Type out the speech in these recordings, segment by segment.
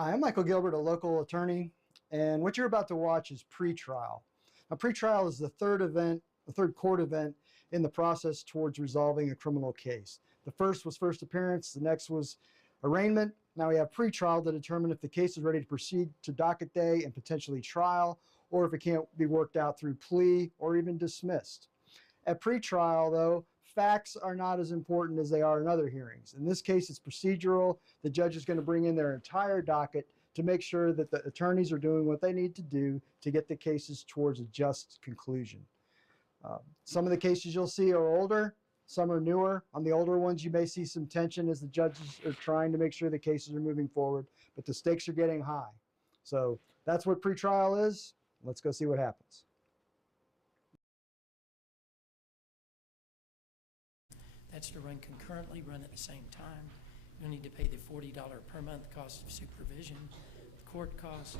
Hi, I'm Michael Gilbert, a local attorney, and what you're about to watch is pretrial. Now, pretrial is the third court event in the process towards resolving a criminal case. The first was first appearance, the next was arraignment. Now we have pretrial to determine if the case is ready to proceed to docket day and potentially trial, or if it can't be worked out through plea or even dismissed. At pretrial, though, facts are not as important as they are in other hearings. In this case, it's procedural. The judge is going to bring in their entire docket to make sure that the attorneys are doing what they need to do to get the cases towards a just conclusion. Some of the cases you'll see are older, some are newer. On the older ones, you may see some tension as the judges are trying to make sure the cases are moving forward, but the stakes are getting high. So that's what pretrial is. Let's go see what happens. That's to run concurrently, run at the same time. You'll need to pay the $40 per month cost of supervision, the court cost,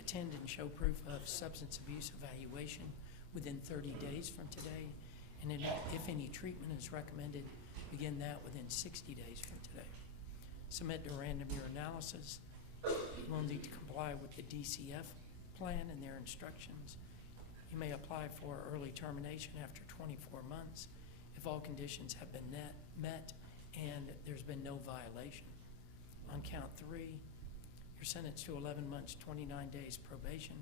attend and show proof of substance abuse evaluation within 30 days from today, and if any treatment is recommended, begin that within 60 days from today. Submit to random urinalysis. You will need to comply with the DCF plan and their instructions. You may apply for early termination after 24 months if all conditions have been met and there's been no violation. On count 3, you're sentenced to 11 months, 29 days probation.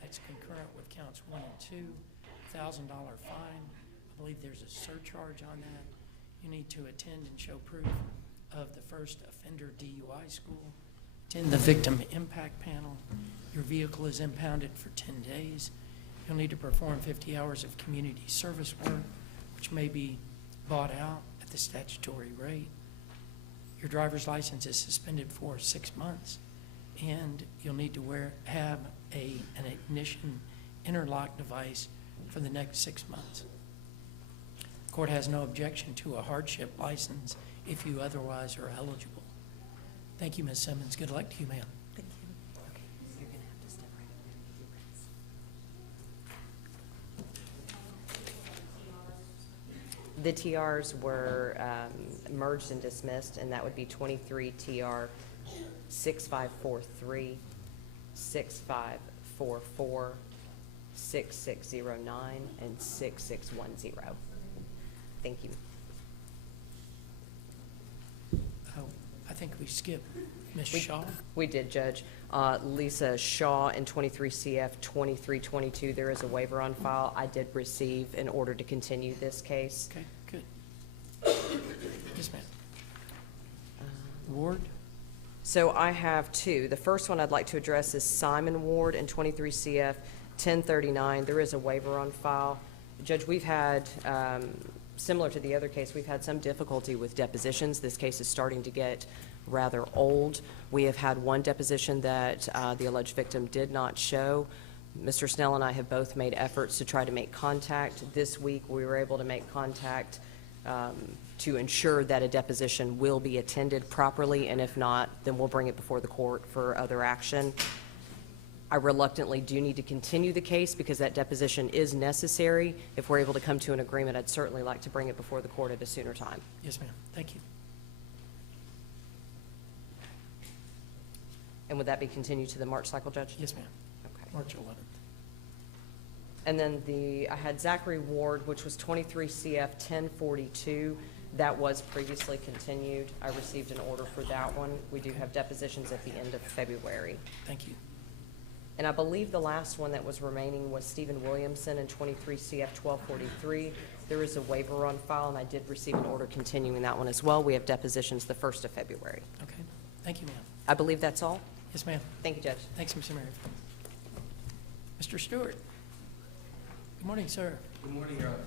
That's concurrent with counts 1 and 2, $1,000 fine. I believe there's a surcharge on that. You need to attend and show proof of the first offender DUI school. Attend the victim impact panel. Your vehicle is impounded for 10 days. You'll need to perform 50 hours of community service work, which may be bought out at the statutory rate. Your driver's license is suspended for 6 months, and you'll need to have an ignition interlock device for the next 6 months. The court has no objection to a hardship license if you otherwise are eligible. Thank you, Ms. Simmons. Good luck to you, ma'am. Thank you. Okay, you're going to have to step right up there and give your rights. The TRs were merged and dismissed, and that would be 23 TR 6543, 6544, 6609, and 6610. Thank you. Oh, I think we skipped Ms. Shaw. We did, Judge. Lisa Shaw in 23 CF 2322. There is a waiver on file. I did receive an order to continue this case. Okay, good. Yes, ma'am. Ward? So I have two. The first one I'd like to address is Simon Ward in 23 CF 1039. There is a waiver on file. Judge, we've had, similar to the other case, we've had some difficulty with depositions. This case is starting to get rather old. We have had one deposition that the alleged victim did not show. Mr. Snell and I have both made efforts to try to make contact. This week we were able to make contact to ensure that a deposition will be attended properly, and if not, then we'll bring it before the court for other action. I reluctantly do need to continue the case because that deposition is necessary. If we're able to come to an agreement, I'd certainly like to bring it before the court at a sooner time. Yes, ma'am. Thank you. And would that be continued to the March cycle, Judge? Yes, ma'am. Okay. March 11th. And then I had Zachary Ward, which was 23 CF 1042. That was previously continued. I received an order for that one. We do have depositions at the end of February. Thank you. And I believe the last one that was remaining was Stephen Williamson in 23 CF 1243. There is a waiver on file, and I did receive an order continuing that one as well. We have depositions the 1st of February. Okay. Thank you, ma'am. I believe that's all. Yes, ma'am. Thank you, Judge. Thanks, Mr. Merritt. Mr. Stewart. Good morning, sir. Good morning, Your Honor.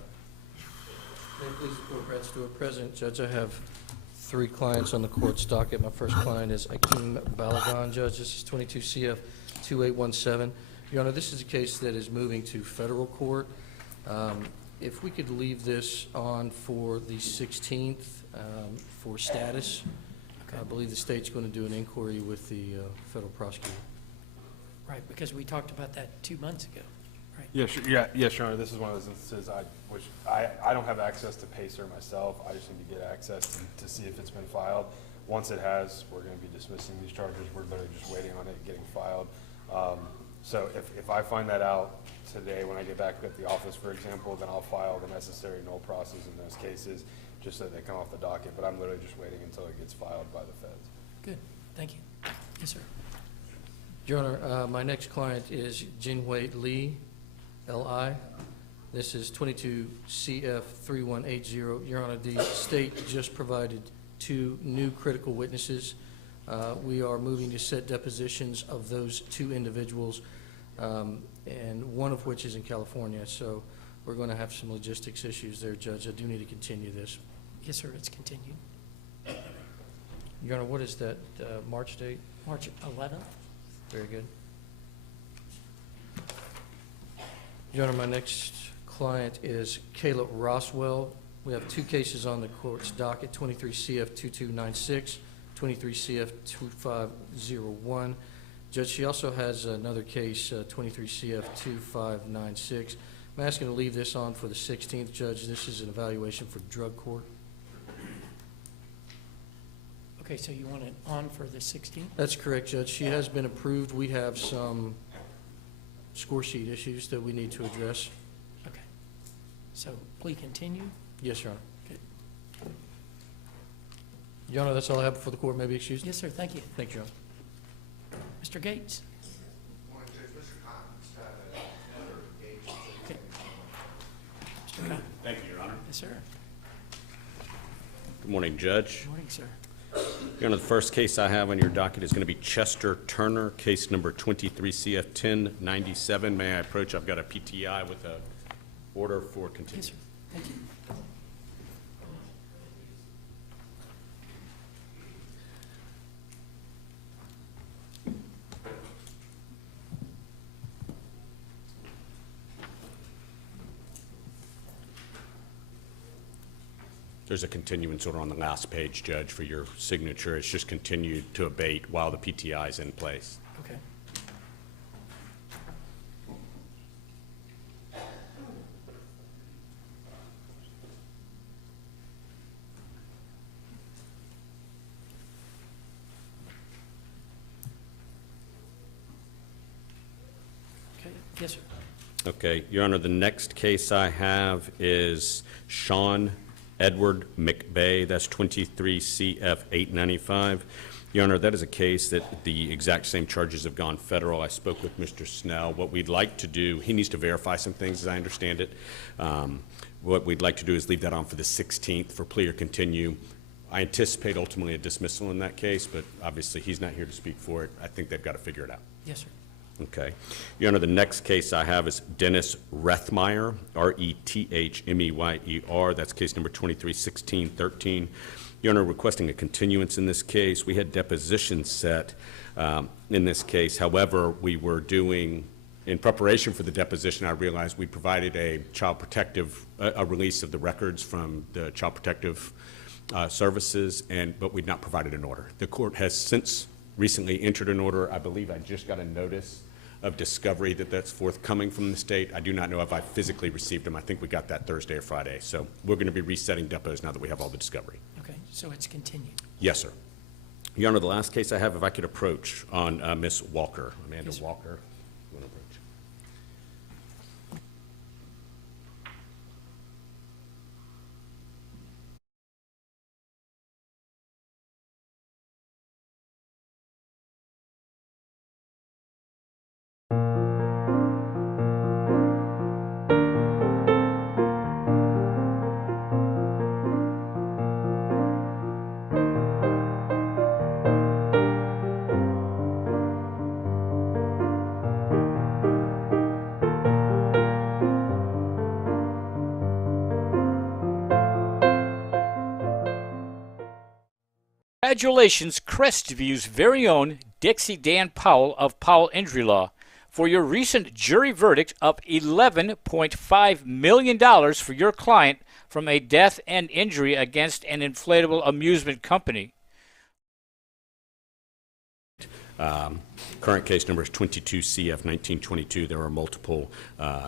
May it please the court, Brad Stewart, President. Judge, I have 3 clients on the court's docket. My first client is Akeem Balagan, Judge. This is 22 CF 2817. Your Honor, this is a case that is moving to federal court. If we could leave this on for the 16th for status. Okay. I believe the state's going to do an inquiry with the federal prosecutor. Right, because we talked about that 2 months ago. Right. Yes, yes, Your Honor. This is one of those instances I don't have access to Pacer myself. I just need to get access to see if it's been filed. Once it has, we're going to be dismissing these charges. We're literally just waiting on it getting filed. So if I find that out today when I get back at the office, for example, then I'll file the necessary null process in those cases just so they come off the docket. But I'm literally just waiting until it gets filed by the feds. Good, thank you. Yes, sir. Your Honor, my next client is Jinwei Lee, L.I. This is 22 CF 3180. Your Honor, the state just provided 2 new critical witnesses. We are moving to set depositions of those 2 individuals, and one of which is in California. So we're going to have some logistics issues there, Judge. I do need to continue this. Yes, sir, it's continued. Your Honor, what is that March date? March 11th. Very good. Your Honor, my next client is Kayla Roswell. We have 2 cases on the court's docket, 23 CF 2296, 23 CF 2501. Judge, she also has another case, 23 CF 2596. I'm asking to leave this on for the 16th, Judge. This is an evaluation for drug court. Okay, so you want it on for the 16th? That's correct, Judge. She has been approved. We have some score sheet issues that we need to address. Okay. So plea continue? Yes, Your Honor. Good. Your Honor, that's all I have before the court may be excused. Yes, sir, thank you. Thank you, Your Honor. Mr. Gates? Okay. Mr. Cotton? Thank you, Your Honor. Yes, sir. Good morning, Judge. Good morning, sir. Your Honor, the first case I have on your docket is going to be Chester Turner, case number 23 CF 1097. May I approach? I've got a PTI with a order for Yes, continuance. sir. Thank you. There's a continuance order on the last page, Judge, for your signature. It's just continued to abate while the PTI is in place. Okay. Okay, yes, sir. Okay, Your Honor, the next case I have is Sean Edward McBay. That's 23 CF 895. Your Honor, that is a case that the exact same charges have gone federal. I spoke with Mr. Snell. What we'd like to do, he needs to verify some things as I understand it. What we'd like to do is leave that on for the 16th for plea or continue. I anticipate ultimately a dismissal in that case, but obviously he's not here to speak for it. I think they've got to figure it out. Yes, sir. Okay. Your Honor, the next case I have is Dennis Rethmeyer, R-E-T-H-M-E-Y-E-R. That's case number 231613. Your Honor, requesting a continuance in this case. We had depositions set in this case. However, we were doing, in preparation for the deposition, I realized we provided a child protective, a release of the records from the child protective services, but we'd not provided an order. The court has since recently entered an order. I believe I just got a notice of discovery that's forthcoming from the state. I do not know if I physically received them. I think we got that Thursday or Friday. So we're going to be resetting depots now that we have all the discovery. Okay, so it's continued. Yes, sir. Your Honor, the last case I have, if I could approach on Miss Walker, Amanda Yes, sir. Walker. You want to approach? Congratulations, Crestviews' very own Dixie Dan Powell of Powell Injury Law, for your recent jury verdict of $11.5 million for your client from a death and injury against an inflatable amusement company. Current case number is 22 CF 1922. There are multiple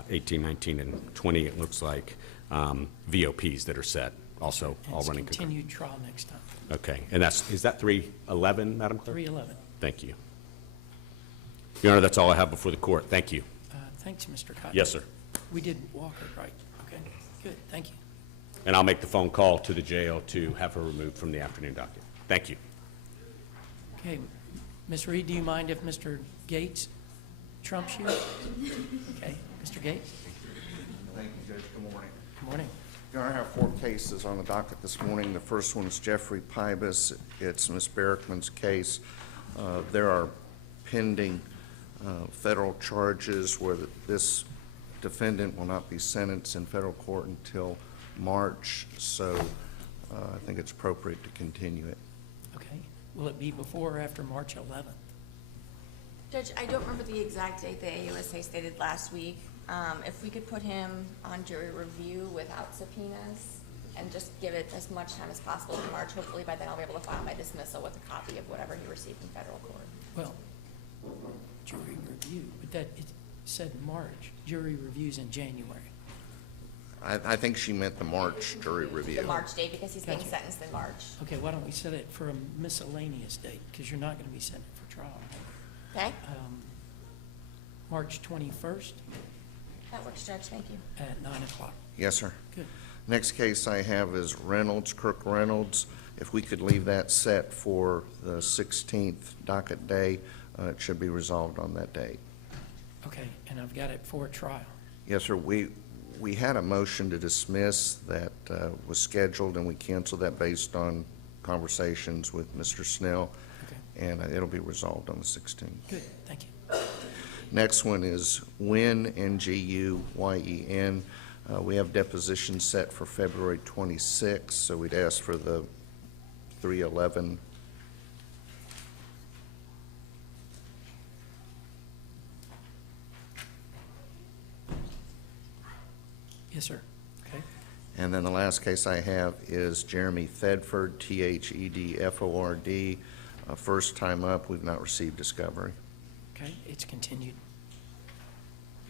18, 19, and 20, it looks like, VOPs that are set. also And all it's running concurrent? continued trial next time, Okay, and is that 311, Madam Clerk? 311. Thank you. Your Honor, that's all I have before the court. Thank you. Thanks, Mr. Cotton. Yes, sir. We did Walker, right? Okay, good, thank you. And I'll make the phone call to the jail to have her removed from the afternoon docket. Thank you. Okay, Ms. Reed, do you mind if Mr. Gates trumps you? Okay, Mr. Gates, Thank you, Judge. Good morning. good morning. Your Honor, I have 4 cases on the docket this morning. The first one is Jeffrey Pybus. It's Ms. Barrickman's case. There are pending federal charges where this defendant will not be sentenced in federal court until March, so I think it's appropriate to continue it. Okay, will it be before or after March 11th? Judge, I don't remember the exact date the AUSA stated last week. If we could put him on jury review without subpoenas and just give it as much time as possible in March, hopefully by then I'll be able to file my dismissal with a copy of whatever he received in federal court. Well, jury review, but that, it said March, jury review's in January. I think she meant the March jury review. The March date, because he's being Gotcha. sentenced in March. Okay, why don't we set it for a miscellaneous date, because you're not gonna be setting it for trial. Okay? March 21st That works, Judge. Thank you. at 9 o'clock. Yes, sir. Good. Next case I have is Reynolds, Kirk Reynolds. If we could leave that set for the 16th docket day, it should be resolved on that date. Okay, and I've got it for a trial. Yes, sir. We had a motion to dismiss that was scheduled, and we canceled that based on conversations with Mr. Snell, Okay, and it'll be resolved on the 16th. good, thank you. Next one is Nguyen, Nguyen. We have deposition set for February 26th, so we'd ask for the 311. Yes, sir. Okay, And then the last case I have is Jeremy Thedford, Thedford. First time up, we've not received discovery. okay, it's continued.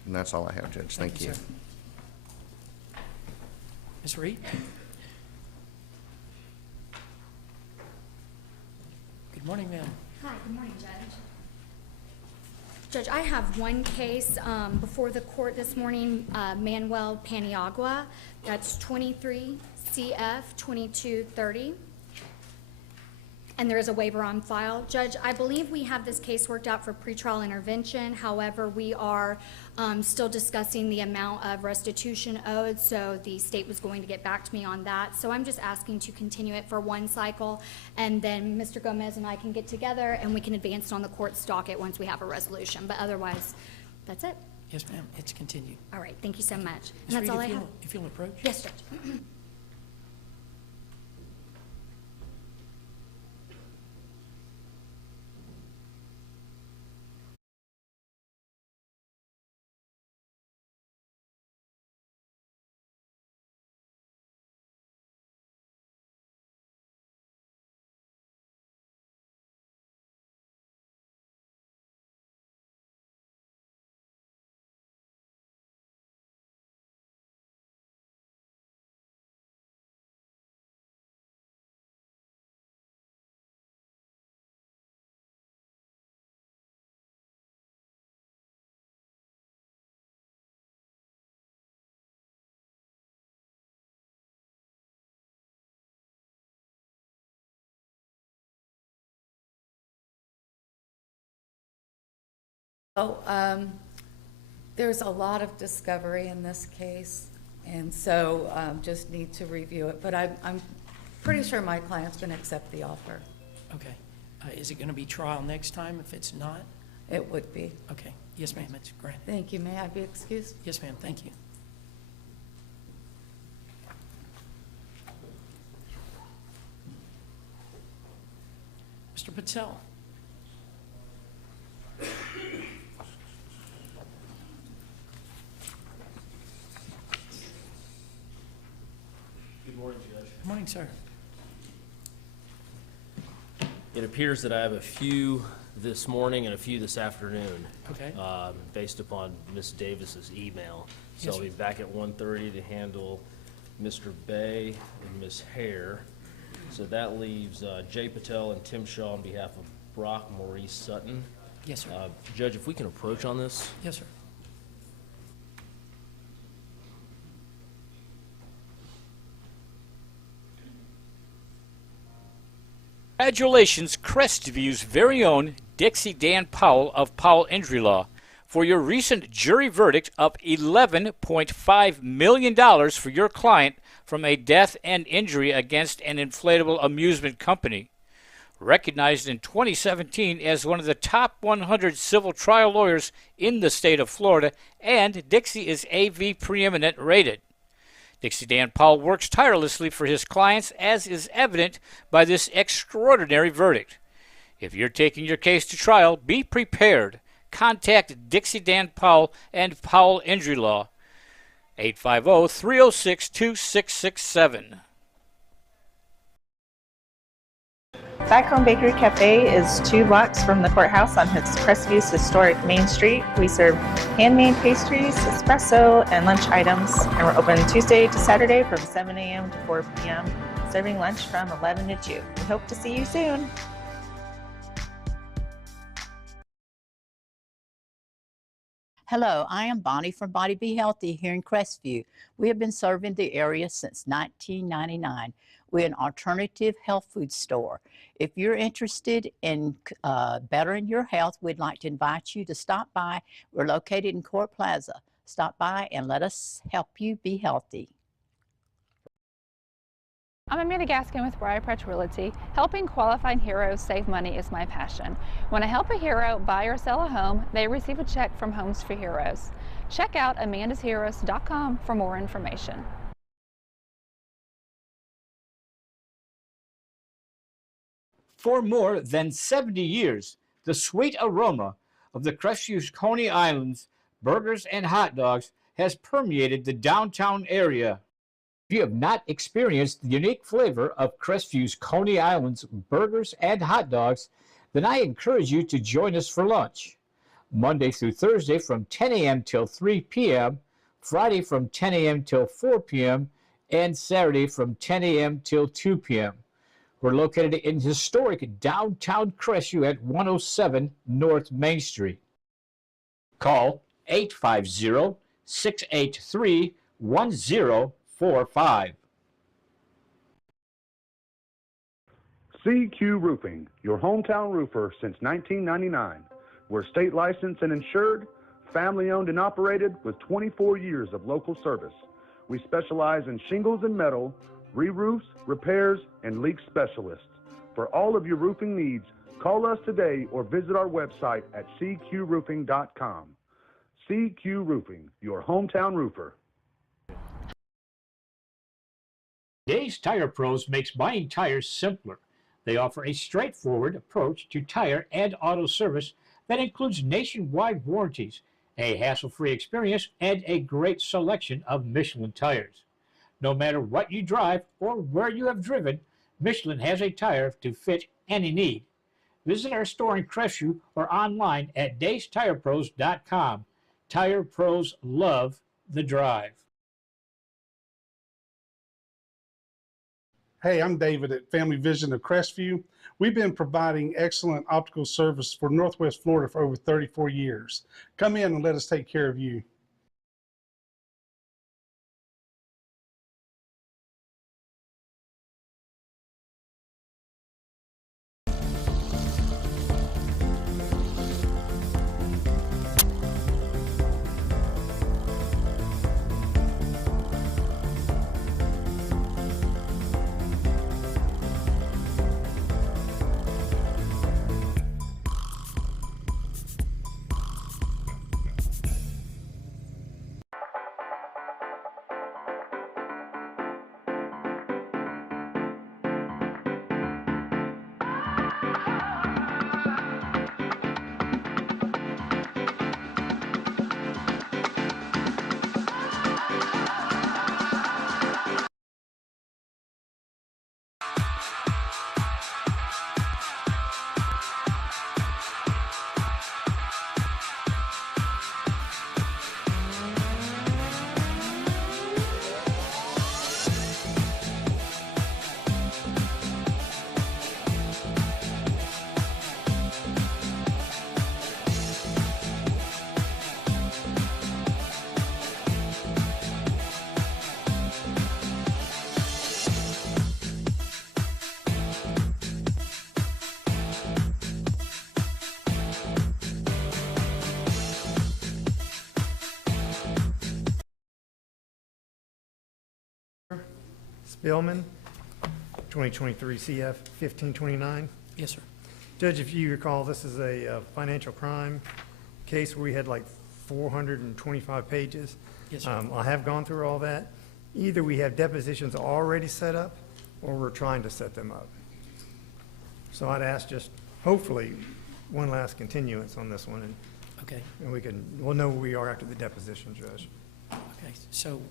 And that's all I have, Judge. Thank you. sir. Ms. Reed? Good morning, ma'am. Hi, good morning, Judge. Judge, I have one case before the court this morning, Manuel Paniagua. That's 23 CF 2230. And there is a waiver on file. Judge, I believe we have this case worked out for pretrial intervention. However, we are still discussing the amount of restitution owed, so the state was going to get back to me on that. So I'm just asking to continue it for one cycle, and then Mr. Gomez and I can get together and we can advance it on the court's docket once we have a resolution. But otherwise, that's it. Yes, ma'am, it's continued. All right, thank you so much. Ms. And that's Reed, all I have. if you'll approach. Yes, Judge. There's a lot of discovery in this case, and so just need to review it. But I'm pretty sure my client's going to accept the offer. Okay. Is it going to be trial next time if it's not? It would be. Okay. Yes, ma'am, it's granted. Thank you. May I be excused? Yes, ma'am, thank you. Mr. Patel? Good morning, Judge. Good morning, sir. It appears that I have a few this morning and a few this afternoon. Okay. Based upon Ms. Davis's email. So Yes, I'll be sir. back at 1:30 to handle Mr. Bay, and Ms. Hare. So that leaves Jay Patel and Tim Shaw on behalf of Brock Maurice Sutton. Yes, sir. Judge, if we can approach on this. Yes, sir. Congratulations, Crestview's very own Dixie Dan Powell of Powell Injury Law, for your recent jury verdict of $11.5 million for your client from a death and injury against an inflatable amusement company. Recognized in 2017 as one of the top 100 civil trial lawyers in the state of Florida, and Dixie is AV preeminent rated. Dixie Dan Powell works tirelessly for his clients, as is evident by this extraordinary verdict. If you're taking your case to trial, be prepared. Contact Dixie Dan Powell and Powell Injury Law, 850-306-2667. Back Home Bakery Cafe is 2 blocks from the courthouse on Crestview's historic Main Street. We serve handmade pastries, espresso, and lunch items, and we're open Tuesday to Saturday from 7 a.m. to 4 p.m., serving lunch from 11 to 2. We hope to see you soon. Hello, I am Bonnie from Body Be Healthy here in Crestview. We have been serving the area since 1999. We're an alternative health food store. If you're interested in bettering your health, we'd like to invite you to stop by. We're located in Court Plaza. Stop by and let us help you be healthy. I'm Amanda Gaskin with Briarpatch Realty. Helping qualifying heroes save money is my passion. When I help a hero buy or sell a home, they receive a check from Homes for Heroes. Check out amandasheroes.com for more information. For more than 70 years, the sweet aroma of the Crestview's Coney Islands burgers and hot dogs has permeated the downtown area. If you have not experienced the unique flavor of Crestview's Coney Islands burgers and hot dogs, then I encourage you to join us for lunch. Monday through Thursday from 10 a.m. till 3 p.m., Friday from 10 a.m. till 4 p.m., and Saturday from 10 a.m. till 2 p.m. We're located in historic downtown Crestview at 107 North Main Street. Call 850-683-1045. CQ Roofing, your hometown roofer since 1999. We're state licensed and insured, family owned and operated with 24 years of local service. We specialize in shingles and metal, re-roofs, repairs, and leak specialists. For all of your roofing needs, call us today or visit our website at cqroofing.com. CQ Roofing, your hometown roofer. Days Tire Pros makes buying tires simpler. They offer a straightforward approach to tire and auto service that includes nationwide warranties, a hassle-free experience, and a great selection of Michelin tires. No matter what you drive or where you have driven, Michelin has a tire to fit any need. Visit our store in Crestview or online at daystirepros.com. Tire Pros love the drive. Hey, I'm David at Family Vision of Crestview. We've been providing excellent optical service for Northwest Florida for over 34 years. Come in and let us take care of you. Spillman, 2023 CF 1529. Yes, sir. Judge, if you recall, this is a financial crime case where we had like 425 pages. Yes, sir. I have gone through all that. Either we have depositions already set up, or we're trying to set them up. So I'd ask just, hopefully, one last continuance on this one, and Okay. we'll know where we are after the deposition, Judge. Okay, so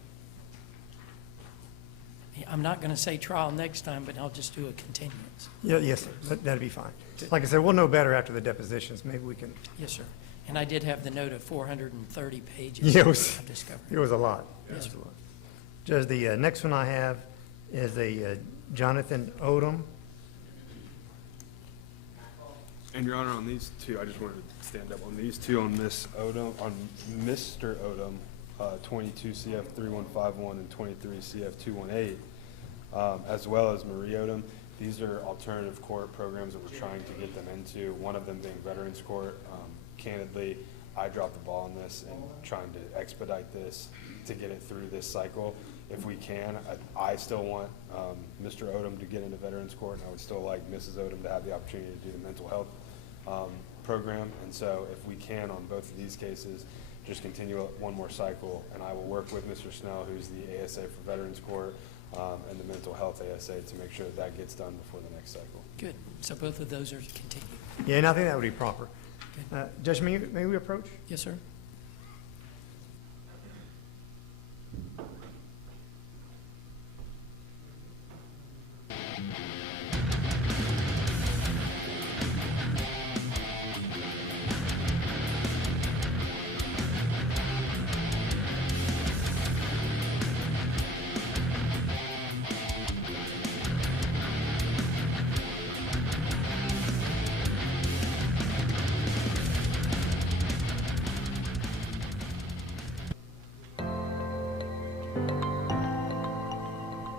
I'm not going to say trial next time, but I'll just do a continuance. Yeah, yes, sir. That'd be fine. Like I said, we'll know better after the depositions. Maybe we can. Yes, sir. And I did have the note of 430 pages. Yeah, I've discovered. it was a lot. Yes, It sir. was a lot. Judge, the next one I have is a Jonathan Odom. And Your Honor, on these two, I just wanted to stand up on these two, on Miss Odom, on Mr. Odom, 22 CF 3151 and 23 CF 218, as well as Marie Odom. These are alternative court programs that we're trying to get them into, one of them being Veterans Court. Candidly, I dropped the ball on this and trying to expedite this to get it through this cycle. If we can, I still want Mr. Odom to get into Veterans Court, and I would still like Mrs. Odom to have the opportunity to do the mental health program. And so if we can, on both of these cases, just continue one more cycle, and I will work with Mr. Snell, who's the ASA for Veterans Court, and the mental health ASA to make sure that gets done before the next cycle. Good. So both of those are continued. Yeah, and I think that would be proper. Judge, may we approach? Yes, sir.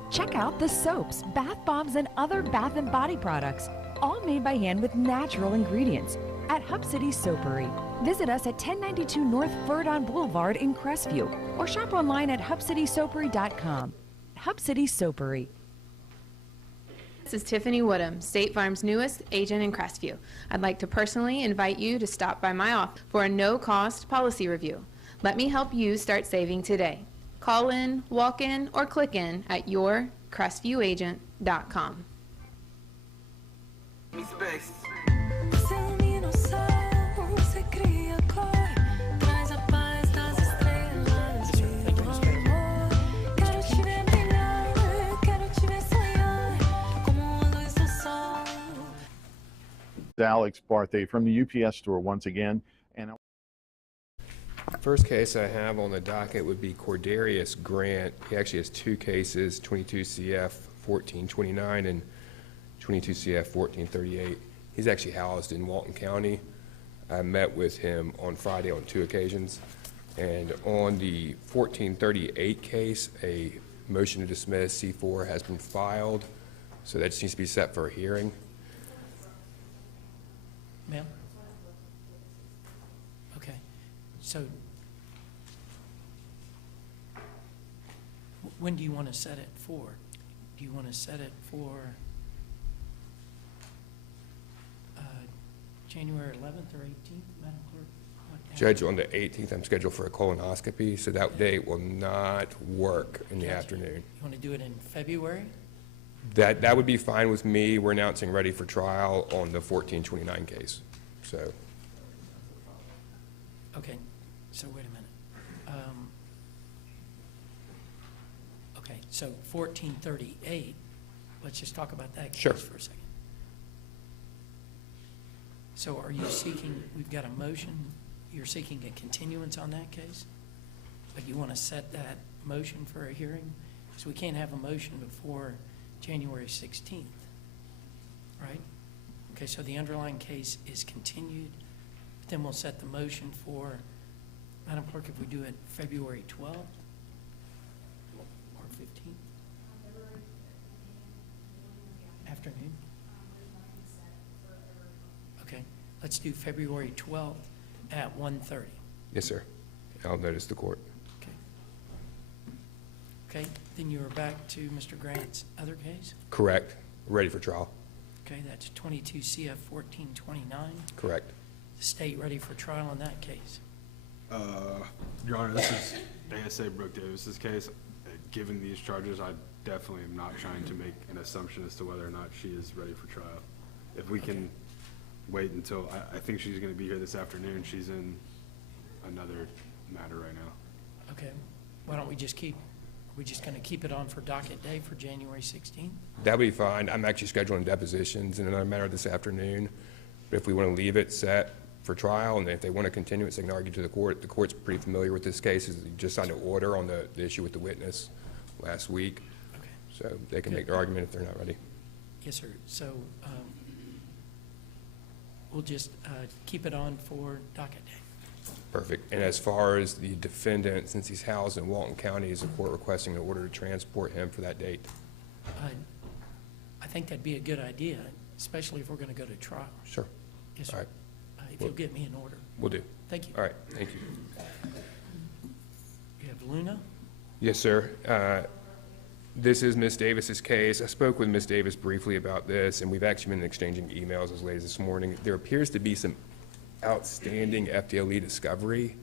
Check out the soaps, bath bombs, and other bath and body products, all made by hand with natural ingredients at Hub City Soapery. Visit us at 1092 North Verdon Boulevard in Crestview or shop online at hubcitysoapery.com. Hub City Soapery. This is Tiffany Woodham, State Farm's newest agent in Crestview. I'd like to personally invite you to stop by my office for a no-cost policy review. Let me help you start saving today. Call in, walk in, or click in at yourcrestview.agent.com. Alex Barthay from the UPS store once again. And First case I have on the docket would be Cordarius Grant. He actually has two cases, 22 CF 1429 and 22 CF 1438. He's actually housed in Walton County. I met with him on Friday on 2 occasions. And on the 1438 case, a motion to dismiss C4 has been filed, so that just needs to be set for a hearing. Ma'am? Okay, so when do you want to set it for? Do you want to set it for January 11th or 18th, Madam Clerk? Judge, on the 18th, I'm scheduled for a colonoscopy, so that day will not work in the afternoon. You want to do it in February? That would be fine with me. We're announcing ready for trial on the 1429 case, so. Okay, so wait a minute. Okay, so 1438, let's just talk about that Sure. case for a second. So are you seeking, we've got a motion, you're seeking a continuance on that case? But you want to set that motion for a hearing? So we can't have a motion before January 16th, right? Okay, so the underlying case is continued, but then we'll set the motion for, Madam Clerk, if we do it February 12th or 15th? Afternoon? Okay, let's do February 12th at 1:30. Yes, sir. I'll notice the court. Okay, then you are back to Mr. Grant's other case? Correct. Ready for trial. Okay, that's 22 CF 1429. Correct. The state ready for trial in that case? Your Honor, this is ASA Brooke Davis's case. Given these charges, I definitely am not trying to make an assumption as to whether or not she is ready for trial. If we can wait until, I think she's gonna be here this afternoon. She's in another matter right now. Okay, why don't we just we're just gonna keep it on for docket day for January 16th? That'll be fine. I'm actually scheduling depositions in another matter this afternoon. But if we want to leave it set for trial, and if they want to continue it, they can argue to the court. The court's pretty familiar with this case. You just signed an order on the issue with the witness last week. Okay. So they can make their argument if they're not ready. Yes, sir. So we'll just keep it on for docket day. Perfect. And as far as the defendant, since he's housed in Walton County, is the court requesting an order to transport him for that date? I think that'd be a good idea, especially if we're going to go to trial. Sure. Yes, All sir. right. If you'll get me an order. Will do. Thank you. All right. Thank you. You have Luna? Yes, sir. This is Ms. Davis's case. I spoke with Ms. Davis briefly about this, and we've actually been exchanging emails as late as this morning. There appears to be some outstanding FDLE discovery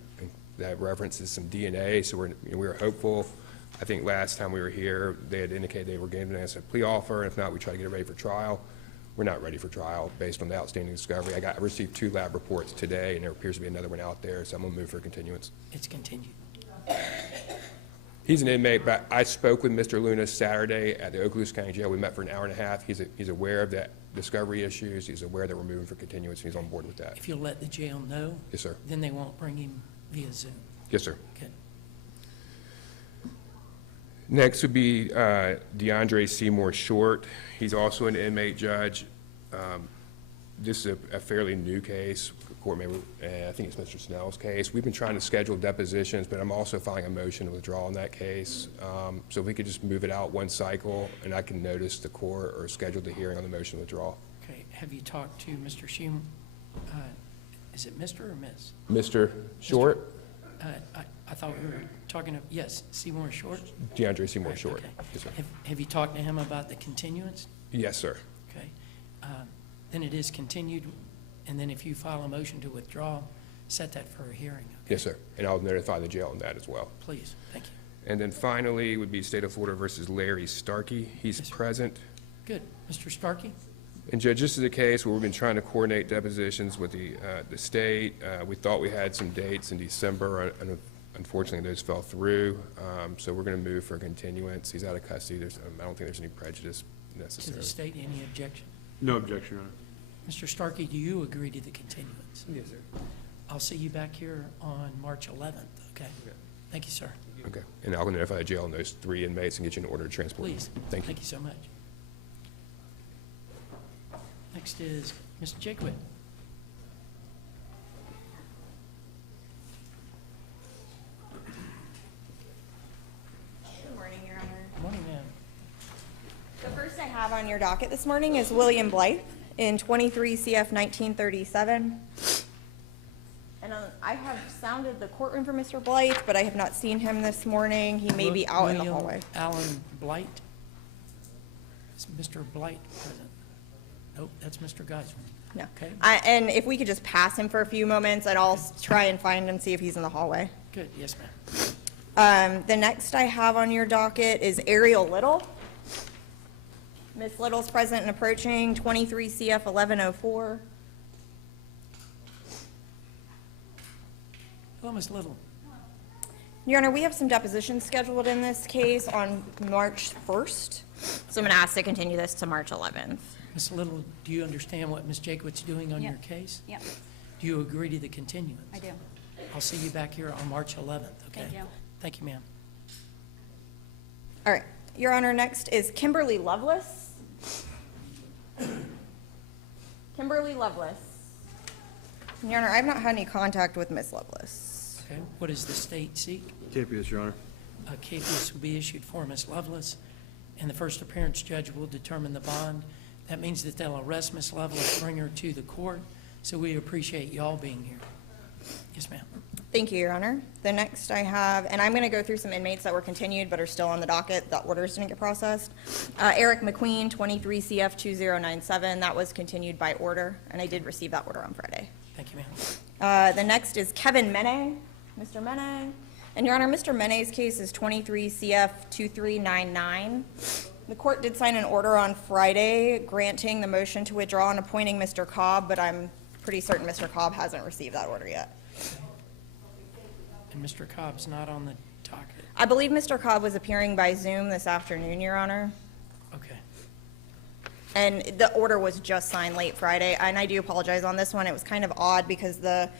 that references some DNA, so we were hopeful. I think last time we were here, they had indicated they were giving us a plea offer, and if not, we try to get it ready for trial. We're not ready for trial based on the outstanding discovery. I received 2 lab reports today, and there appears to be another one out there, so I'm gonna move for continuance. It's continued. He's an inmate, but I spoke with Mr. Luna Saturday at the Okaloosa County Jail. We met for an hour and a half. He's aware of that discovery issues. He's aware that we're moving for continuance, and he's on board with that. If you'll let the jail know. Yes, sir. Then they won't bring him via Zoom. Yes, sir. Good. Next would be DeAndre Seymour Short. He's also an inmate, Judge. This is a fairly new case. Court member, I think it's Mr. Snell's case. We've been trying to schedule depositions, but I'm also filing a motion to withdraw in that case. So if we could just move it out one cycle, and I can notice the court or schedule the hearing on the motion to withdraw. Okay, have you talked to Mr. Shum? Is it Mr. or Ms.? Mr. Short? I thought we were talking, yes, Seymour Short? DeAndre Seymour Right, Short. okay. Yes, sir. Have you talked to him about the continuance? Yes, sir. Okay. Then it is continued, and then if you file a motion to withdraw, set that for a hearing. Yes, sir. And I'll notify the jail on that as well. Please, thank you. And then finally would be State of Florida versus Larry Starkey. He's present. Good. Mr. Starkey? And Judge, this is a case where we've been trying to coordinate depositions with the state. We thought we had some dates in December, and unfortunately those fell through. So we're going to move for continuance. He's out of custody. I don't think there's any prejudice To necessary. the state, any objection? No objection, Your Honor. Mr. Starkey, do you agree to the continuance? Yes, sir. I'll see you back here on March 11th, okay? Thank you, sir. Okay. And I'll notify the jail on those 3 inmates and get you an order to transport. Please. Thank you. Thank you so much. Next is Mr. Jaquith. Good morning, Your Honor. Good morning, ma'am. The first I have on your docket this morning is William Blythe in 23 CF 1937. And I have sounded the courtroom for Mr. Blythe, but I have not seen him this morning. He may be out in the William hallway. Allen Blight. Is Mr. Blight present? Nope, that's Mr. Geisler. No. Okay, And if we could just pass him for a few moments, and I'll try and find and see if he's in the hallway. good, yes, ma'am. The next I have on your docket is Ariel Little. Miss Little's present and approaching, 23 CF 1104. Hello, Ms. Little. Your Honor, we have some depositions scheduled in this case on March 1st, so I'm going to ask to continue this to March 11th. Ms. Little, do you understand what Ms. Jaquith's doing on your case? Yep, Do you agree to the continuance? I do. I'll see you back here on March 11th, okay? Thank you. Thank you, ma'am. All right, Your Honor, next is Kimberly Lovelace. Kimberly Lovelace. Your Honor, I've not had any contact with Miss Lovelace. Okay, what does the state seek? Capias, Your Honor. A capias will be issued for Ms. Lovelace, and the first appearance judge will determine the bond. That means that they'll arrest Ms. Lovelace, bring her to the court, so we appreciate y'all being here. Yes, ma'am. Thank you, Your Honor. The next I have, and I'm going to go through some inmates that were continued but are still on the docket. The orders didn't get processed. Eric McQueen, 23 CF 2097. That was continued by order, and I did receive that order on Friday. Thank you, ma'am. The next is Kevin Mene, Mr. Mene. And Your Honor, Mr. Mene's case is 23 CF 2399. The court did sign an order on Friday granting the motion to withdraw and appointing Mr. Cobb, but I'm pretty certain Mr. Cobb hasn't received that order yet. And Mr. Cobb's not on the docket. I believe Mr. Cobb was appearing by Zoom this afternoon, Your Honor. Okay. And the order was just signed late Friday, and I do apologize on this one. It was kind of odd because the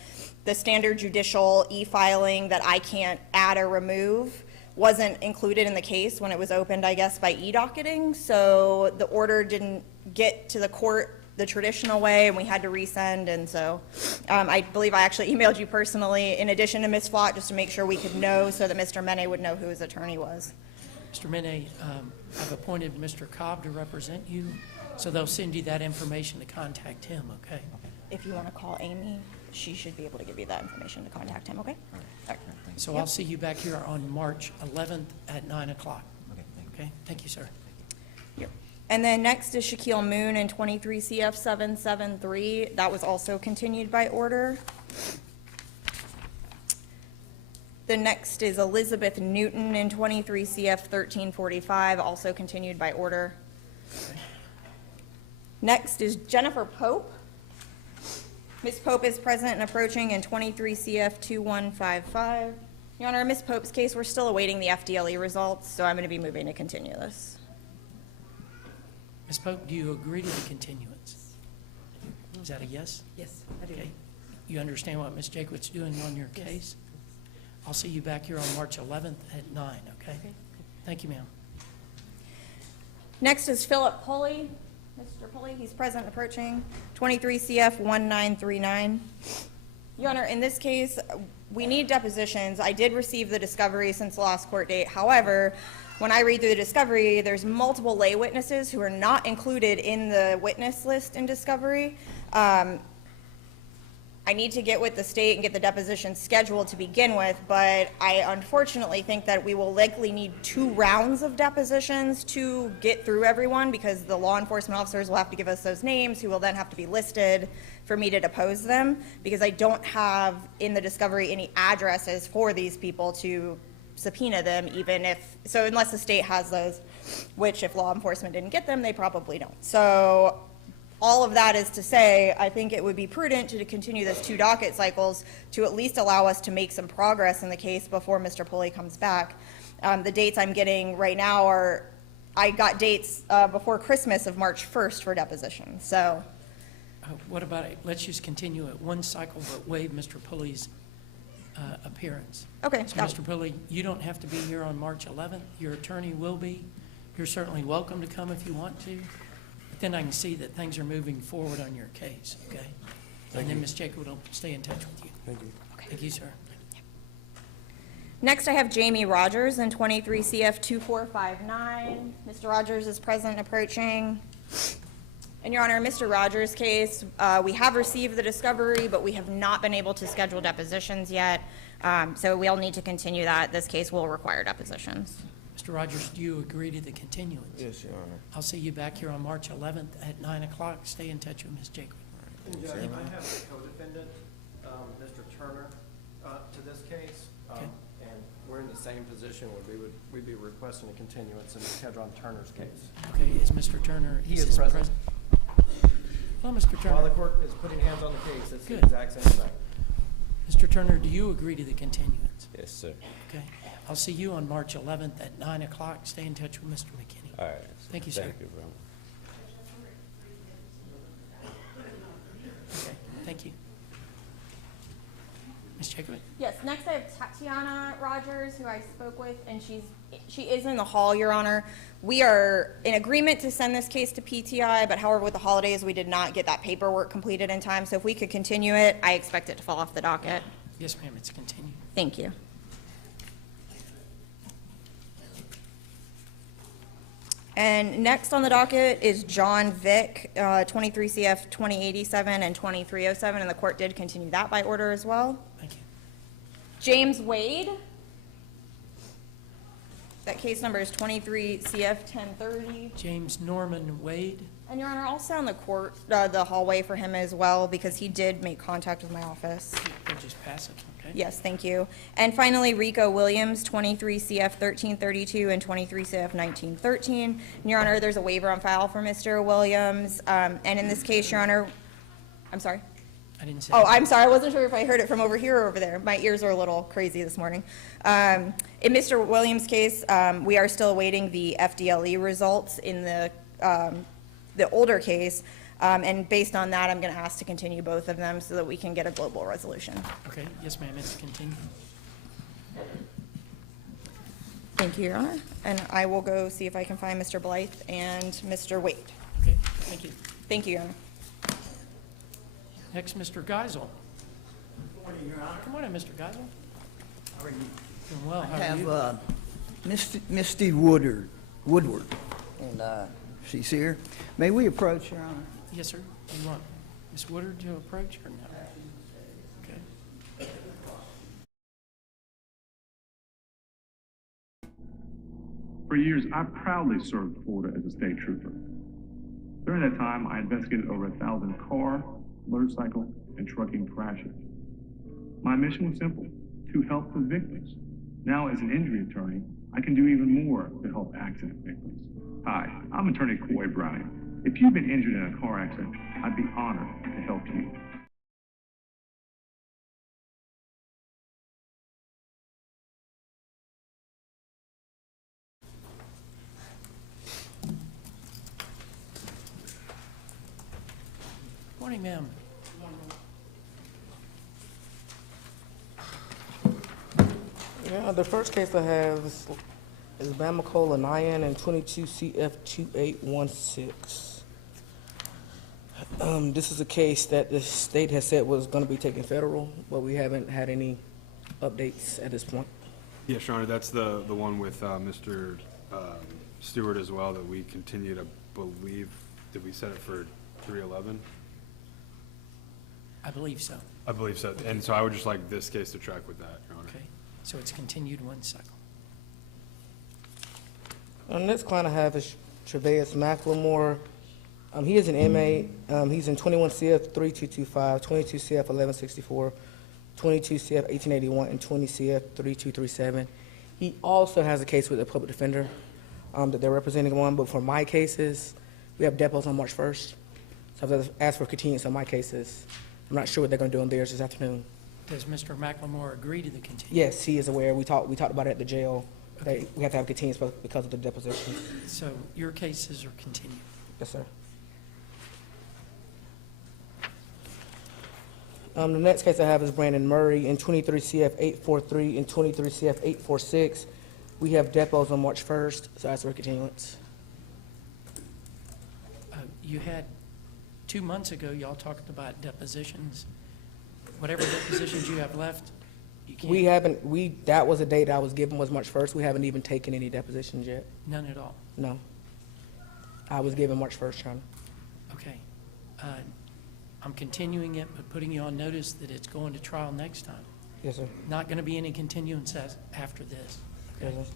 standard judicial e-filing that I can't add or remove wasn't included in the case when it was opened, I guess, by e-docketing. So the order didn't get to the court the traditional way, and we had to resend. And so I believe I actually emailed you personally, in addition to Ms. Flott, just to make sure we could know so that Mr. Mene would know who his attorney was. Mr. Mene, I've appointed Mr. Cobb to represent you, so they'll send you that information to contact him, okay? If you want to call Amy, she should be able to give you that information to contact him, okay? All right. So Yep. I'll see you back here on March 11th at 9 o'clock. Okay, thank you, sir. Yep. And then next is Shaquille Moon in 23 CF 773. That was also continued by order. The next is Elizabeth Newton in 23 CF 1345, also continued by order. Next is Jennifer Pope. Ms. Pope is present and approaching in 23 CF 2155. Your Honor, in Ms. Pope's case, we're still awaiting the FDLE results, so I'm going to be moving to continue this. Ms. Pope, do you agree to the continuance? Is that a yes? Yes, I do. Okay. You understand what Ms. Jacobs is doing on your Yes. case? I'll see you back here on March 11th at 9, okay? Thank you, ma'am. Next is Philip Pulley. Mr. Pulley, he's present and approaching, 23 CF 1939. Your Honor, in this case, we need depositions. I did receive the discovery since the last court date. However, when I read through the discovery, there's multiple lay witnesses who are not included in the witness list in discovery. I need to get with the state and get the deposition scheduled to begin with, but I unfortunately think that we will likely need 2 rounds of depositions to get through everyone, because the law enforcement officers will have to give us those names, who will then have to be listed for me to depose them, because I don't have in the discovery any addresses for these people to subpoena them, even if, so unless the state has those, which if law enforcement didn't get them, they probably don't. So all of that is to say, I think it would be prudent to continue this 2 docket cycles to at least allow us to make some progress in the case before Mr. Pulley comes back. The dates I'm getting right now are, I got dates before Christmas of March 1st for deposition, so. What about, let's just continue at 1 cycle, but waive Mr. Pulley's appearance. Okay. So, Mr. Pulley, you don't have to be here on March 11th. Your attorney will be. You're certainly welcome to come if you want to. But then I can see that things are moving forward on your case, okay? And then Ms. Jacob will stay in touch with you. Thank you. Thank you, sir. Next, I have Jamie Rogers in 23 CF 2459. Mr. Rogers is present and approaching. And Your Honor, in Mr. Rogers' case, we have received the discovery, but we have not been able to schedule depositions yet. So we'll need to continue that. This case will require depositions. Mr. Rogers, do you agree to the continuance? Yes, Your Honor. I'll see you back here on March 11th at 9 o'clock. Stay in touch with Ms. Jacob. Judge, I have the co-defendant, Mr. Turner, to this case, Okay. and we're in the same position where we'd be requesting a continuance in Kedron Turner's case. Okay, is Mr. Turner? He is present. Well, Mr. Turner. While the court is putting hands on the case, it's the Good. exact same thing. Mr. Turner, do you agree to the continuance? Yes, sir. Okay. I'll see you on March 11th at 9 o'clock. Stay in touch with Mr. McKinney. All right. Thank you, sir. Thank you very much. Okay, thank you. Ms. Jacob? Yes, next I have Tatiana Rogers, who I spoke with, and she is in the hall, Your Honor. We are in agreement to send this case to PTI, but however, with the holidays, we did not get that paperwork completed in time. So if we could continue it, I expect it to fall off the docket. Yes, ma'am, it's continued. Thank you. And next on the docket is John Vick, 23 CF 2087 and 2307, and the court did continue that by order as well. Thank you. James Wade. That case number is 23 CF 1030. James Norman Wade. And Your Honor, I'll sit on the hallway for him as well because he did make contact with my office. We'll just pass it, okay? Yes, thank you. And finally, Rico Williams, 23 CF 1332 and 23 CF 1913. And Your Honor, there's a waiver on file for Mr. Williams. And in this case, Your Honor, I'm sorry? I didn't say. Oh, I'm sorry. I wasn't sure if I heard it from over here or over there. My ears are a little crazy this morning. In Mr. Williams' case, we are still awaiting the FDLE results in the older case. And based on that, I'm going to ask to continue both of them so that we can get a global resolution. Okay, yes, ma'am, it's continued. Thank you, Your Honor. And I will go see if I can find Mr. Blythe and Mr. Wade. Okay, thank you. Thank you, Your Honor. Next, Mr. Geisel. Good morning, Your Honor. Good morning, Mr. Geisel. How are you? Doing well, how are you? I have Misty Woodward, and she's here. May we approach, Your Honor? Yes, sir. Do you want Ms. Woodard to approach or no? Okay. For years, I proudly served Florida as a state trooper. During that time, I investigated over 1,000 car, motorcycle, and trucking crashes. My mission was simple, to help the victims. Now, as an injury attorney, I can do even more to help accident victims. Hi, I'm attorney Coy Browning. If you've been injured in a car accident, I'd be honored to help you. Morning, ma'am. Yeah, the first case I have is Bamacola Nyan and 22 CF 2816. This is a case that the state has said was going to be taken federal, but we haven't had any updates at this point. Yes, Your Honor, that's the one with Mr. Stewart as well that we continue to believe. Did we set it for 3/11? I believe so. I believe so. And so I would just like this case to track with that, Your Honor. Okay, so it's continued one cycle. The next client I have is Tre'Vius McLemore. He is an inmate. He's in 21 CF 3225, 22 CF 1164, 22 CF 1881, and 20 CF 3237. He also has a case with a public defender that they're representing on, but for my cases, we have depots on March 1st. So I've asked for continuance on my cases. I'm not sure what they're going to do on theirs this afternoon. Does Mr. McLemore agree to the continuance? Yes, he is aware. We talked about it at the jail. Okay. We have to have continuance because of the depositions. So your cases are continued? Yes, sir. The next case I have is Brandon Murray in 23 CF 843 and 23 CF 846. We have depots on March 1st, so that's for continuance. You had 2 months ago, y'all talked about depositions. Whatever depositions you have left, you can't. We haven't. That was a date I was given was March 1st. We haven't even taken any depositions yet. None at all. No. I was given March 1st, John. Okay. I'm continuing it, but putting you on notice that it's going to trial next time. Yes, sir. Not going to be any continuance after this. Okay. Yes,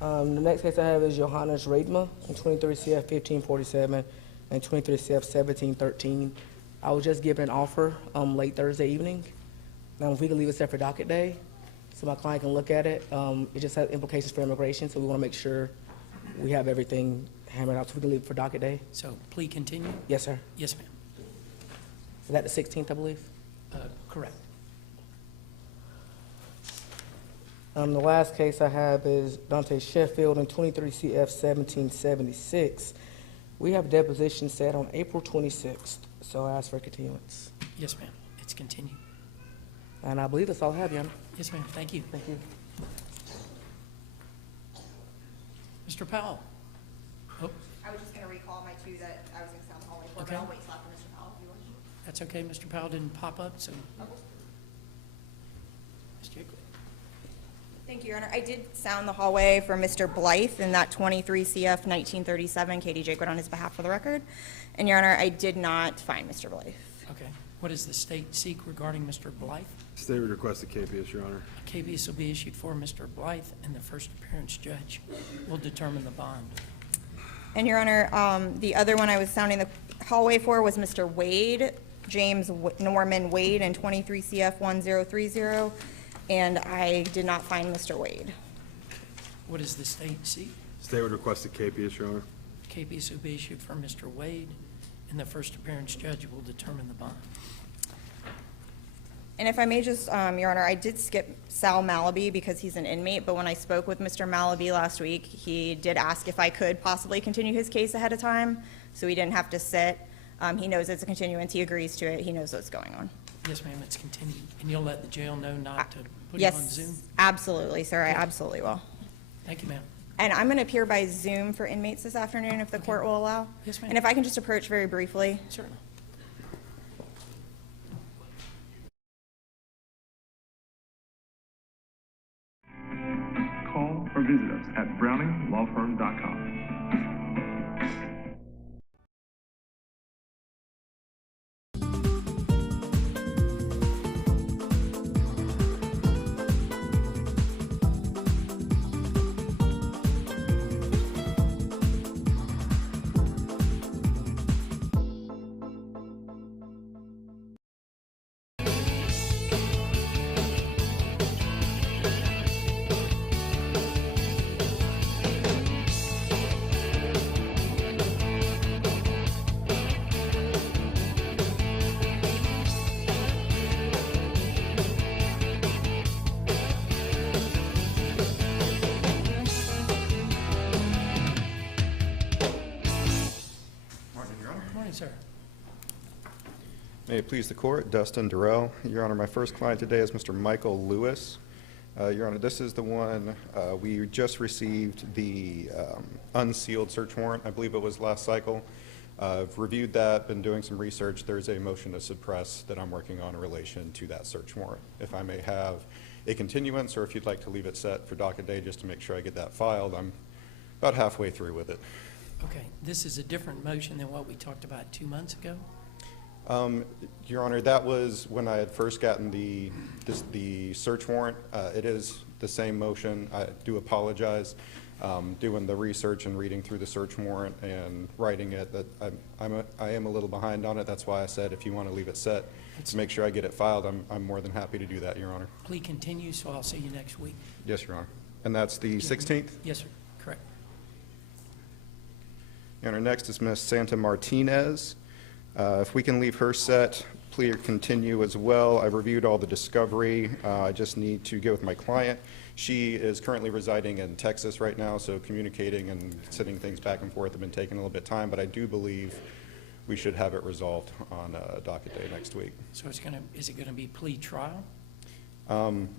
sir. The next case I have is Johannes Radma in 23 CF 1547 and 23 CF 1713. I was just given an offer late Thursday evening. Now, if we could leave it set for docket day, so my client can look at it. It just has implications for immigration, so we want to make sure we have everything hammered out, so we can leave it for docket day. So, plea continue? Yes, sir. Yes, ma'am. Is that the 16th, I believe? Correct. The last case I have is Dante Sheffield in 23 CF 1776. We have deposition set on April 26th, so I ask for continuance. Yes, ma'am. It's continued. And I believe that's all I have, Your Honor. Yes, ma'am. Thank you. Thank you. Mr. Powell. Oh, I was just going to recall my two that I was going to sound the hallway for, Okay. but I'll wait till after Mr. Powell if you want. that's okay. Mr. Powell didn't pop up, so. Ms. Jacob. Thank you, Your Honor. I did sound the hallway for Mr. Blythe in that 23 CF 1937. Katie Jaquid on his behalf for the record. And Your Honor, I did not find Mr. Blythe. Okay. What does the state seek regarding Mr. Blythe? State would request a KPS, Your Honor. A KBS will be issued for Mr. Blythe, and the first appearance judge will determine the bond. And Your Honor, the other one I was sounding the hallway for was Mr. Wade, James Norman Wade in 23 CF 1030, and I did not find Mr. Wade. What does the state seek? State would request a KPS, Your Honor. KBS will be issued for Mr. Wade, and the first appearance judge will determine the bond. And if I may just, Your Honor, I did skip Sal Malaby because he's an inmate, but when I spoke with Mr. Malaby last week, he did ask if I could possibly continue his case ahead of time, so he didn't have to sit. He knows it's a continuance, he agrees to it, he knows what's going on. Yes, ma'am, it's continued. And you'll let the jail know not to put him on Zoom? Yes, absolutely, sir, I absolutely will. Thank you, ma'am. And I'm going to appear by Zoom for inmates this afternoon if the court will allow. Yes, ma'am. And if I can just approach very briefly. Certainly. Call or visit us at browninglawfirm.com. Morning, sir. May it please the court, Dustin Durrell. Your Honor, my first client today is Mr. Michael Lewis. Your Honor, this is the one we just received the unsealed search warrant. I believe it was last cycle. I've reviewed that, been doing some research. There's a motion to suppress that I'm working on in relation to that search warrant. If I may have a continuance, or if you'd like to leave it set for docket day just to make sure I get that filed, I'm about halfway through with it. Okay, this is a different motion than what we talked about 2 months ago? Your Honor, that was when I had first gotten the search warrant. It is the same motion. I do apologize. Doing the research and reading through the search warrant and writing it, that I am a little behind on it. That's why I said if you want to leave it set to make sure I get it filed, I'm more than happy to do that, Your Honor. Plea continues, so I'll see you next week. Yes, Your Honor. And that's the 16th? Yes, sir. Correct. Your Honor, next is Ms. Santa Martinez. If we can leave her set, plea or continue as well. I've reviewed all the discovery. I just need to go with my client. She is currently residing in Texas right now, so communicating and sending things back and forth have been taking a little bit of time, but I do believe we should have it resolved on docket day next week. So is it gonna be plea trial? Can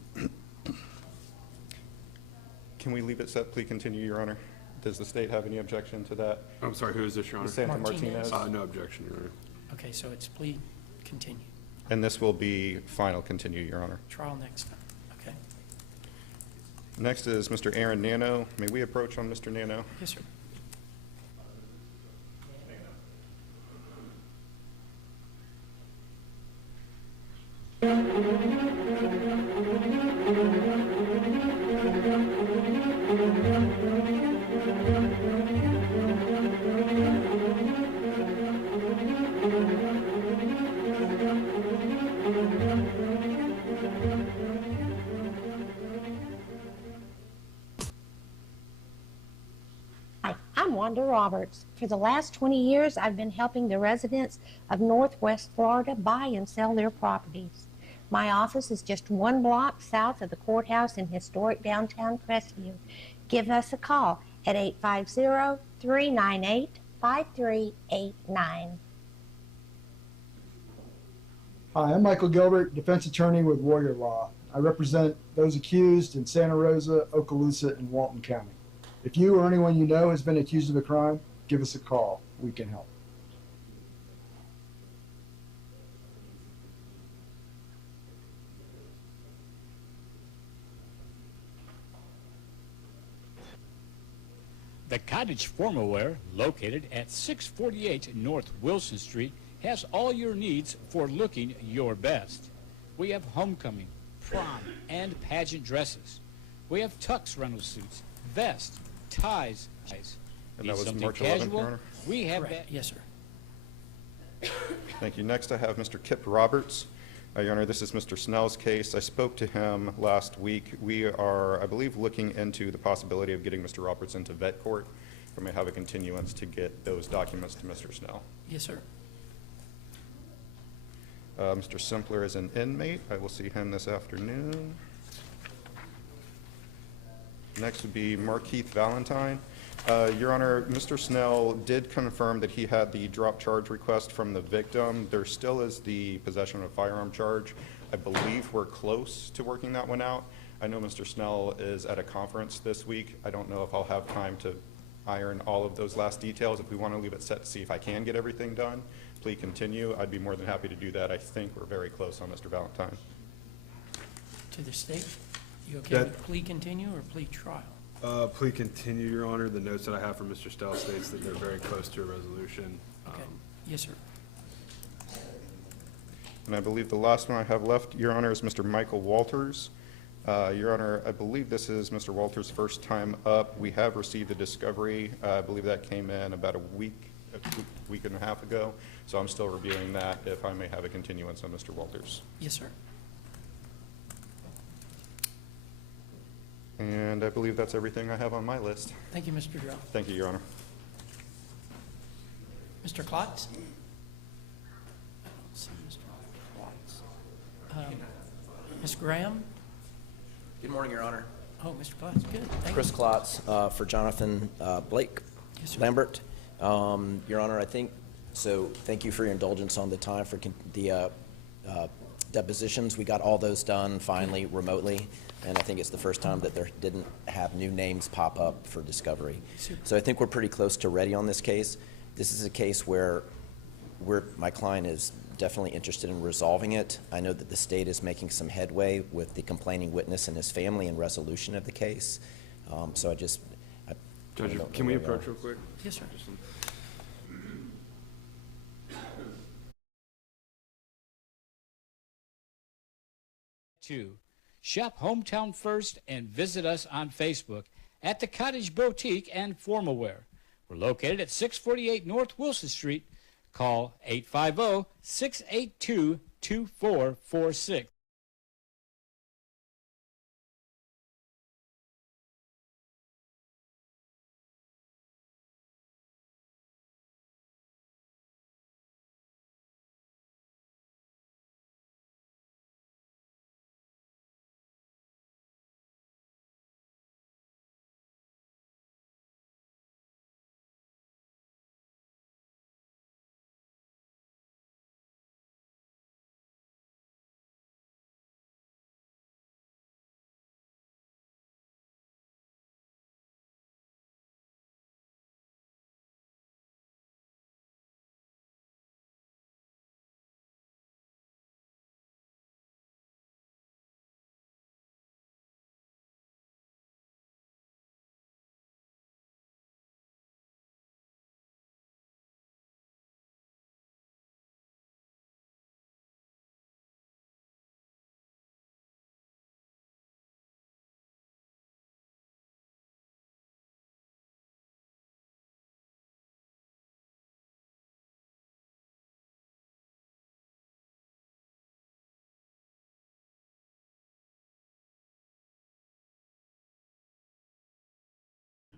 we leave it set, plea continue, Your Honor? Does the state have any objection to that? I'm sorry, who is this, Your Honor? Ms. Santa Martinez. No objection, Your Honor. Okay, so it's plea continue. And this will be final continue, Your Honor. Trial next time, okay? Next is Mr. Aaron Nano. May we approach on Mr. Nano? Yes, sir. Hi, I'm Wanda Roberts. For the last 20 years, I've been helping the residents of Northwest Florida buy and sell their properties. My office is just 1 block south of the courthouse in historic downtown Crestview. Give us a call at 850-398-5389. Hi, I'm Michael Gilbert, defense attorney with Warrior Law. I represent those accused in Santa Rosa, Okaloosa, and Walton County. If you or anyone you know has been accused of a crime, give us a call. We can help. The Cottage Formalware, located at 648 North Wilson Street, has all your needs for looking your best. We have homecoming, prom, and pageant dresses. We have tux rental suits, vests, ties. And Need that was something March 11th, Your casual? Honor? We have Correct. Yes, sir. Thank you. Next, I have Mr. Kip Roberts. Your Honor, this is Mr. Snell's case. I spoke to him last week. We are, I believe, looking into the possibility of getting Mr. Roberts into vet court. We may have a continuance to get those documents to Mr. Snell. Yes, sir. Mr. Simpler is an inmate. I will see him this afternoon. Next would be Markeith Valentine. Your Honor, Mr. Snell did confirm that he had the drop charge request from the victim. There still is the possession of a firearm charge. I believe we're close to working that one out. I know Mr. Snell is at a conference this week. I don't know if I'll have time to iron all of those last details. If we want to leave it set to see if I can get everything done, please continue. I'd be more than happy to do that. I think we're very close on Mr. Valentine. To the state, you okay with plea continue or plea trial? Plea continue, Your Honor. The notes that I have from Mr. Stell states that they're very close to a resolution. Okay. Yes, sir. And I believe the last one I have left, Your Honor, is Mr. Michael Walters. Your Honor, I believe this is Mr. Walters' first time up. We have received a discovery. I believe that came in about a week and a half ago. So I'm still reviewing that, if I may have a continuance on Mr. Walters. Yes, sir. And I believe that's everything I have on my list. Thank you, Mr. Durrell. Thank you, Your Honor. Mr. Klotz? I don't see Mr. Klotz. Ms. Graham? Good morning, Your Honor. Oh, Mr. Klotz, good. Thank Chris you. Klotz for Jonathan Blake Yes, sir. Lambert. Your Honor, I think, so thank you for your indulgence on the time for the depositions. We got all those done finally remotely, and I think it's the first time that there didn't have new names pop up for discovery. Super. So I think we're pretty close to ready on this case. This is a case where my client is definitely interested in resolving it. I know that the state is making some headway with the complaining witness and his family in resolution of the case. So Judge, can we approach real quick? Yes, sir. Shop Hometown First and visit us on Facebook at the Cottage Boutique and Formal Wear. We're located at 648 North Wilson Street. Call 850-682-2446.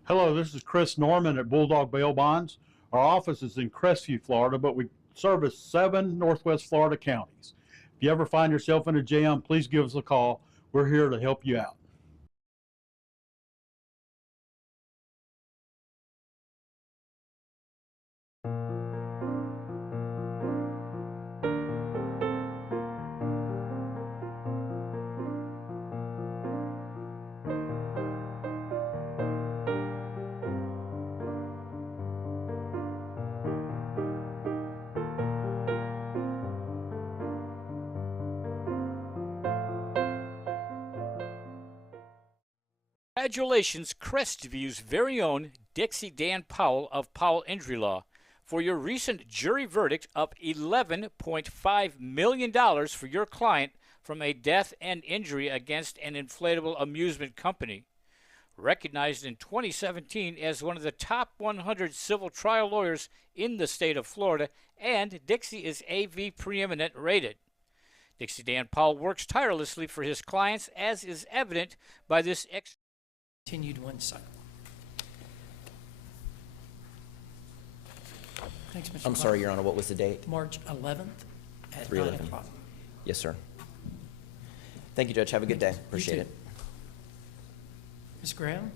Hello, this is Chris Norman at Bulldog Bail Bonds. Our office is in Crestview, Florida, but we service 7 Northwest Florida counties. If you ever find yourself in a jam, please give us a call. We're here to help you out. Congratulations, Crestview's very own Dixie Dan Powell of Powell Injury Law. for your recent jury verdict of $11.5 million for your client from a death and injury against an inflatable amusement company. Recognized in 2017 as one of the top 100 civil trial lawyers in the state of Florida, and Dixie is AV preeminent rated. Dixie Dan Powell works tirelessly for his clients, as is evident by this Continued one cycle. Thanks, Mr. I'm sorry, Your Honor, what was the date? March 11th at 9 3/11. o'clock. Yes, sir. Thank you, Judge. Have a good day. Appreciate too. it. Ms. Graham?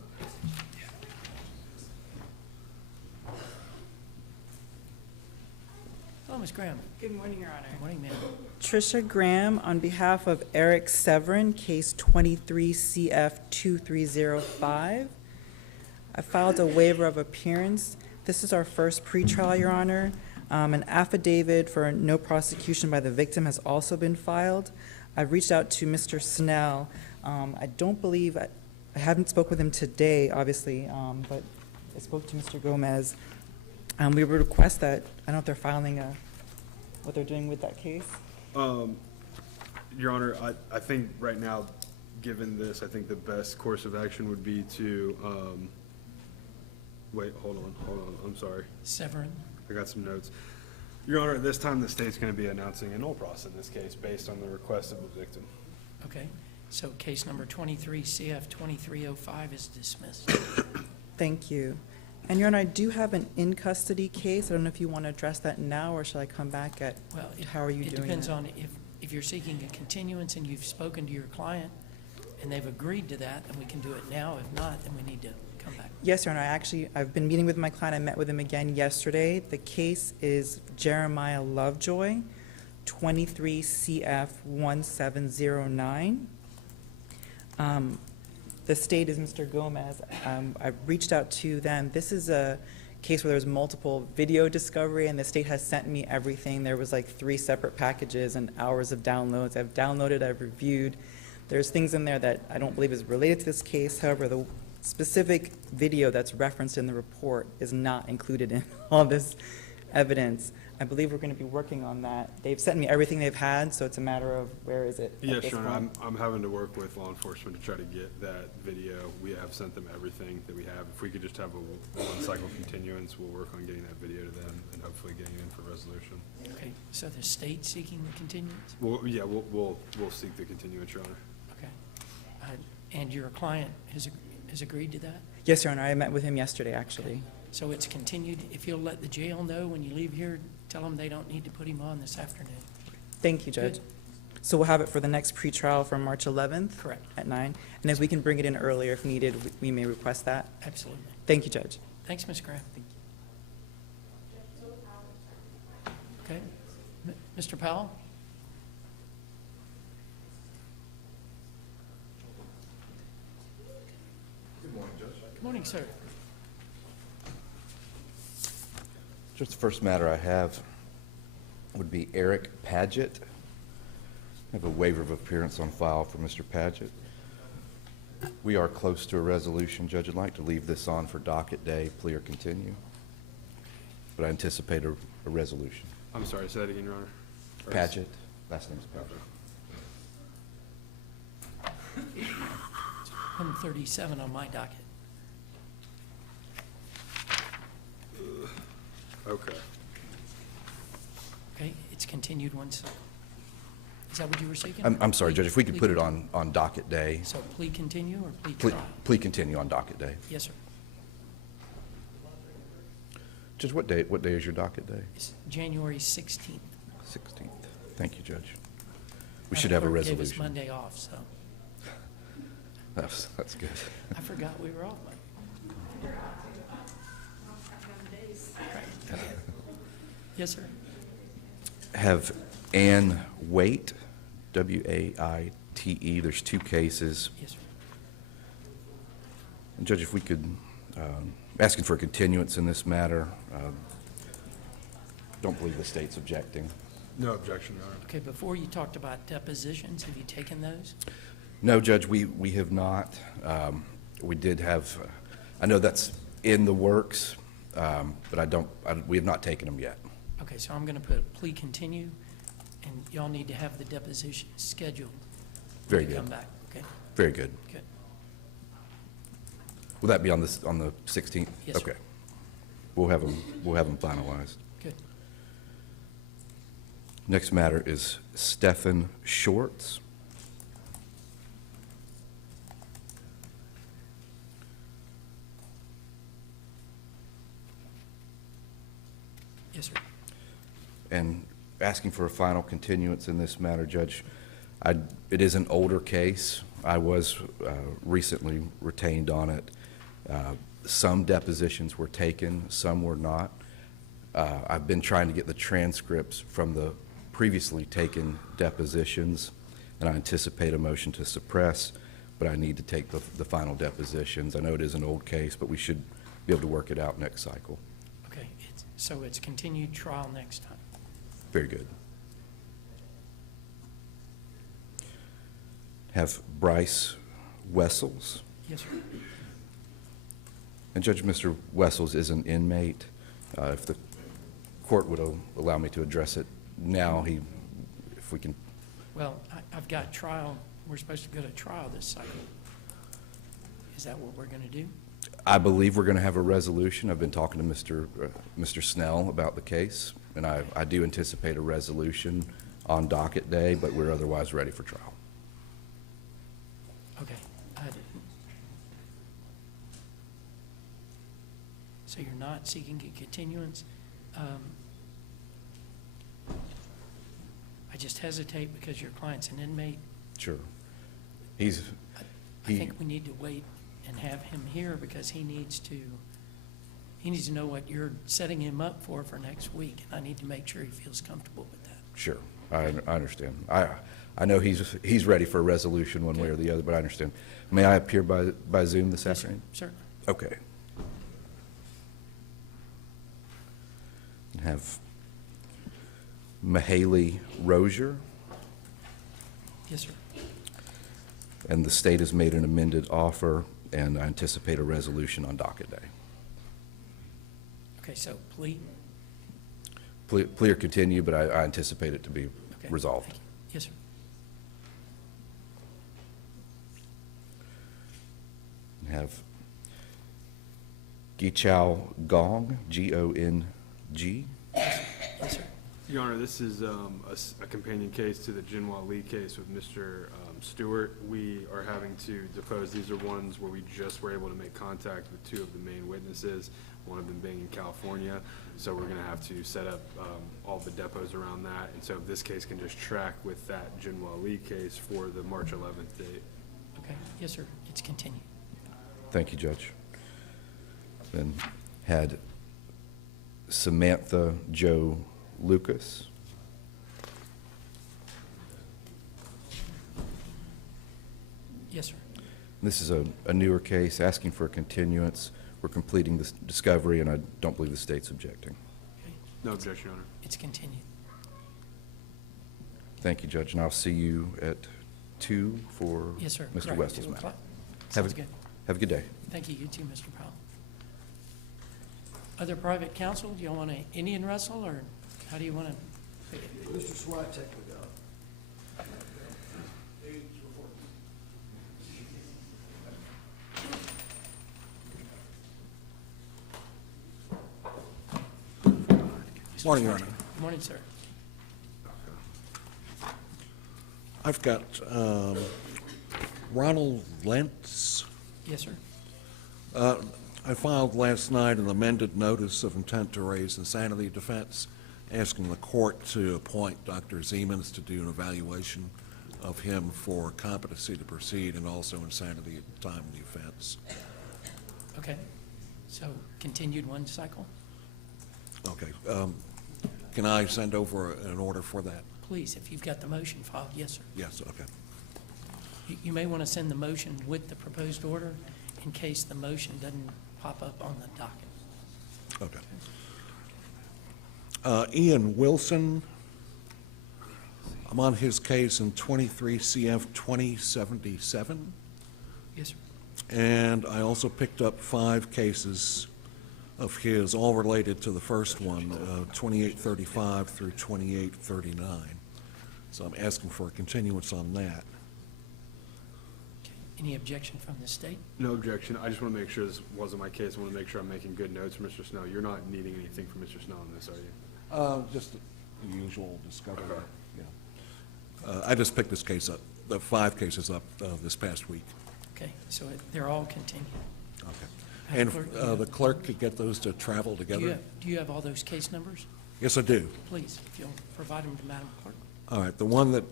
Hello, Ms. Graham. Good morning, Your Honor. Good morning, ma'am. Tricia Graham, on behalf of Eric Severin, case 23 CF 2305. I filed a waiver of appearance. This is our first pretrial, Your Honor. An affidavit for no prosecution by the victim has also been filed. I've reached out to Mr. Snell. I don't believe, I haven't spoke with him today, obviously, but I spoke to Mr. Gomez. We would request that, I don't know if they're filing what they're doing with that case. Your Honor, I think right now, given this, I think the best course of action would be to, wait, hold on, I'm sorry. Severin. I got some notes. Your Honor, at this time, the state's going to be announcing a null pros in this case based on the request of the victim. Okay, so case number 23 CF 2305 is dismissed. Thank you. And Your Honor, I do have an in-custody case. I don't know if you want to address that now, or shall I come back at, Well, how are you doing It depends that? on if you're seeking a continuance and you've spoken to your client and they've agreed to that, then we can do it now. If not, then we need to come back. Yes, Your Honor, I've been meeting with my client. I met with him again yesterday. The case is Jeremiah Lovejoy, 23 CF 1709. The state is Mr. Gomez. I've reached out to them. This is a case where there's multiple video discovery, and the state has sent me everything. There was like 3 separate packages and hours of downloads. I've downloaded, I've reviewed. There's things in there that I don't believe is related to this case. However, the specific video that's referenced in the report is not included in all this evidence. I believe we're going to be working on that. They've sent me everything they've had, so it's a matter of where is it at Yes, this Your Honor, point. I'm having to work with law enforcement to try to get that video. We have sent them everything that we have. If we could just have a one-cycle continuance, we'll work on getting that video to them and hopefully getting it in for resolution. Okay, so the state seeking the continuance? Well, yeah, we'll seek the continuance, Your Honor. Okay. And your client has agreed to that? Yes, Your Honor, I met with him yesterday, actually. So it's continued. If you'll let the jail know when you leave here, tell them they don't need to put him on this afternoon. Thank you, Judge. Good. So we'll have it for the next pretrial from March 11th? Correct. At 9? And if we can bring it in earlier if needed, we may request that? Absolutely. Thank you, Judge. Thanks, Ms. Graham. Okay. Mr. Powell? Good morning, Judge. Good morning, sir. Just the first matter I have would be Eric Paget. I have a waiver of appearance on file for Mr. Paget. We are close to a resolution, Judge. I'd like to leave this on for docket day, plea or continue. But I anticipate a resolution. I'm sorry, say that again, Your Honor. Paget, last name's Paget. 137 on my docket. Okay. Okay, it's continued once. Is that what you were seeking? I'm sorry, Judge, if we could Plea put it continue. on docket day. So plea continue or plea Plea, trial? plea continue on docket day. Yes, sir. Judge, what day is your docket day? It's January 16th. 16th. Thank you, Judge. We Our should have a clerk gave us resolution. Monday off, so That's good. I forgot we were off Monday. Yes, sir. Have Ann Waite, W-A-I-T-E. There's 2 cases. Yes, sir. And Judge, if we could, asking for a continuance in this matter. Don't believe the state's objecting. No objection, Your Honor. Okay, before you talked about depositions, have you taken those? No, Judge, we have not. We did have, I know that's in the works. but we have not taken them yet. Okay, so I'm going to put plea continue, and y'all need to have the deposition scheduled. Very when you good. Come back, okay? Very good. Good. Will that be on the 16th? Yes, sir. Okay. We'll have them finalized. Good. Next matter is Stephen Shorts. Yes, sir. And asking for a final continuance in this matter, Judge. It is an older case. I was recently retained on it. Some depositions were taken, some were not. I've been trying to get the transcripts from the previously taken depositions, and I anticipate a motion to suppress, but I need to take the final depositions. I know it is an old case, but we should be able to work it out next cycle. Okay, so it's continued trial next time. Very good. Have Bryce Wessels. Yes, sir. And Judge, Mr. Wessels is an inmate. If the court would allow me to address it now, if we can. Well, I've got trial. We're supposed to go to trial this cycle. Is that what we're going to do? I believe we're going to have a resolution. I've been talking to Mr. Snell about the case, and I do anticipate a resolution on docket day, but we're otherwise ready for trial. Okay. So you're not seeking a continuance? I just hesitate because your client's an inmate. Sure. I think we need to wait and have him here because he needs to know what you're setting him up for next week, and I need to make sure he feels comfortable with that. Sure. I understand. I know he's ready for a resolution one way or the other, but I understand. May I appear by Zoom this afternoon? Sure. Okay. And have Mahaley Rozier. Yes, sir. And the state has made an amended offer, and I anticipate a resolution on docket day. Okay, so plea? Plea or continue, but I anticipate it to be resolved. Thank you. Yes, sir. And have Gichao Gong, G-O-N-G. Yes, sir. Your Honor, this is a companion case to the Jinhua Lee case with Mr. Stewart. We are having to depose. These are ones where we just were able to make contact with two of the main witnesses, one of them being in California. So we're going to have to set up all the depots around that. And so this case can just track with that Jinhua Lee case for the March 11th date. Okay. Yes, sir. It's continued. Thank you, Judge. Then had Samantha Jo Lucas. Yes, sir. This is a newer case, asking for a continuance. We're completing this discovery, and I don't believe the state's objecting. Okay. No objection, Your Honor. It's continued. Thank you, Judge, and I'll see you at 2 for Yes, sir. Mr. Correct. Wessel's 2 matter. o'clock. Have Sounds a- good. Have a good day. Thank you. You too, Mr. Powell. Other private counsel, do y'all want to Indian wrestle, or how do you want to? Mr. Switek will go. Morning, Your Honor. Good morning, sir. I've got Ronald Lentz. Yes, sir. I filed last night an amended notice of intent to raise insanity defense, asking the court to appoint Dr. Siemens to do an evaluation of him for competency to proceed and also insanity at the time of the offense. Okay. So continued one cycle? Okay. Can I send over an order for that? Please, if you've got the motion filed, yes, sir. Yes, okay. You may want to send the motion with the proposed order in case the motion doesn't pop up on the docket. Okay. Ian Wilson, I'm on his case in 23 CF 2077. Yes, sir. And I also picked up 5 cases of his, all related to the first one, 2835 through 2839. So I'm asking for a continuance on that. Any objection from the state? No objection. I just want to make sure this wasn't my case. I want to make sure I'm making good notes for Mr. Snow. You're not needing anything from Mr. Snow on this, are you? Just the usual discovery. Yeah. I just picked this case up, the 5 cases up this past week. Okay, so they're all continued. Okay. And the clerk could get those to travel together? Do you have all those case numbers? Yes, I do. Please, if you'll provide them to Madam Clerk. All right, the one that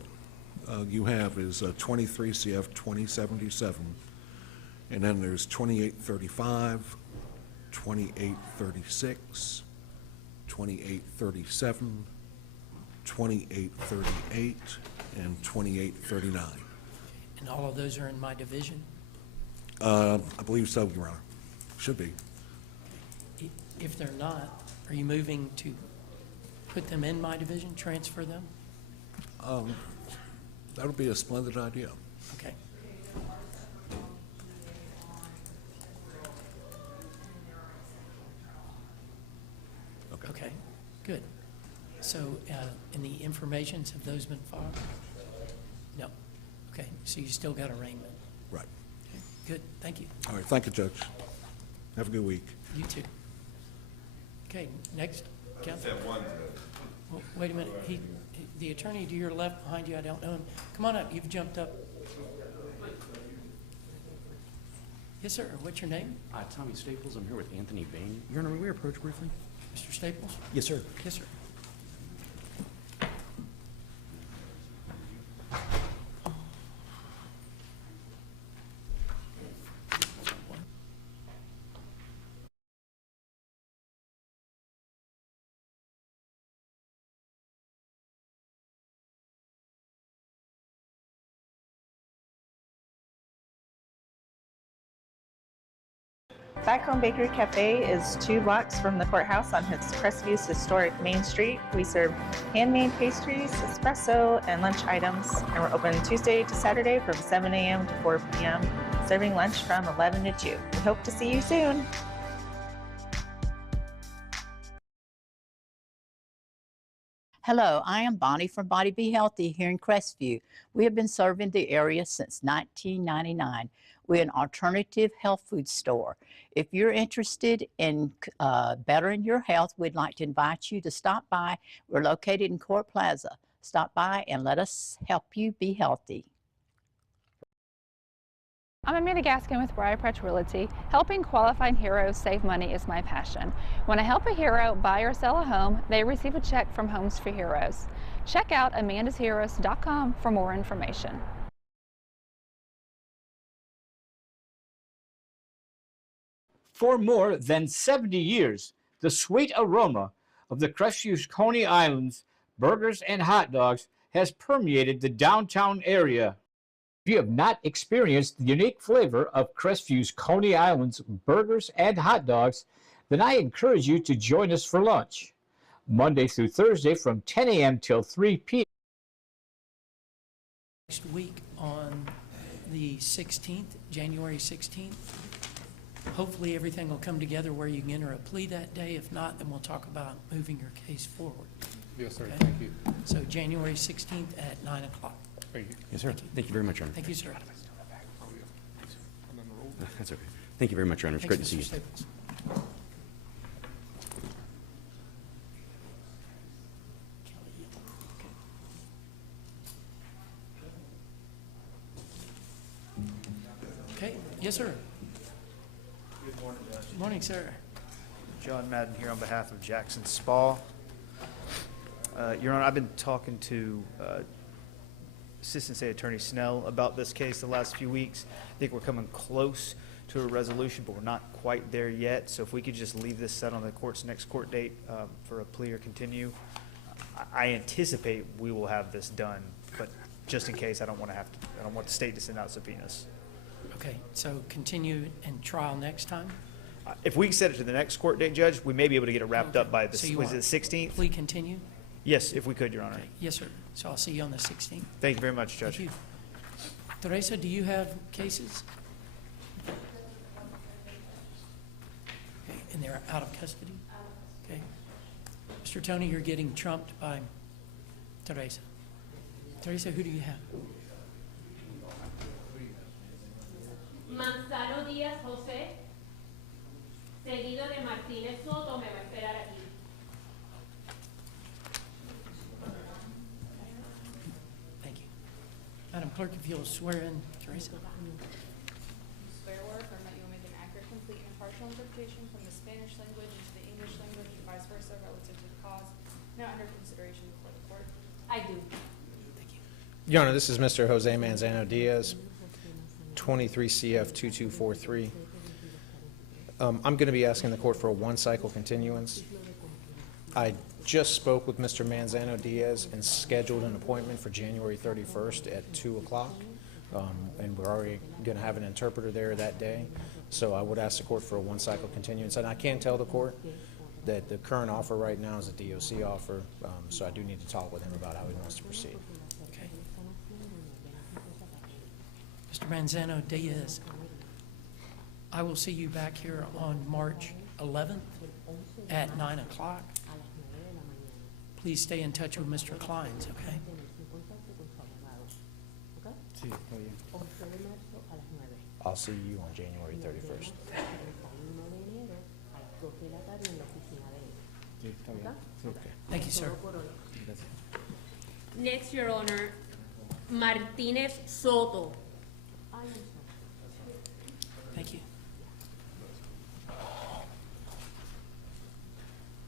you have is 23 CF 2077, and then there's 2835, 2836, 2837, 2838, and 2839. And all of those are in my division? I believe so, Your Honor. Should be. If they're not, are you moving to put them in my division, transfer them? That would be a splendid idea. Okay. Okay, good. So, in the informations, have those been filed? No. Okay, so you still got arraignment? Right. Okay, good, thank you. All right, thank you, Judge. Have a good week. You too. Okay, next, Counsel. Well, wait a minute, the attorney to your left behind you, I don't know him. Come on up, you've jumped up. Yes, sir, what's your name? Tommy Staples. I'm here with Anthony Bain. Your Honor, may we approach briefly? Mr. Staples? Yes, sir. Yes, sir. Back Home Bakery Cafe is 2 blocks from the courthouse on Crestviews historic Main Street. We serve handmade pastries, espresso, and lunch items, and we're open Tuesday to Saturday from 7 a.m. to 4 p.m., serving lunch from 11 to 2. We hope to see you soon. Hello, I am Bonnie from Body Be Healthy here in Crestview. We have been serving the area since 1999. We're an alternative health food store. If you're interested in bettering your health, we'd like to invite you to stop by. We're located in Court Plaza. Stop by and let us help you be healthy. I'm Amanda Gaskin with Briar Patch Realty. Helping qualified heroes save money is my passion. When I help a hero buy or sell a home, they receive a check from Homes for Heroes. Check out amandasheroes.com for more information. For more than 70 years, the sweet aroma of the Crestview Coney Islands burgers and hot dogs has permeated the downtown area. If you have not experienced the unique flavor of Crestview's Coney Islands burgers and hot dogs, then I encourage you to join us for lunch, Monday through Thursday from 10 a.m. till 3 p.m. Next week on the 16th, January 16th. Hopefully everything will come together where you can enter a plea that day. If not, then we'll talk about moving your case forward. Yes, sir. Okay? Thank you. So January 16th at 9 o'clock. Thank you. Yes, sir. Thank you very much, Your Honor. Thank you, sir. That's okay. Thank you very much, Your Honor. It's great to see you. Staples. Okay, yes, sir. Good morning, Justice. Good morning, sir. John Madden here on behalf of Jackson Spa. Your Honor, I've been talking to Assistant State Attorney Snell about this case the last few weeks. I think we're coming close to a resolution, but we're not quite there yet. So if we could just leave this set on the court's next court date for a plea or continue, I anticipate we will have this done. But just in case, I don't want the state to send out subpoenas. Okay, so continue and trial next time? If we set it to the next court date, Judge, we may be able to get it wrapped up by the, So you was it want the 16th? Plea continue? Yes, if we could, Your Honor. Okay, yes, sir. So I'll see you on the 16th. Thank you very much, Judge. Thank you. Teresa, do you have cases? Okay, and they're out of custody? Okay. Mr. Tony, you're getting trumped by Teresa. Teresa, who do you have? Manzano Díaz José, seguido de Martínez Soto, me va a esperar aquí. Thank you. Madam Clerk, if you'll swear in Teresa. Swear or affirm that you will make an accurate, complete, and impartial interpretation from the Spanish language into the English language and vice versa relative to the cause now under consideration before the court. I do. Your Honor, this is Mr. Jose Manzano Diaz, 23 CF 2243. I'm going to be asking the court for a one-cycle continuance. I just spoke with Mr. Manzano Diaz and scheduled an appointment for January 31st at 2 o'clock, and we're already going to have an interpreter there that day. So I would ask the court for a one-cycle continuance. And I can tell the court that the current offer right now is a DOC offer, so I do need to talk with him about how he wants to proceed. Okay. Mr. Manzano Diaz, I will see you back here on March 11th at 9 o'clock. Please stay in touch with Mr. Kleins, okay? I'll see you on January 31st. Thank you, sir. Next, Your Honor, Martínez Soto. Thank you.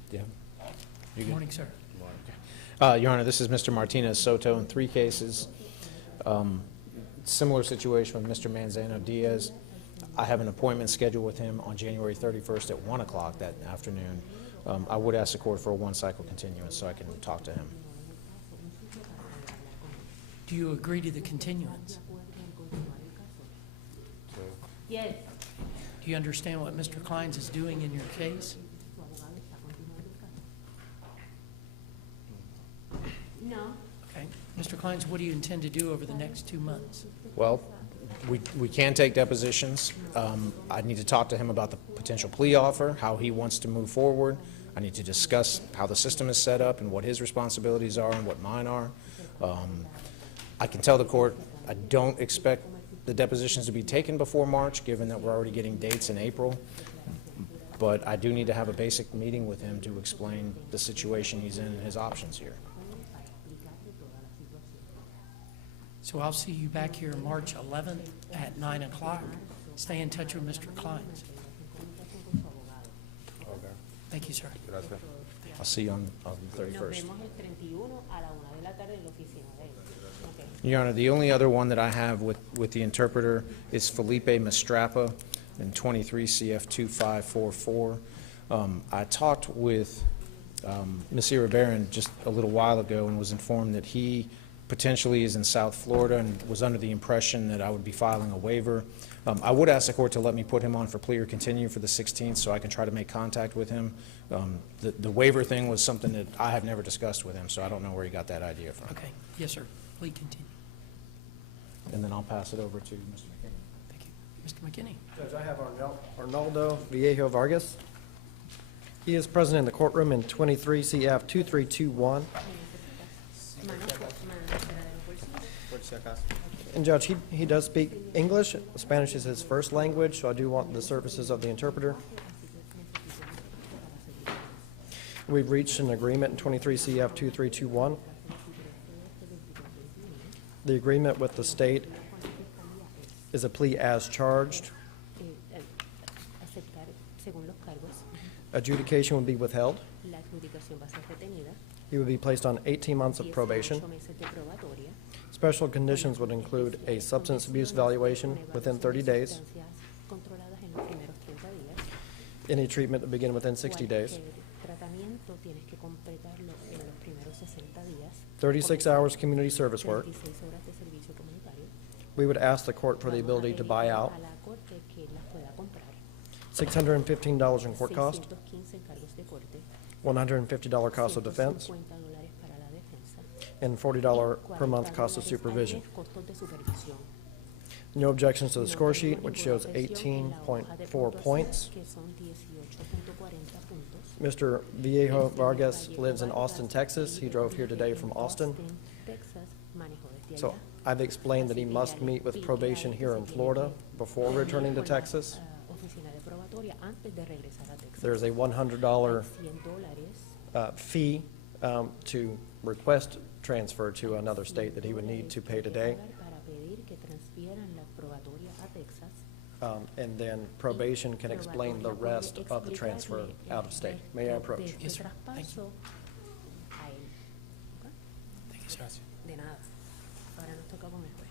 Yeah. Good morning, sir. Your Honor, this is Mr. Martinez Soto in 3 cases. Similar situation with Mr. Manzano Diaz. I have an appointment scheduled with him on January 31st at 1 o'clock that afternoon. I would ask the court for a one-cycle continuance so I can talk to him. Do you agree to the continuance? Yes. Do you understand what Mr. Kleins is doing in your case? No. Okay. Mr. Kleins, what do you intend to do over the next 2 months? Well, we can take depositions. I need to talk to him about the potential plea offer, how he wants to move forward. I need to discuss how the system is set up and what his responsibilities are and what mine are. I can tell the court I don't expect the depositions to be taken before March, given that we're already getting dates in April. But I do need to have a basic meeting with him to explain the situation he's in and his options here. So I'll see you back here March 11th at 9 o'clock. Stay in touch with Mr. Kleins. Okay. Thank you, sir. Gracias. I'll see you on the 31st. Your Honor, the only other one that I have with the interpreter is Felipe Mastrapa in 23 CF 2544. I talked with Ms. Iribarren just a little while ago and was informed that he potentially is in South Florida and was under the impression that I would be filing a waiver. I would ask the court to let me put him on for plea or continue for the 16th so I can try to make contact with him. The waiver thing was something that I have never discussed with him, so I don't know where he got that idea from. Okay. Yes, sir. Please continue. And then I'll pass it over to Mr. McKinney. Thank you. Mr. McKinney. Judge, I have Arnaldo Viejo Vargas. He is present in the courtroom in 23 CF 2321. And Judge, he does speak English. Spanish is his first language, so I do want the services of the interpreter. We've reached an agreement in 23 CF 2321. The agreement with the state is a plea as charged. Adjudication would be withheld. He would be placed on 18 months of probation. Special conditions would include a substance abuse evaluation within 30 days, any treatment to begin within 60 days, 36 hours community service work. We would ask the court for the ability to buy out, $615 in court cost, $150 cost of defense, and $40 per month cost of supervision. No objections to the score sheet, which shows 18.4 points. Mr. Viejo Vargas lives in Austin, Texas. He drove here today from Austin. So I've explained that he must meet with probation here in Florida before returning to Texas. There's a $100 fee to request transfer to another state that he would need to pay today. And then probation can explain the rest of the transfer out of state. May I approach? Yes, sir. Thank you. Thank you, sir. De nada. Ahora nos toca con el juez.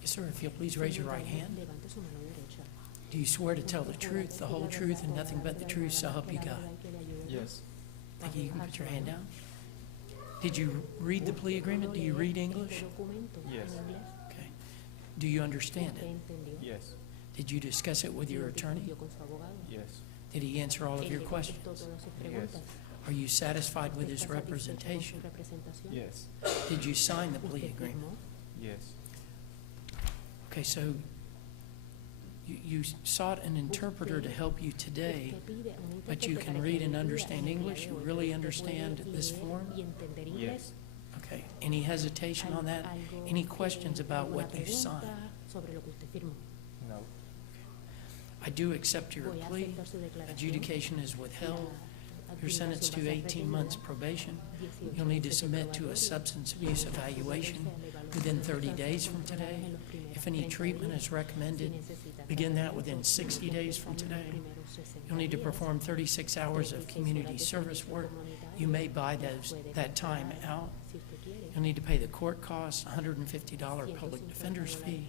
Yes, sir. If you'll please raise your right hand. Levante su mano derecha. Do you swear to tell the truth, the whole truth, and nothing but the truth, so help you God? Yes. Thank you. You can put your hand down. Did you read the plea agreement? Do you read English? Yes. Okay. Do you understand it? Yes. Did you discuss it with your attorney? Yes. Did he answer all of your questions? Yes. Are you satisfied with his representation? Yes. Did you sign the plea agreement? Yes. Okay, so you sought an interpreter to help you today, but you can read and understand English? You really understand this form? Yes. Okay. Any hesitation on that? Any questions about what you signed? No. I do accept your plea. Adjudication is withheld. You're sentenced to 18 months probation. You'll need to submit to a substance abuse evaluation within 30 days from today. If any treatment is recommended, begin that within 60 days from today. You'll need to perform 36 hours of community service work. You may buy that time out. You'll need to pay the court costs, $150 public defender's fee,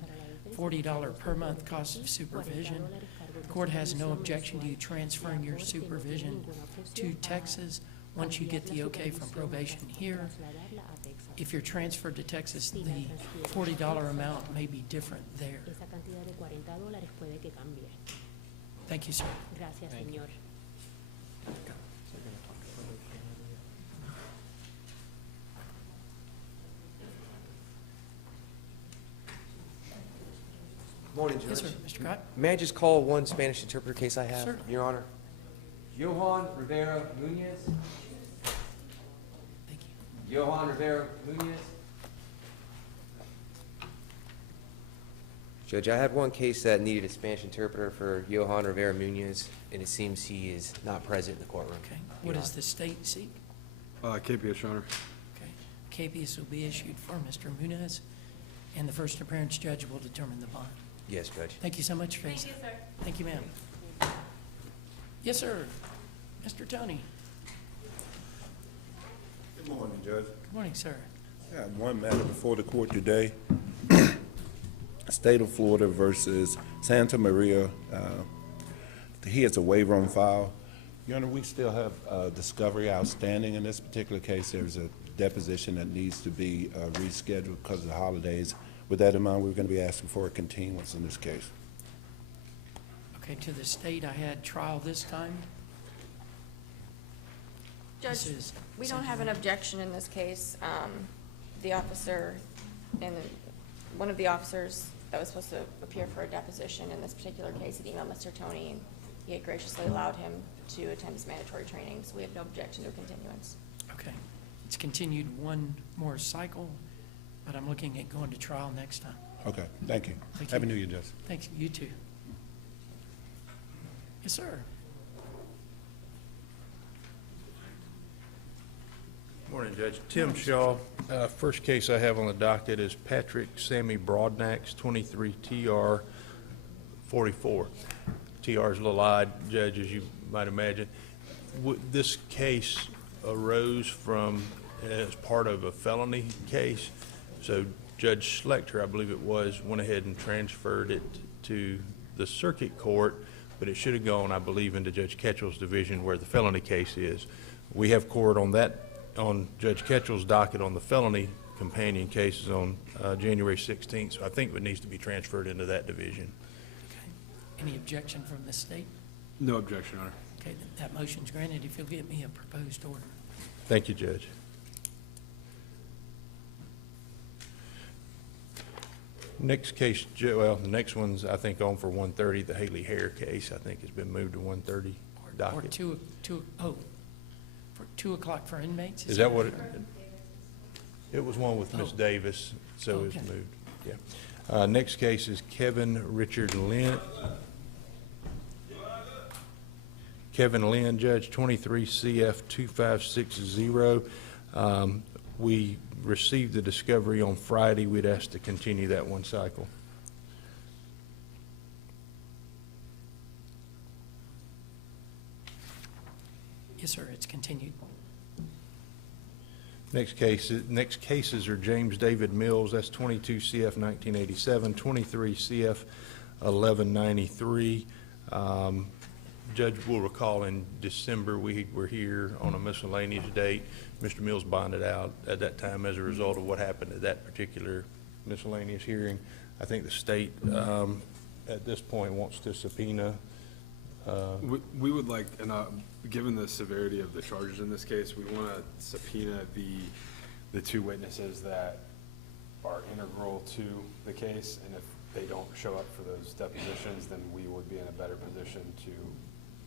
$40 per month cost of supervision. The court has no objection to you transferring your supervision to Texas once you get the okay from probation here. If you're transferred to Texas, the $40 amount may be different there. Esa cantidad de $40 puede que cambie. Thank you, sir. Gracias, Thank you. señor. Morning, Judge. Yes, sir. Mr. Cott? May I just call one Spanish interpreter case I have, Certainly. Your Honor? Johan Rivera Munoz. Thank you. Johan Rivera Munoz. Judge, I had one case that needed a Spanish interpreter for Johan Rivera Munoz, and it seems he is not present in the courtroom. Okay. What does the state seek? KPS, Your Honor. Okay. KPS will be issued for Mr. Munez, and the first appearance judge will determine the bond. Yes, Judge. Thank you so much, Teresa. Thank you, sir. Thank you, ma'am. Yes, sir. Mr. Tony. Good morning, Judge. Good morning, sir. I have one matter before the court today. State of Florida versus Santa Maria. He has a waiver on file. Your Honor, we still have discovery outstanding in this particular case. There's a deposition that needs to be rescheduled because of the holidays. With that in mind, we're going to be asking for a continuance in this case. Okay, to the state, I had trial this time. Judge, This is we don't have an objection in this case. The officer, and one of the officers that was supposed to appear for a deposition in this particular case had emailed Mr. Tony, and he had graciously allowed him to attend his mandatory training, so we have no objection to a continuance. Okay. It's continued one more cycle, but I'm looking at going to trial next time. Okay, thank you. Thank Happy you. New Year, Judge. Thanks, you too. Yes, sir. Morning, Judge. Tim Shaw. First case I have on the docket is Patrick Sammy Broadnax, 23 TR 44. TR is a little odd, Judge, as you might imagine. This case arose from, as part of a felony case. So Judge Schlechter, I believe it was, went ahead and transferred it to the circuit court, but it should have gone, I believe, into Judge Ketchell's division where the felony case is. We have court on that, on Judge Ketchell's docket on the felony companion cases on January 16th, so I think it needs to be transferred into that division. Okay. Any objection from the state? No objection, Your Honor. Okay, that motion's granted if you'll get me a proposed order. Thank you, Judge. Next case, well, the next one's, I think, on for 1:30, the Haley Hare case, I think, has been moved to 1:30 Or docket. for 2 o'clock for inmates? Is that what it, it was one with Oh. Ms. Davis, so it's Okay. moved, yeah. Next case is Kevin Richard Lynn. Kevin Lynn, Judge, 23 CF 2560. We received the discovery on Friday. We'd ask to continue that one cycle. Yes, sir, it's continued. Next cases are James David Mills, that's 22 CF 1987, 23 CF 1193. Judge will recall in December, we were here on a miscellaneous date. Mr. Mills bonded out at that time as a result of what happened at that particular miscellaneous hearing. I think the state, at this point, wants to subpoena. We would like, and given the severity of the charges in this case, we want to subpoena the two witnesses that are integral to the case, and if they don't show up for those depositions, then we would be in a better position to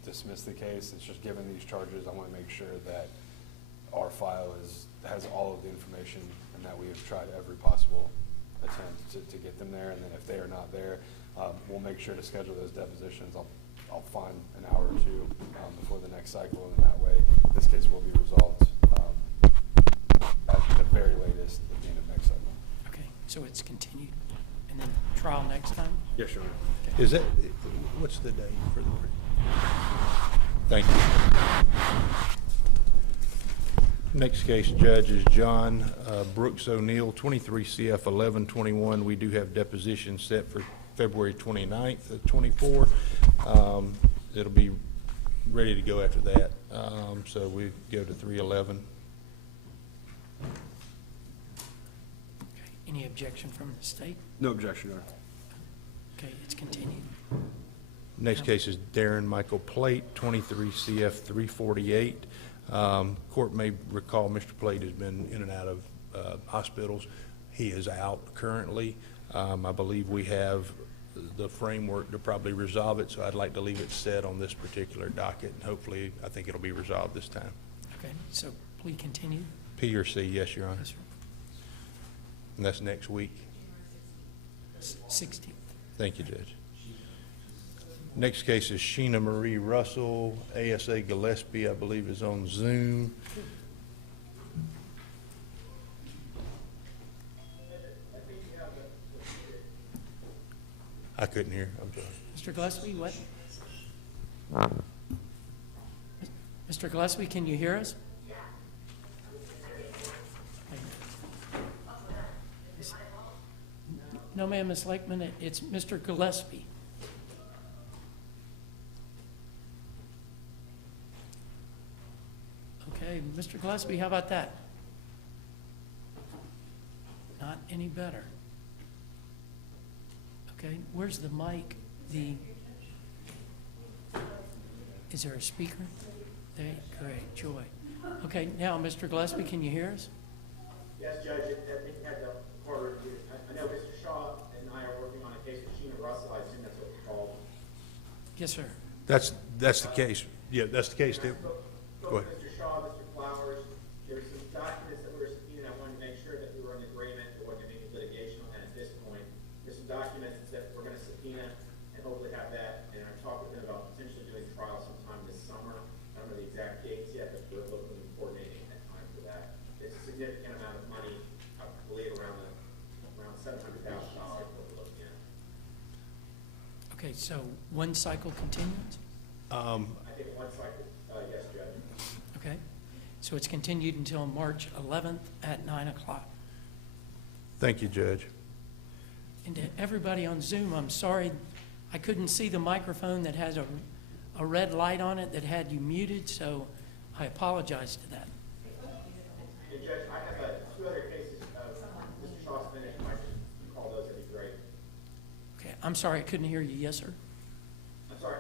dismiss the case. It's just given these charges, I want to make sure that our file has all of the information and that we have tried every possible attempt to get them there, and then if they are not there, we'll make sure to schedule those depositions. I'll find an hour or two before the next cycle, and that way this case will be resolved at the very latest at the end of next cycle. Okay, so it's continued. And then trial next time? Yeah, sure. Is that, what's the date for the? Thank you. Next case, Judge, is John Brooks O'Neill, 23 CF 1121. We do have deposition set for February 29th of 24. It'll be ready to go after that. So we go to 311. Okay, any objection from the state? No objection, Your Honor. Okay, it's continued. Next case is Darren Michael Plate, 23 CF 348. Court may recall Mr. Plate has been in and out of hospitals. He is out currently. I believe we have the framework to probably resolve it, so I'd like to leave it set on this particular docket, and hopefully I think it'll be resolved this time. Okay, so plea continued? P or C, yes, Your Honor. Yes, sir. And that's next week. 16th. Thank you, Judge. Next case is Sheena Marie Russell, ASA Gillespie, I believe is on Zoom. I couldn't hear, I'm sorry. Mr. Gillespie, what? Mr. Gillespie, can you hear us? No, ma'am, Ms. Lakeman, it's Mr. Gillespie. Okay, Mr. Gillespie, how about that? Not any better. Okay, where's the mic? Is there a speaker? There, great, Joy. Okay, now, Mr. Gillespie, can you hear us? Yes, Judge, I think you had the court review. I know Mr. Shaw and I are working on a case with Sheena Russell. I assume that's what it's called. Yes, sir. That's the case. Yeah, that's the case. Go ahead. Mr. Shaw, Mr. Flowers, there were some documents that we were subpoenaed. I wanted to make sure that we were in agreement. There wasn't any litigation on that at this point. There's some documents that we're going to subpoena and hopefully have that. And I talked with him about potentially doing trial sometime this summer. I don't know the exact dates yet, but we're looking and coordinating that time for that. It's a significant amount of money, I believe around $700,000 what we're looking at. Okay, so one cycle continuance? I think one cycle, yes, Judge. Okay, so it's continued until March 11th at 9 o'clock. Thank you, Judge. And to everybody on Zoom, I'm sorry, I couldn't see the microphone that has a red light on it that had you muted, so I apologize to that. Hey, Judge, I have two other cases of Mr. Shaw's finished. If you call those, that'd be great. Okay, I'm sorry, I couldn't hear you. Yes, sir? I'm sorry,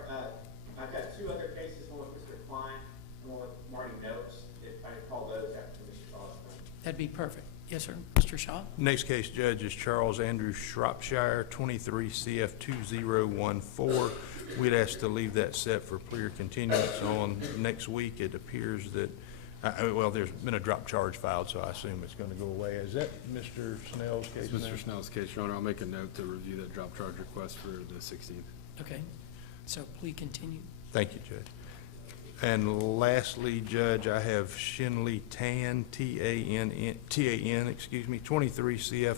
I've got two other cases, one with Mr. Klein and one with Marty Noakes. If I could call those after Mr. Shaw's finished. That'd be perfect. Yes, sir. Mr. Shaw? Next case, Judge, is Charles Andrew Shropshire, 23 CF 2014. We'd ask to leave that set for clear continuance on next week. It appears that, well, there's been a drop charge filed, so I assume it's going to go away. Is that Mr. Snell's case? It's Mr. Snell's case, Your Honor. I'll make a note to review that drop charge request for the 16th. Okay. So please continue. Thank you, Judge. And lastly, Judge, I have Shinley Tan, T-A-N, excuse me, 23 CF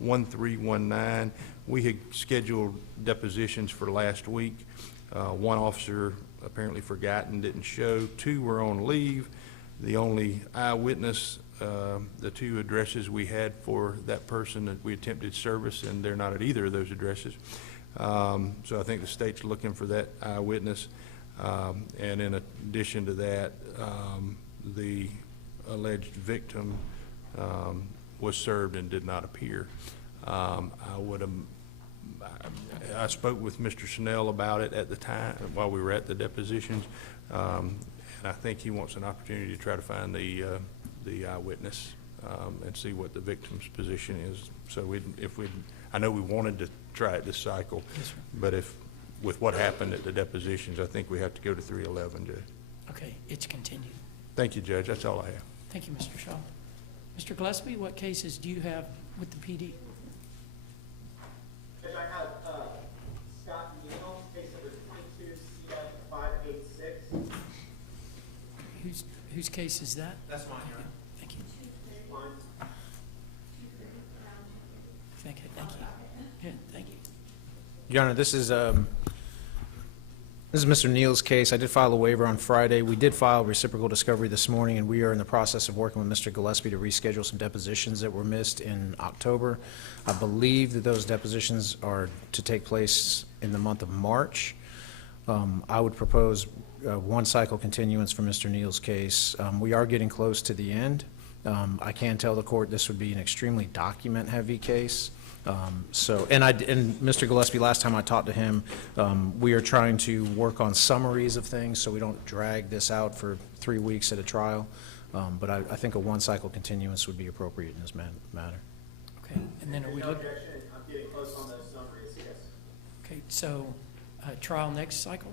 1319. We had scheduled depositions for last week. One officer apparently forgot and didn't show. 2 were on leave. The only eyewitness, the 2 addresses we had for that person that we attempted service, and they're not at either of those addresses. So I think the state's looking for that eyewitness. And in addition to that, the alleged victim was served and did not appear. I spoke with Mr. Snell about it at the time while we were at the depositions, and I think he wants an opportunity to try to find the eyewitness and see what the victim's position is. So I know we wanted to try it this cycle, yes, sir. But with what happened at the depositions, I think we have to go to 311, Judge. Okay, it's continued. Thank you, Judge. That's all I have. Thank you, Mr. Shaw. Mr. Gillespie, what cases do you have with the PD? Judge, I have Scott Neal, case number 22 CF 586. Whose case is that? That's mine, Your Honor. Thank you. Mine. Thank you. Yeah, thank you. Your Honor, this is Mr. Neal's case. I did file a waiver on Friday. We did file reciprocal discovery this morning, and we are in the process of working with Mr. Gillespie to reschedule some depositions that were missed in October. I believe that those depositions are to take place in the month of March. I would propose one cycle continuance for Mr. Neal's case. We are getting close to the end. I can tell the court this would be an extremely document-heavy case. And Mr. Gillespie, last time I talked to him, we are trying to work on summaries of things so we don't drag this out for 3 weeks at a trial. But I think a one-cycle continuance would be appropriate in this matter. Okay, and then are we No looking? objection. I'm getting close on those summaries, yes. Okay, so trial next cycle?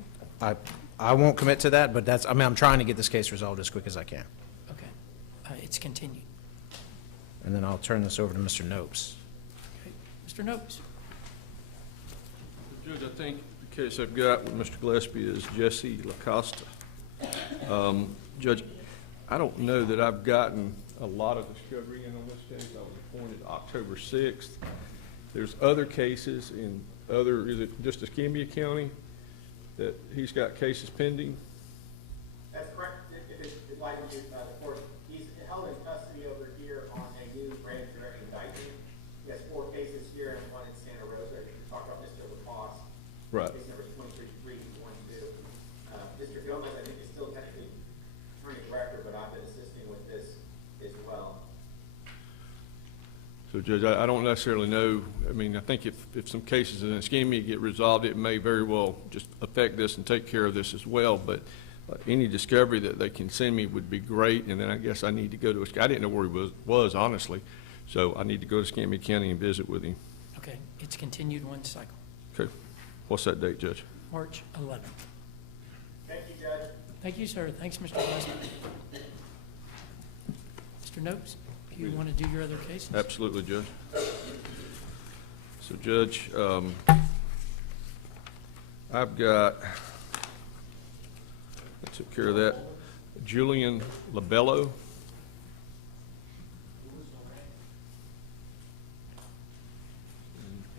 I won't commit to that, but I'm trying to get this case resolved as quick as I can. Okay, it's continued. And then I'll turn this over to Mr. Nopes. Mr. Nopes. Judge, I think the case I've got with Mr. Gillespie is Jesse LaCosta. Judge, I don't know that I've gotten a lot of discovery in on this case. I was appointed October 6th. There's other cases in is it just Escambia County that he's got cases pending? That's correct. If it's like you, the court, he's held in custody over here on a new grand jury indictment. He has 4 cases here and 1 in Santa Rosa. I think we talked about Mr. LaCoste. Right. Case number 23-3, 1-2. Mr. Gomez, I think, is still technically attorney director, but I've been assisting with this as well. So, Judge, I don't necessarily know. I mean, I think if some cases in Escambia get resolved, it may very well just affect this and take care of this as well. But any discovery that they can send me would be great. And then I guess I need to go to I didn't know where he was honestly. So I need to go to Escambia County and visit with him. Okay, it's continued one cycle. Okay. What's that date, Judge? March 11th. Thank you, Judge. Thank you, sir. Thanks, Mr. Gillespie. Mr. Nopes, do you want to do your other cases? Absolutely, Judge. So, Judge, I've got, I took care of that, Julian Labello.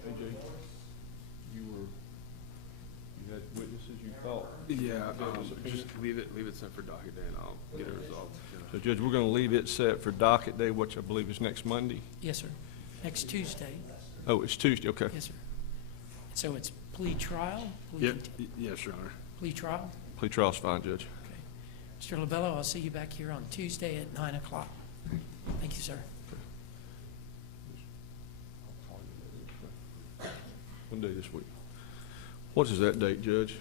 And AJ, you had witnesses you thought? Yeah, just leave it set for docket day and I'll get it resolved. So, Judge, we're going to leave it set for docket day, which I believe is next Monday. Yes, sir. Next Tuesday. Oh, it's Tuesday, okay. Yes, sir. So it's plea trial? Yes, Your Honor. Plea trial? Plea trial's fine, Judge. Mr. Labello, I'll see you back here on Tuesday at 9 o'clock. Thank you, sir. One day this week. What is that date, Judge?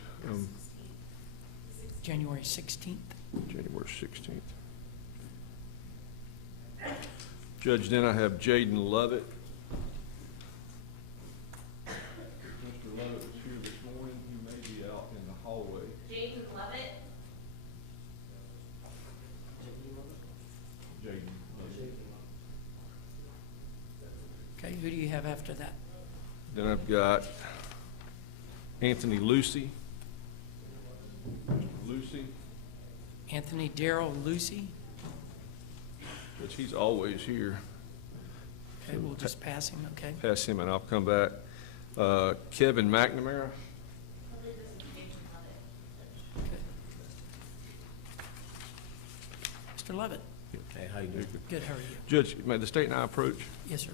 January 16th. January 16th. Judge, then I have Jaden Lovett. Mr. Lovett was here this morning. He may be out in the hallway. Jaden Lovett. Jaden. Okay, who do you have after that? Then I've got Anthony Lucy. Lucy. Anthony Darrell Lucy. Which he's always here. Okay, we'll just pass him, okay? Pass him and I'll come back. Kevin McNamara. Mr. Lovett. Hey, how you doing? Good, how are you? Judge, may the state and I approach? Yes, sir.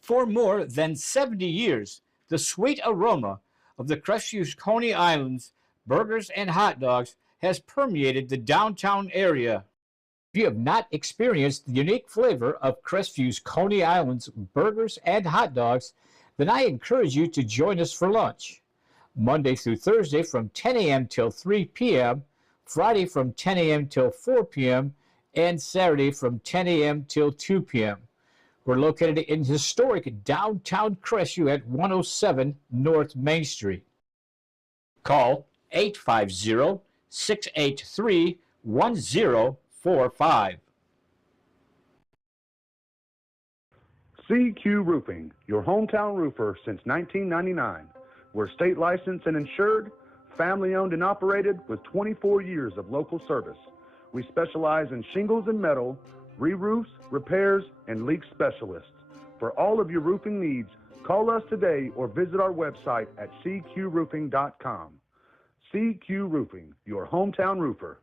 For more than 70 years, the sweet aroma of the Crestview Coney Islands burgers and hot dogs has permeated the downtown area. If you have not experienced the unique flavor of Crestview's Coney Islands burgers and hot dogs, then I encourage you to join us for lunch. Monday through Thursday from 10 a.m. till 3 p.m., Friday from 10 a.m. till 4 p.m., and Saturday from 10 a.m. till 2 p.m. We're located in historic downtown Crestview at 107 North Main Street. Call 850-683-1045. CQ Roofing, your hometown roofer since 1999. We're state licensed and insured, family owned and operated with 24 years of local service. We specialize in shingles and metal, re-roofs, repairs, and leak specialists. For all of your roofing needs, call us today or visit our website at cqroofing.com. CQ Roofing, your hometown roofer.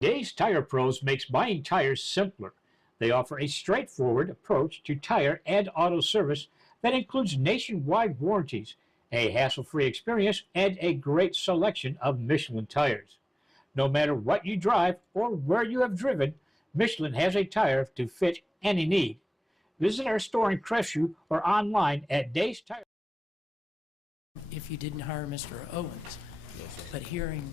Days Tire Pros makes buying tires simpler. They offer a straightforward approach to tire and auto service that includes nationwide warranties, a hassle-free experience, and a great selection of Michelin tires. No matter what you drive or where you have driven, Michelin has a tire to fit any need. Visit our store in Crestview or online at Days Tire. If you didn't hire Mr. Owens, but hearing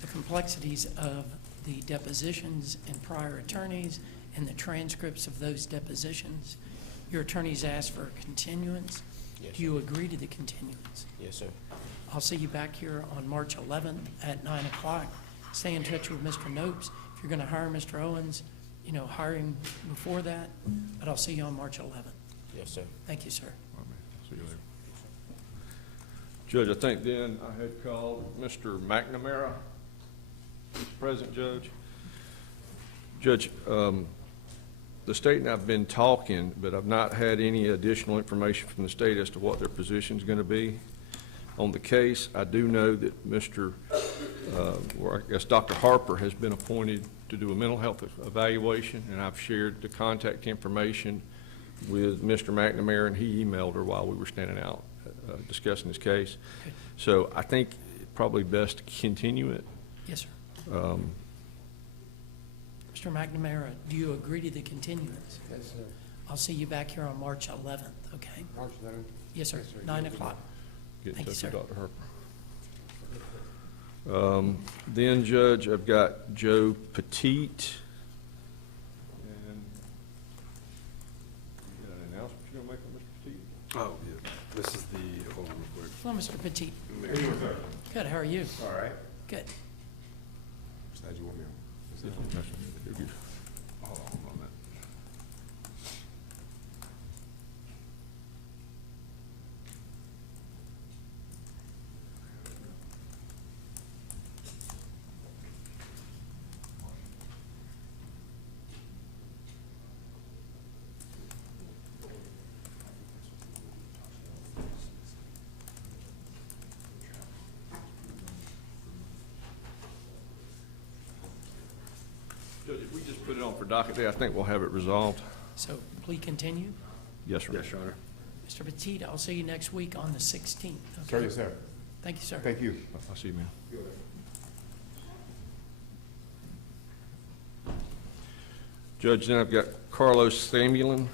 the complexities of the depositions and prior attorneys and the transcripts of those depositions, your attorneys asked for a continuance. Yes, Do you agree to the continuance? Yes, sir. I'll see you back here on March 11th at 9 o'clock. Stay in touch with Mr. Nopes. If you're going to hire Mr. Owens, hire him before that, but I'll see you on March 11th. Yes, sir. Thank you, sir. See you later. Judge, I think then I had called Mr. McNamara. Mr. President, Judge. Judge, the state and I have been talking, but I've not had any additional information from the state as to what their position is going to be on the case. I do know that Dr. Harper has been appointed to do a mental health evaluation, and I've shared the contact information with Mr. McNamara, and he emailed her while we were standing out discussing this case. Okay. So I think it's probably best to continue it. Yes, sir. Mr. McNamara, do you agree to the continuance? Yes, sir. I'll see you back here on March 11th, okay? March 11th? Yes, sir. Yes, sir. 9 o'clock. Get in Thank you, touch sir. with Dr. Harper. Then, Judge, I've got Joe Petite. And you got an announcement you're going to make on Mr. Petite? Oh, yeah. This is the, hold on real quick. Hello, Mr. Petite. How you doing, sir? Good, how are you? All right. Good. Which side you want me on? Is it- Hold on a moment. Judge, if we just put it on for docket day, I think we'll have it resolved. So please continue. Yes, sir. Yes, Your Honor. Mr. Petite, I'll see you next week on the 16th. Sir, okay? yes, sir. Thank you, sir. Thank you. I'll see you, ma'am. Judge, then I've got Carlos Samulin.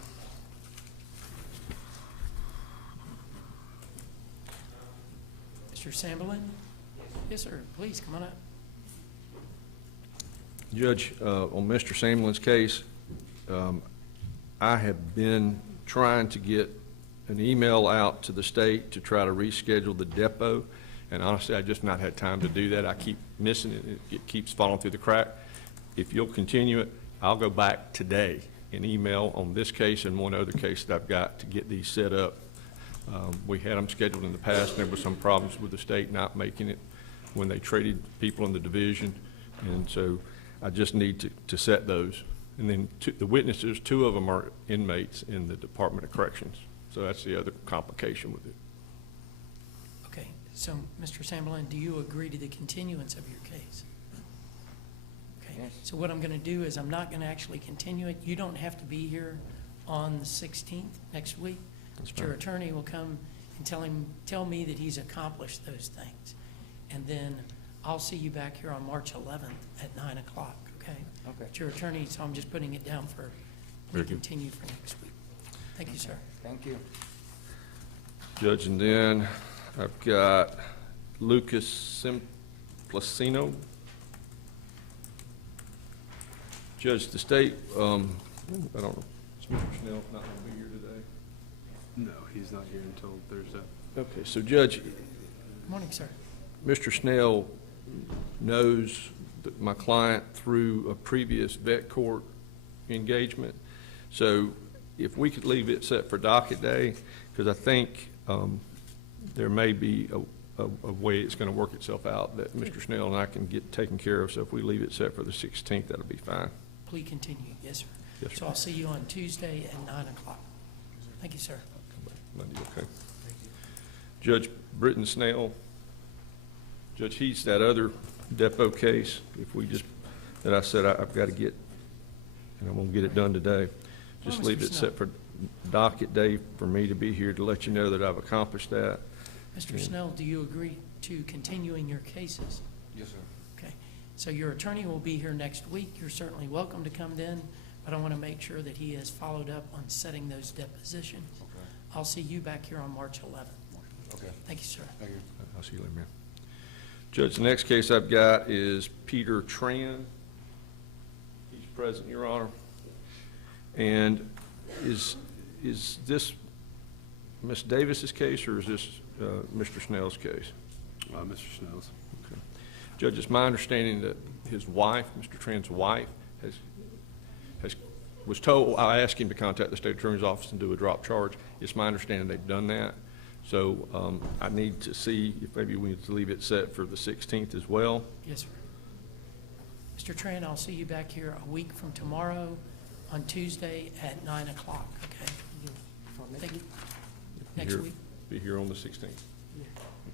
Mr. Samberlin? Yes, sir. Please, come on up. Judge, on Mr. Samlin's case, I have been trying to get an email out to the state to try to reschedule the depot, and honestly, I just not had time to do that. I keep missing it. It keeps falling through the crack. If you'll continue it, I'll go back today and email on this case and one other case that I've got to get these set up. We had them scheduled in the past, and there were some problems with the state not making it when they traded people in the division, and so I just need to set those. And then the witnesses, 2 of them are inmates in the Department of Corrections, so that's the other complication with it. Okay, so Mr. Samberlin, do you agree to the continuance of your case? Okay, Yes. so what I'm going to do is I'm not going to actually continue it. You don't have to be here on the 16th next week. That's But your fine. attorney will come and tell me that he's accomplished those things. And then I'll see you back here on March 11th at 9 o'clock, okay? Okay. But your attorney, so I'm just putting it down for, Very we good. continue for next week. Thank you, sir. Thank you. Judge, and then I've got Lucas Simplicino. Judge, the state, I don't know, is Mr. Snell not going to be here today? No, he's not here until Thursday. Okay, so Judge, Good morning, sir. Mr. Snell knows that my client through a previous vet court engagement. So if we could leave it set for docket day, because I think there may be a way it's going to work itself out that Mr. Snell and I can get taken care of. So if we leave it set for the 16th, that'll be fine. Please continue. Yes, sir. Yes, sir. So I'll see you on Tuesday at 9 o'clock. Thank you, sir. Monday, okay. Judge Britton Snell, Judge, he's that other depot case, if we just, that I said I've got to get, and I'm going to get it done today. Just Mr. leave it set for docket day for me to be here to let you know that I've accomplished that. Mr. And- Snell, do you agree to continuing your cases? Yes, sir. Okay. So your attorney will be here next week. You're certainly welcome to come then, but I want to make sure that he has followed up on setting those depositions. Okay. I'll see you back here on March 11th. Okay. Thank you, sir. Thank you. I'll see you later, man. Judge, the next case I've got is Peter Tran. He's present, Your Honor. And is this Ms. Davis's case, or is this Mr. Snell's case? Mr. Snell's. Okay. Judge, it's my understanding that his wife, Mr. Tran's wife, was told, I asked him to contact the state attorney's office and do a drop charge. It's my understanding they've done that. So I need to see if maybe we need to leave it set for the 16th as well. Yes, sir. Mr. Tran, I'll see you back here a week from tomorrow on Tuesday at 9 o'clock, okay? Thank you. Next week? Be here on the 16th.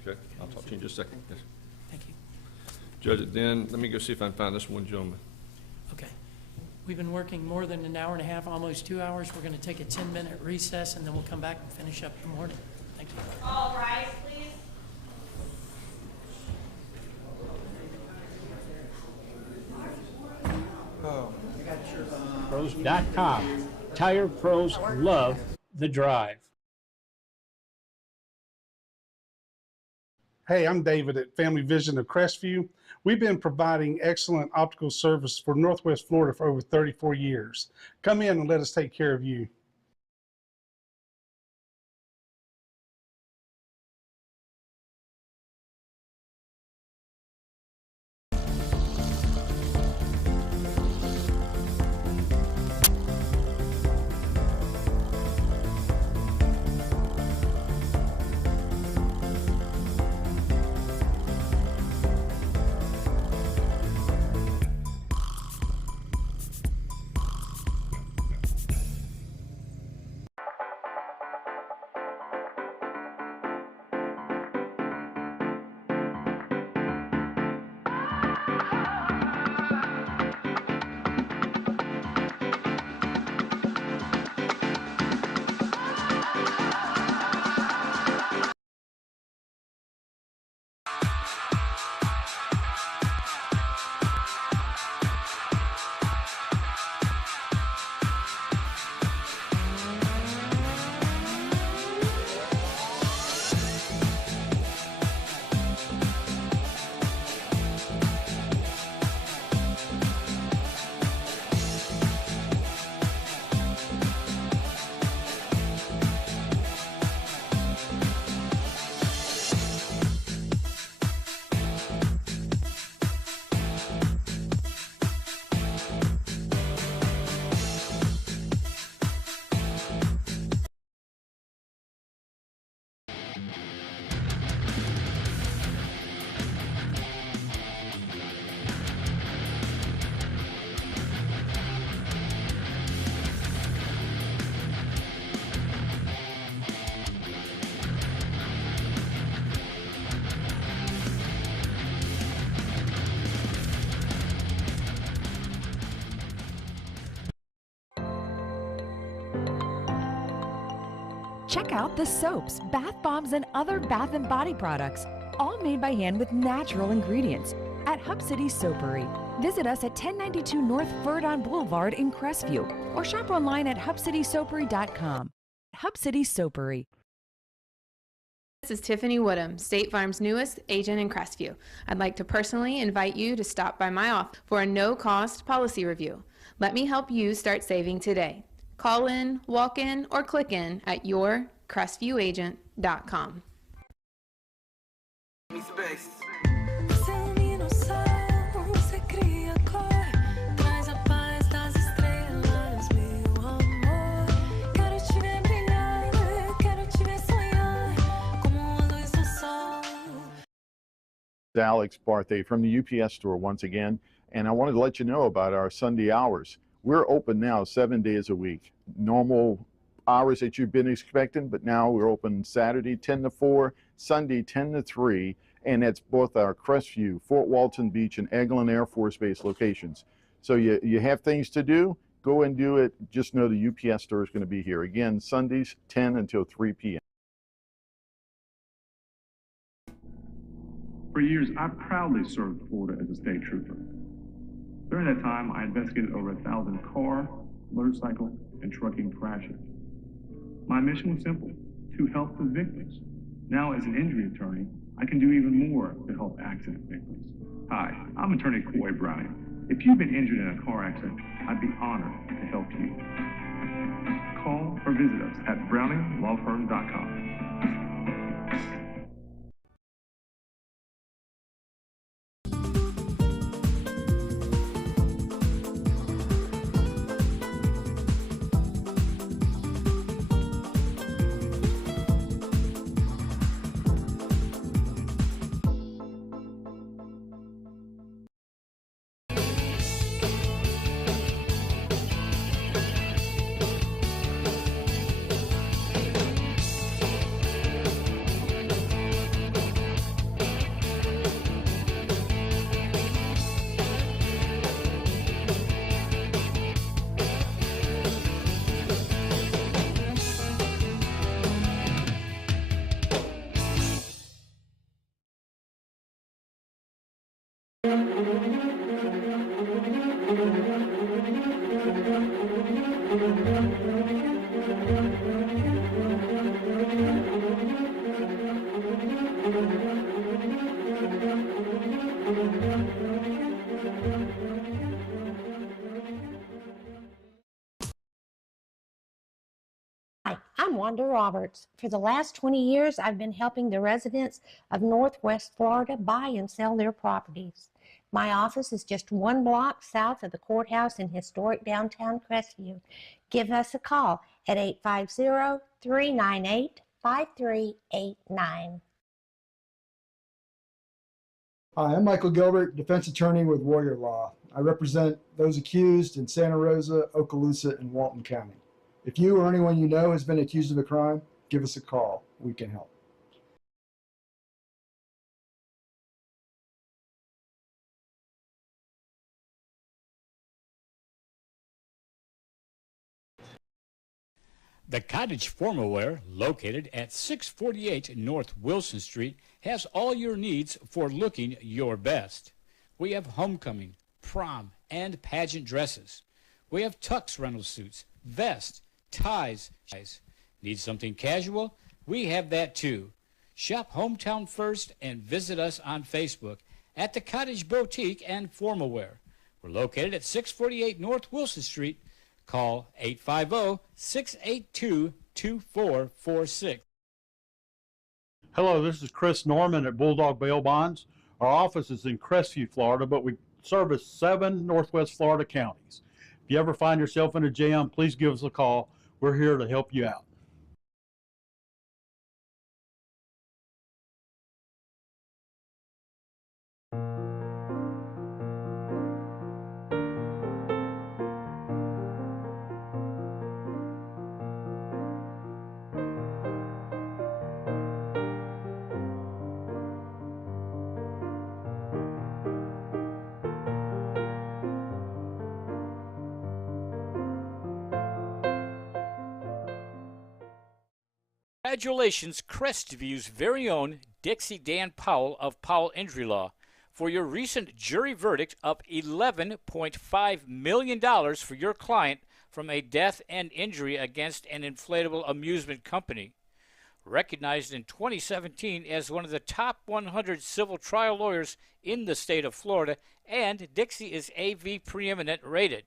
Okay, I'll talk to you in just a second. Yes. Thank you. Judge, then let me go see if I can find this one gentleman. Okay. We've been working more than an hour and a half, almost 2 hours. We're going to take a 10-minute recess, and then we'll come back and finish up the morning. Thank you. All rise, please. Pros.com. Tire pros love the drive. Hey, I'm David at Family Vision of Crestview. We've been providing excellent optical service for Northwest Florida for over 34 years. Come in and let us take care of you. Check out the soaps, bath bombs, and other bath and body products, all made by hand with natural ingredients at Hub City Soapery. Visit us at 1092 North Verdon Boulevard in Crestview or shop online at hubcitysoapery.com. Hub City Soapery. This is Tiffany Woodham, State Farm's newest agent in Crestview. I'd like to personally invite you to stop by my office for a no-cost policy review. Let me help you start saving today. Call in, walk in, or click in at yourcrestviewagent.com. Alex Barthay from the UPS store once again, and I wanted to let you know about our Sunday hours. We're open now 7 days a week. Normal hours that you've been expecting, but now we're open Saturday 10 to 4, Sunday 10 to 3, and that's both our Crestview, Fort Walton Beach, and Eglin Air Force Base locations. So you have things to do, go and do it. Just know the UPS store is going to be here. Again, Sundays 10 until 3 p.m. For years, I proudly served Florida as a state trooper. During that time, I investigated over 1,000 car, motorcycle, and trucking crashes. My mission was simple: to help the victims. Now, as an injury attorney, I can do even more to help accident victims. Hi, I'm attorney Coy Browning. If you've been injured in a car accident, I'd be honored to help you. Call or visit us at browninglawfirm.com. Hi, I'm Wanda Roberts. For the last 20 years, I've been helping the residents of Northwest Florida buy and sell their properties. My office is just 1 block south of the courthouse in historic downtown Crestview. Give us a call at 850-398-5389. Hi, I'm Michael Gilbert, defense attorney with Warrior Law. I represent those accused in Santa Rosa, Okaloosa, and Walton County. If you or anyone you know has been accused of a crime, give us a call. We can help. The Cottage Formalware, located at 648 North Wilson Street, has all your needs for looking your best. We have homecoming, prom, and pageant dresses. We have tux rental suits, vests, ties. Need something casual? We have that too. Shop Hometown First and visit us on Facebook at the Cottage Boutique and Formalware. We're located at 648 North Wilson Street. Call 850-682-2446. Hello, this is Chris Norman at Bulldog Bail Bonds. Our office is in Crestview, Florida, but we service 7 Northwest Florida counties. If you ever find yourself in a jam, please give us a call. We're here to help you out. Congratulations, Crestview's very own Dixie Dan Powell of Powell Injury Law, for your recent jury verdict of $11.5 million for your client from a death and injury against an inflatable amusement company. Recognized in 2017 as one of the top 100 civil trial lawyers in the state of Florida, and Dixie is AV preeminent rated.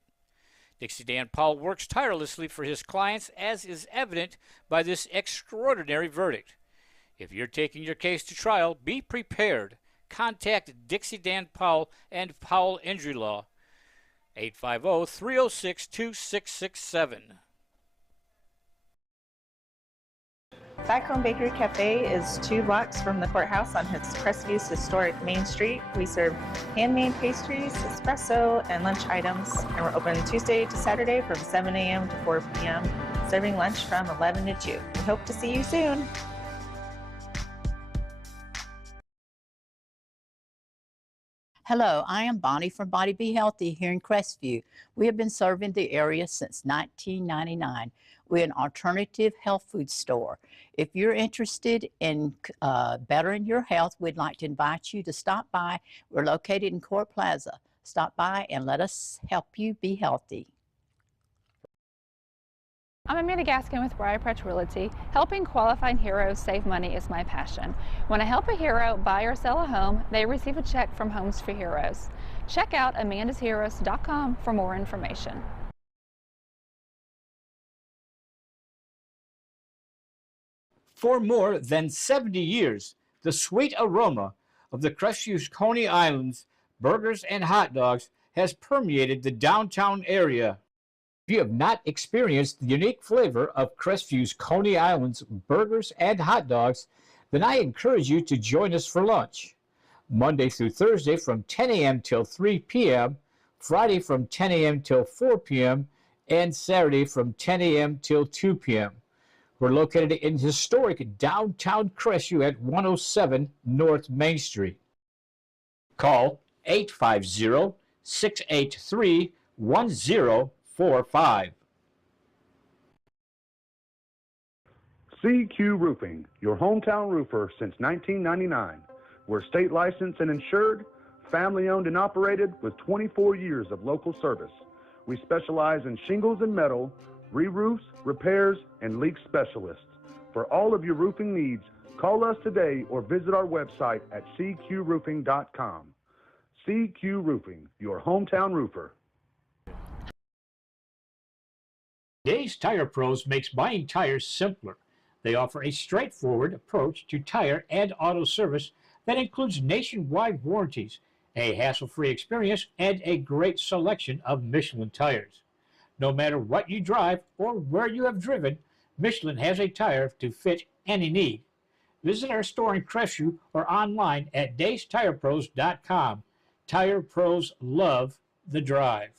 Dixie Dan Powell works tirelessly for his clients, as is evident by this extraordinary verdict. If you're taking your case to trial, be prepared. Contact Dixie Dan Powell and Powell Injury Law, 850-306-2667. Back Home Bakery Cafe is 2 blocks from the courthouse on Crestview's historic Main Street. We serve handmade pastries, espresso, and lunch items, and we're open Tuesday to Saturday from 7 a.m. to 4 p.m., serving lunch from 11 to 2. We hope to see you soon. Hello, I am Bonnie from Body Be Healthy here in Crestview. We have been serving the area since 1999. We're an alternative health food store. If you're interested in bettering your health, we'd like to invite you to stop by. We're located in Court Plaza. Stop by and let us help you be healthy. I'm Amanda Gaskin with Briar Patch Realty. Helping qualified heroes save money is my passion. When I help a hero buy or sell a home, they receive a check from Homes for Heroes. Check out amandasheroes.com for more information. For more than 70 years, the sweet aroma of the Crestview's Coney Islands burgers and hot dogs has permeated the downtown area. If you have not experienced the unique flavor of Crestview's Coney Islands burgers and hot dogs, then I encourage you to join us for lunch. Monday through Thursday from 10 a.m. till 3 p.m., Friday from 10 a.m. till 4 p.m., and Saturday from 10 a.m. till 2 p.m. We're located in historic downtown Crestview at 107 North Main Street. Call 850-683-1045. CQ Roofing, your hometown roofer since 1999. We're state licensed and insured, family owned and operated with 24 years of local service. We specialize in shingles and metal, re-roofs, repairs, and leak specialists. For all of your roofing needs, call us today or visit our website at cqroofing.com. CQ Roofing, your hometown roofer. Days Tire Pros makes buying tires simpler. They offer a straightforward approach to tire and auto service that includes nationwide warranties, a hassle-free experience, and a great selection of Michelin tires. No matter what you drive or where you have driven, Michelin has a tire to fit any need. Visit our store in Crestview or online at daystirepros.com. Tire Pros love the drive.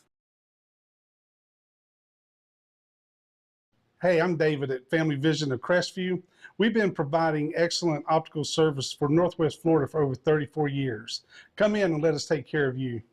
Hey, I'm David at Family Vision of Crestview. We've been providing excellent optical service for Northwest Florida for over 34 years. Come in and let us take care of you.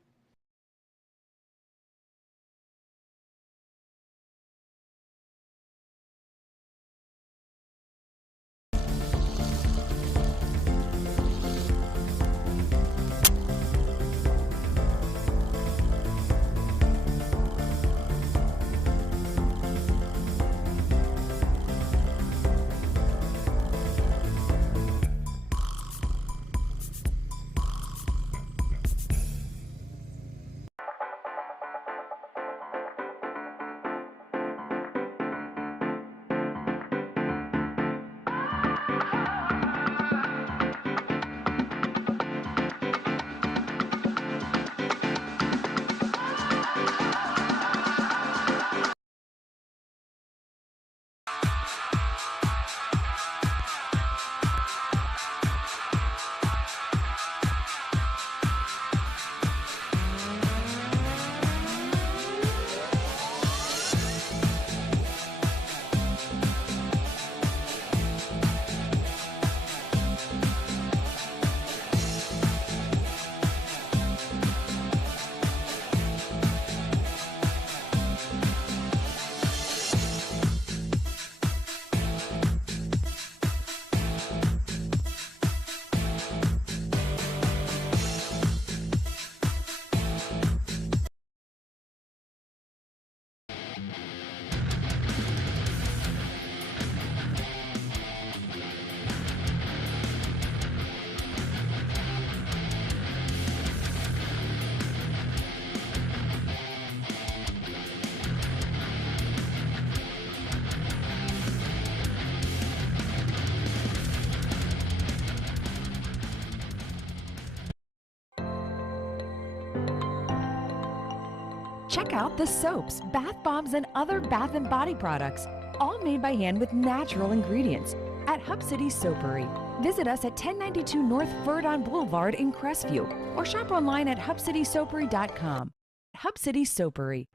Check out the soaps, bath bombs, and other bath and body products, all made by hand with natural ingredients at Hub City Soapery. Visit us at 1092 North Verdon Boulevard in Crestview or shop online at hubcitysoapery.com. Hub City Soapery.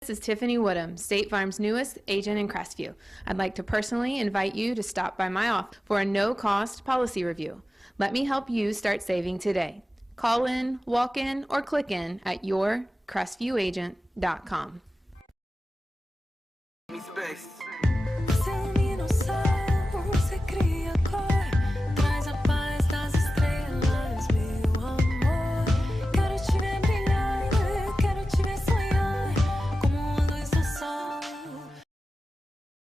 This is Tiffany Woodham, State Farm's newest agent in Crestview. I'd like to personally invite you to stop by my office for a no-cost policy review. Let me help you start saving today. Call in, walk in, or click in at yourcrestviewagent.com.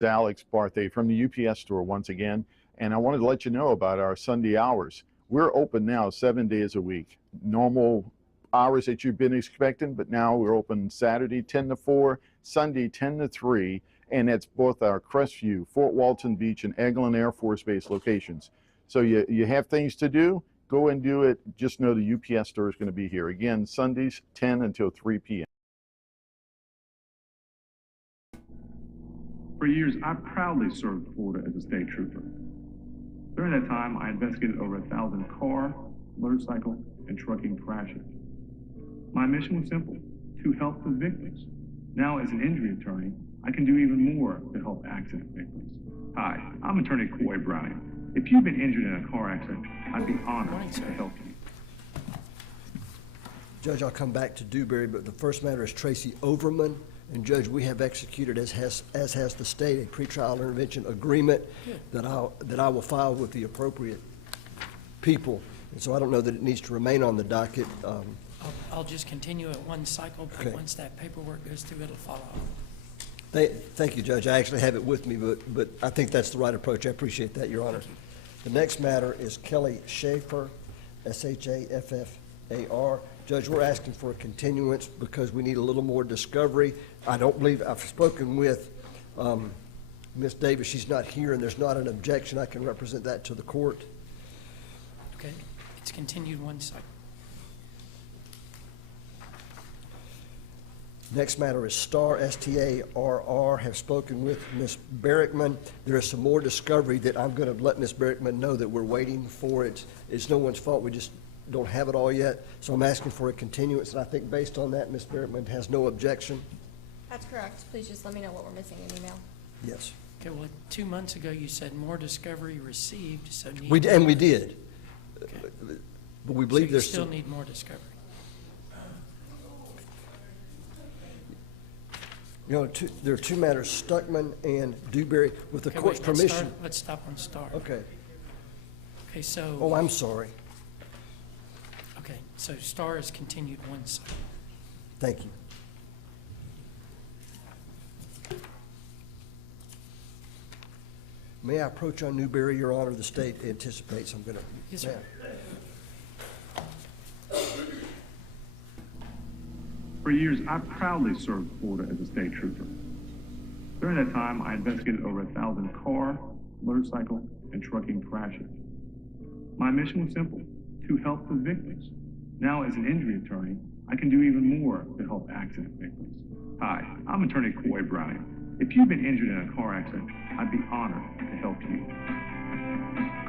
Alex Barthay from the UPS store once again, and I wanted to let you know about our Sunday hours. We're open now 7 days a week. Normal hours that you've been expecting, but now we're open Saturday 10 to 4, Sunday 10 to 3, and it's both our Crestview, Fort Walton Beach, and Eglin Air Force Base locations. So you have things to do, go and do it. Just know the UPS store is going to be here. Again, Sundays 10 until 3 p.m. For years, I proudly served Florida as a state trooper. During that time, I investigated over 1,000 car, motorcycle, and trucking crashes. My mission was simple: to help the victims. Now, as an injury attorney, I can do even more to help accident victims. Hi, I'm attorney Coy Browning. If you've been injured in a car accident, I'd be honored to help you. Judge, I'll come back to Dewberry, but the first matter is Tracy Overman. And Judge, we have executed, as has the state, a pretrial intervention agreement that I will file with the appropriate people. And so I don't know that it needs to remain on the docket. I'll just continue at one cycle, but Okay. once that paperwork goes through, it'll fall off. Thank you, Judge. I actually have it with me, but I think that's the right approach. I appreciate that, Your Honor. The next matter is Kelly Schaefer, Schaffar. Judge, we're asking for a continuance because we need a little more discovery. I don't believe, I've spoken with Ms. Davis. She's not here, and there's not an objection. I can represent that to the court. Okay, it's continued one cycle. Next matter is Star, S-T-A-R-R. Have spoken with Ms. Barrickman. There is some more discovery that I'm going to let Ms. Barrickman know that we're waiting for. It's no one's fault. We just don't have it all yet. So I'm asking for a continuance, and I think based on that, Ms. Barrickman has no objection. That's correct. Please just let me know what we're missing in email. Yes. Okay, well, 2 months ago, you said more discovery received, so need We did. Okay. But we believe so there's you still need more discovery. You know, there are two matters, Stuckman and Dewberry. With the Okay, court's wait, permission. let's stop on Star. Okay. Okay, so. Oh, I'm sorry. Okay, so Star is continued one cycle. Thank you. May I approach on Newberry, Your Honor? The state anticipates I'm going to. Yes, sir. For years, I proudly served Florida as a state trooper. During that time, I investigated over 1,000 car, motorcycle, and trucking crashes. My mission was simple: to help the victims. Now, as an injury attorney, I can do even more to help accident victims. Hi, I'm attorney Coy Browning. If you've been injured in a car accident, I'd be honored to help you.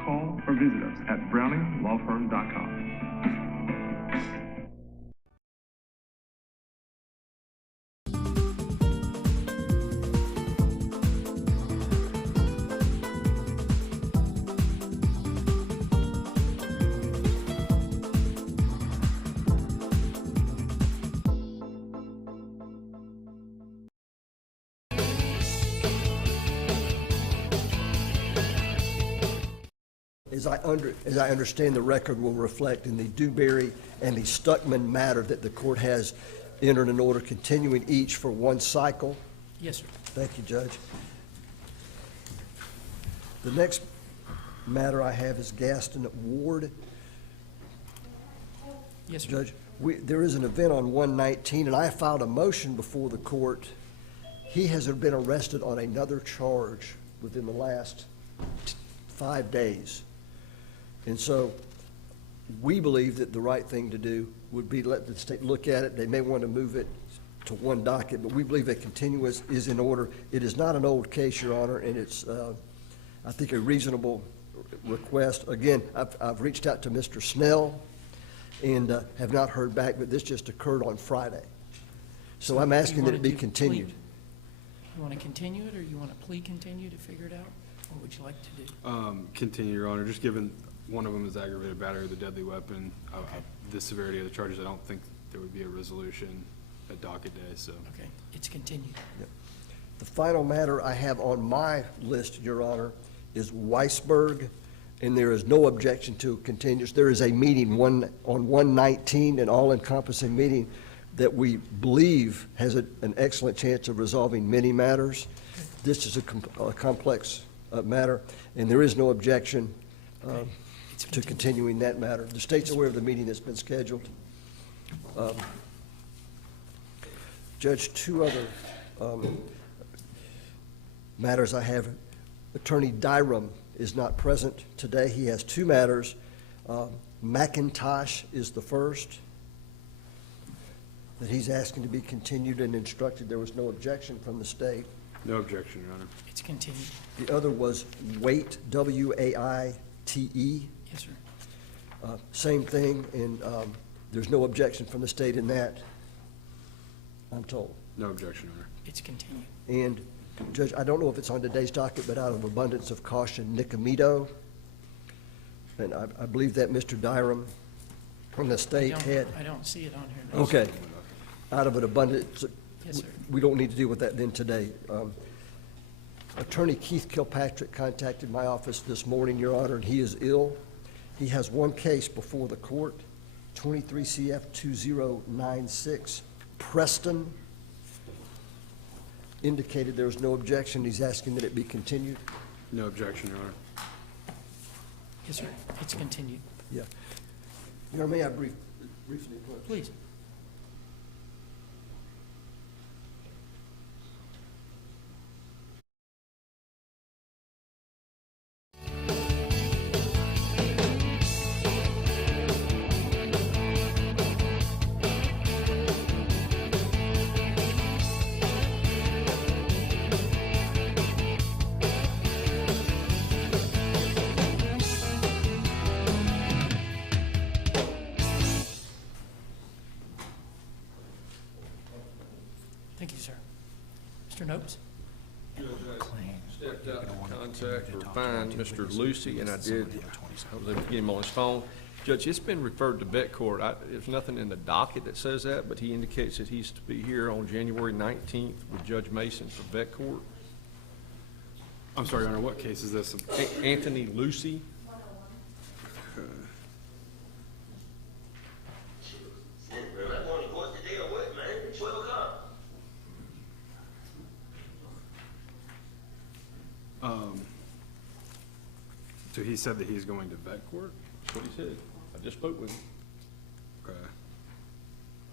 Call or visit us at browninglawfirm.com. As I understand, the record will reflect in the Dewberry and the Stuckman matter that the court has entered an order continuing each for one cycle. Yes, sir. Thank you, Judge. The next matter I have is Gaston Ward. Yes, sir. Judge, there is an event on 119, and I filed a motion before the court. He has been arrested on another charge within the last 5 days. And so we believe that the right thing to do would be let the state look at it. They may want to move it to one docket, but we believe a continuous is in order. It is not an old case, Your Honor, and it's, I think, a reasonable request. Again, I've reached out to Mr. Snell and have not heard back, but this just occurred on Friday. So I'm asking that it be continued. You want to continue it, or you want to plea continue to figure it out? What would you like to do? Continue, Your Honor, just given one of them is aggravated battery with a deadly weapon, the severity of the charges, I don't think there would be a resolution at docket day, so. Okay, it's continued. Yep. The final matter I have on my list, Your Honor, is Weisberg, and there is no objection to continuance. There is a meeting on 1/19, an all-encompassing meeting that we believe has an excellent chance of resolving many matters. This is a complex matter, and there is no objection to continuing that matter. The state's aware of the meeting that's been scheduled. Judge, two other matters I have. Attorney Dyram is not present today. He has two matters. McIntosh is the first that he's asking to be continued and instructed. There was no objection from the state. No objection, Your Honor. It's continued. The other was Waite, W-A-I-T-E. Yes, sir. Same thing, and there's no objection from the state in that, I'm told. No objection, Your Honor. It's continued. And Judge, I don't know if it's on today's docket, but out of abundance of caution, Nicomito, and I believe that Mr. Dyram from the state had. I don't see it on here. No, Okay. sir. Out of an abundance, Yes, sir. we don't need to deal with that then today. Attorney Keith Kilpatrick contacted my office this morning, Your Honor, and he is ill. He has one case before the court, 23 CF 2096, Preston. Indicated there was no objection. He's asking that it be continued. No objection, Your Honor. Yes, sir. It's continued. Yeah. Your Honor, may I briefly close? Please. Thank you, sir. Mr. Nopes? Stepped out of contact or find Mr. Lucy, and I was able to get him on his phone. Judge, it's been referred to vet court. There's nothing in the docket that says that, but he indicates that he's to be here on January 19th with Judge Mason for vet court. I'm sorry, Your Honor, what case is this? Anthony Lucy. So he said that he's going to vet court? That's what he said. I just spoke with him. Okay.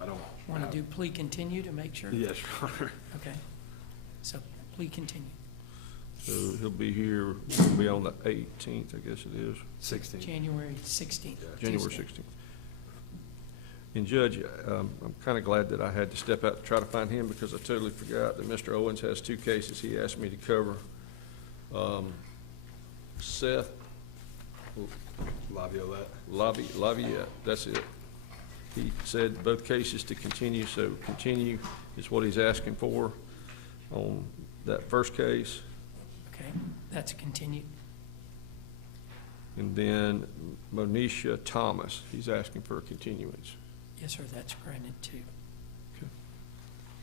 I don't. Want to do plea continue to make sure? Yes, Your Honor. Okay. So plea continue. So he'll be here, he'll be on the 18th, I guess it is. 16th. January 16th. Yeah, January Tuesday. 16th. And Judge, I'm kind of glad that I had to step out to try to find him because I totally forgot that Mr. Owens has two cases he asked me to cover. Seth Laviolette, that's it. He said both cases to continue, so continue is what he's asking for on that first case. Okay, that's continued. And then Monisha Thomas, he's asking for a continuance. Yes, sir, that's granted too. Okay.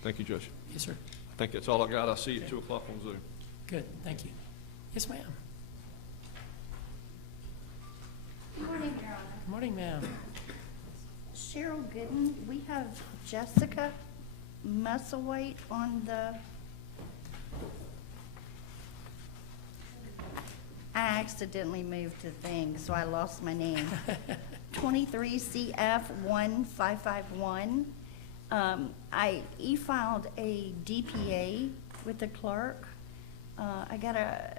Thank you, Judge. Yes, sir. I think that's all I got. I'll see you at 2 o'clock on Zoom. Good, thank you. Yes, ma'am. Good morning, Your Honor. Good morning, ma'am. Cheryl Gooden, we have Jessica Musselwhite on the, I accidentally moved the thing, so I lost my name. 23 CF 1551. I e-filed a DPA with the clerk. I got a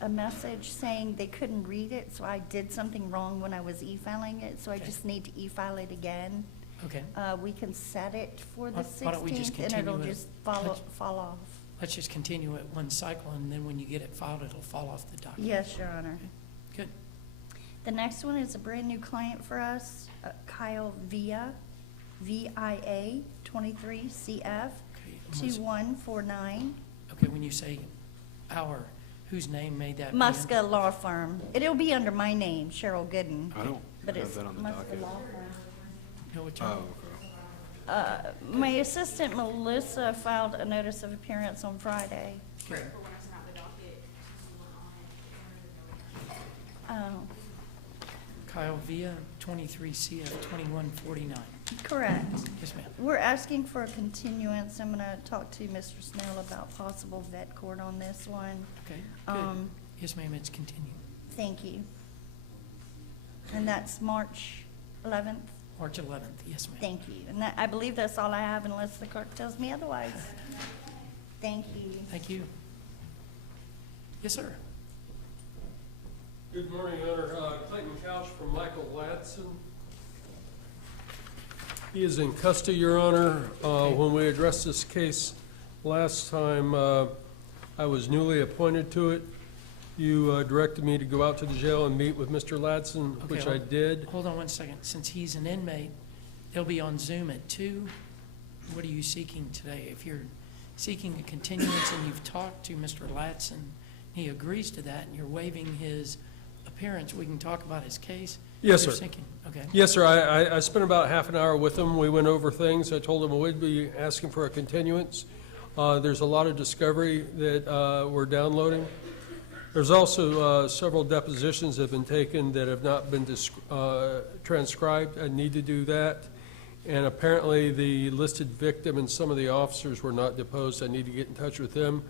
a message saying they couldn't read it, so I did something wrong when I was e-filing it, so I just need to e-file it again. Okay. We can set it for the Why don't we just 16th, and continue it'll it? just fall off. Let's just continue it one cycle, and then when you get it filed, it'll fall off the document. Yes, Your Honor. Good. The next one is a brand-new client for us, Kyle Via, VIA, 23 CF, 2149. Okay, when you say our, whose name made that? Muska Law Firm. It'll be under my name, Cheryl Gooden. I don't But have it's that on the Muska docket. Law Firm. No, what Oh, okay. My assistant Melissa filed a notice of appearance on Friday. Kyle Via, 23 CF 2149. Correct. Yes, ma'am. We're asking for a continuance. I'm gonna talk to Mr. Snell about possible vet court on this one. Okay, good. Yes, ma'am, it's continued. Thank you. And that's March 11th? March 11th, yes, ma'am. Thank you. And that, I believe that's all I have unless the clerk tells me otherwise. Thank you. Thank you. Yes, sir. Good morning, Your Honor. Clayton Couch from Michael Ladson. He is in custody, Your Honor. When we addressed this case last time, I was newly appointed to it. You directed me to go out to the jail and meet with Mr. Ladson, Okay, which I did. Hold on one second. Since he's an inmate, they'll be on Zoom at 2. What are you seeking today? If you're seeking a continuance and you've talked to Mr. Ladson, he agrees to that, and you're waiving his appearance, we can talk about his case? Yes, You're sir. seeking- Okay. Yes, sir. I spent about half an hour with him. We went over things. I told him I would be asking for a continuance. There's a lot of discovery that we're downloading. There's also several depositions that have been taken that have not been transcribed. I need to do that. And apparently the listed victim and some of the officers were not deposed. I need to get in touch with them.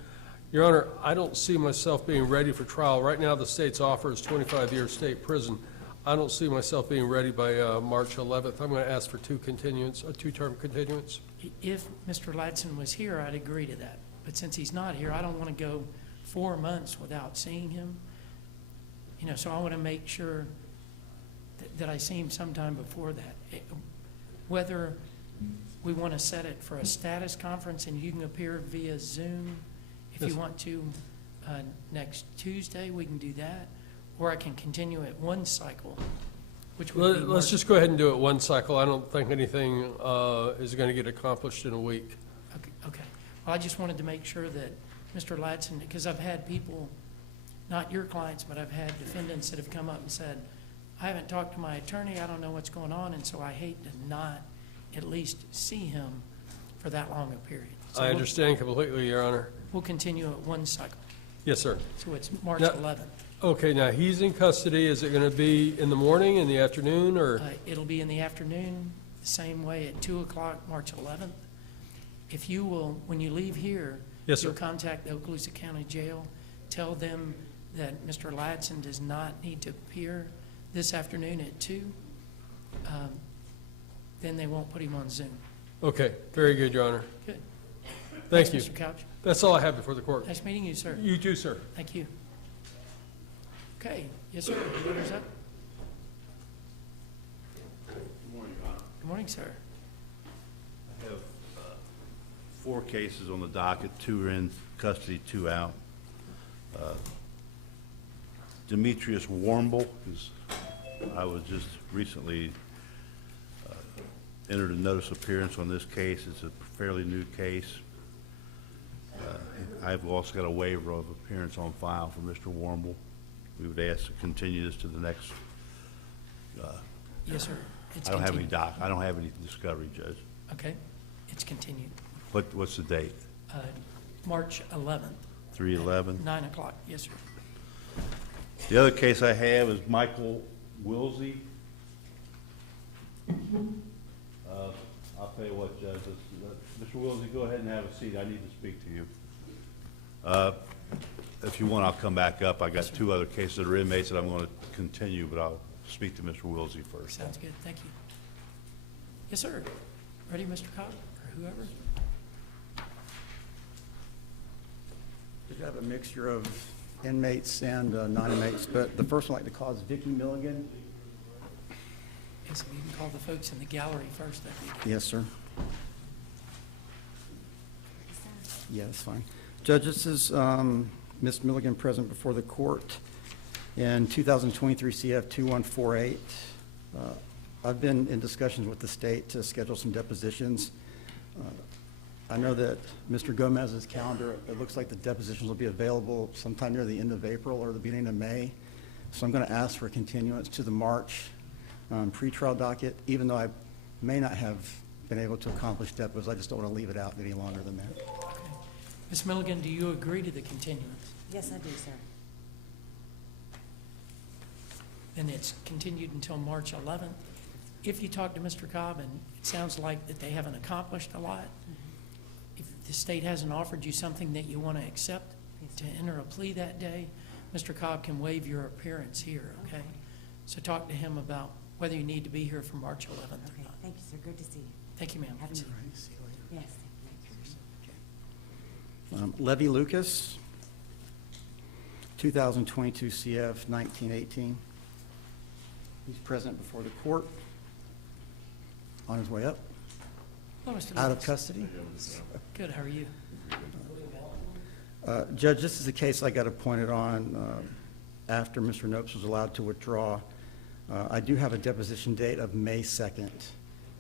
Your Honor, I don't see myself being ready for trial. Right now, the state's offer is 25-year state prison. I don't see myself being ready by March 11th. I'm going to ask for a two-term continuance. If Mr. Ladson was here, I'd agree to that. But since he's not here, I don't want to go 4 months without seeing him. You know, so I want to make sure that I see him sometime before that. Whether we want to set it for a status conference and you can appear via Zoom, if you want to, next Tuesday, we can do that. Or I can continue it one cycle, which would be Let's just go ahead and do it one cycle. I don't think anything is going to get accomplished in a week. Okay. Well, I just wanted to make sure that Mr. Ladson, because I've had people, not your clients, but I've had defendants that have come up and said, I haven't talked to my attorney, I don't know what's going on, and so I hate to not at least see him for that long a period. So I understand completely, Your Honor. We'll continue at one cycle. Yes, sir. So it's March Now- 11th. Okay, now, he's in custody. Is it going to be in the morning, in the afternoon, or? It'll be in the afternoon, the same way at 2 o'clock, March 11th. If you will, when you leave here, Yes, you'll sir. contact the Okaloosa County Jail, tell them that Mr. Ladson does not need to appear this afternoon at 2. Then they won't put him on Zoom. Okay, very good, Your Honor. Good. Thank Thanks, you. Mr. Couch. That's all I have before the court. Nice meeting you, sir. You too, sir. Thank you. Okay, yes, sir. Your Honor's up. Good morning, Your Honor. Good morning, sir. I have 4 cases on the docket, 2 are in custody, 2 out. Demetrius Warmble, who's, I was just recently entered a notice of appearance on this case. It's a fairly new case. I've also got a waiver of appearance on file for Mr. Warmble. We would ask to continue this to the next. Yes, sir. It's I don't have any continued. I don't have any discovery, Judge. Okay, it's continued. What's the date? March 11th. 3/11? 9 o'clock, yes, sir. The other case I have is Michael Wilsey. I'll tell you what, Judge, Mr. Wilsey, go ahead and have a seat. I need to speak to you. If you want, I'll come back up. I got 2 other cases that are inmates that I'm going to continue, but I'll speak to Mr. Wilsey first. Sounds good, thank you. Yes, sir. Ready, Mr. Cobb, or whoever? Did you have a mixture of inmates and non-inmates, but the first one I'd like to call is Vicki Milligan. Yes, we can call the folks in the gallery first, that'd be good. Yes, sir. Yeah, that's fine. Judge, this is Ms. Milligan present before the court in 2023 CF 2148. I've been in discussions with the state to schedule some depositions. I know that Mr. Gomez's calendar, it looks like the depositions will be available sometime near the end of April or the beginning of May. So I'm going to ask for a continuance to the March pretrial docket, even though I may not have been able to accomplish depositions. I just don't want to leave it out any longer than that. Okay. Ms. Milligan, do you agree to the continuance? Yes, I do, sir. And it's continued until March 11th. If you talk to Mr. Cobb, and it sounds like that they haven't accomplished a lot, if the state hasn't offered you something that you want to accept to enter a plea that day, Mr. Cobb can waive your appearance here, okay? So talk to him about whether you need to be here for March 11th or not. Thank you, sir. Good to see you. Thank you, ma'am. Have a That's good it. one. Yes. Levy Lucas, 2022 CF 1918. He's present before the court on his way up, Hello, Mr. out of Lucas. custody. Good, how are you? Judge, this is a case I got appointed on after Mr. Nopes was allowed to withdraw. I do have a deposition date of May 2nd,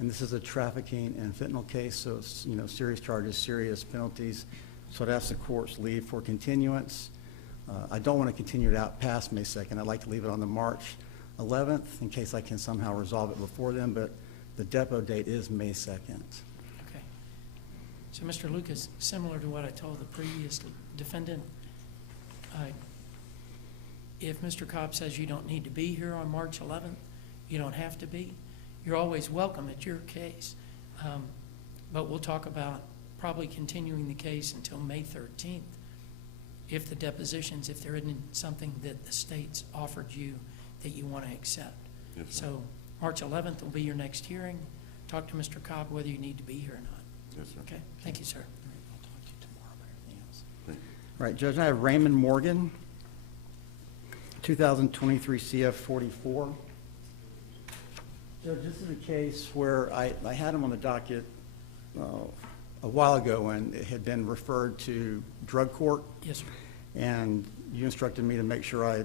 and this is a trafficking and fentanyl case, so it's, you know, serious charges, serious penalties. So I'd ask the court's leave for continuance. I don't want to continue it out past May 2nd. I'd like to leave it on the March 11th in case I can somehow resolve it before then, but the depo date is May 2nd. Okay. So, Mr. Lucas, similar to what I told the previous defendant, if Mr. Cobb says you don't need to be here on March 11th, you don't have to be. You're always welcome at your case. But we'll talk about probably continuing the case until May 13th. If the depositions, if there isn't something that the state's offered you that you want to accept. Yes, sir. So March 11th will be your next hearing. Talk to Mr. Cobb whether you need to be here or not. Yes, sir. Okay, thank you, sir. All right, Judge, I have Raymond Morgan, 2023 CF 44. Judge, this is a case where I had him on the docket a while ago, and it had been referred to drug court. Yes, sir. And you instructed me to make sure I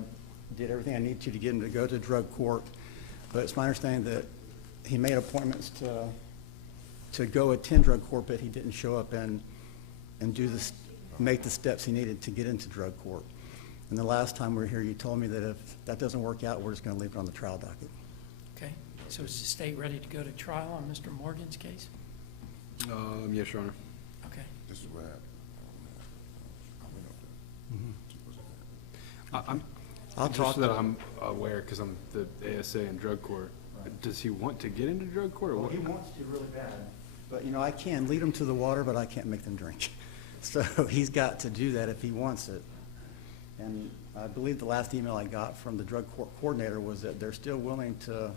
did everything I need to get him to go to drug court. But it's my understanding that he made appointments to go attend drug court, but he didn't show up and do this, make the steps he needed to get into drug court. And the last time we were here, you told me that if that doesn't work out, we're just going to leave it on the trial docket. Okay, so is the state ready to go to trial on Mr. Morgan's case? Yes, Your Honor. Okay. This is what happened. I'll talk so that I'm aware, because I'm the ASA in drug court. Does he want to get into drug court or Well, what? he wants to really bad. But, you know, I can lead them to the water, but I can't make them drink. So he's got to do that if he wants it. And I believe the last email I got from the drug court coordinator was that they're still willing to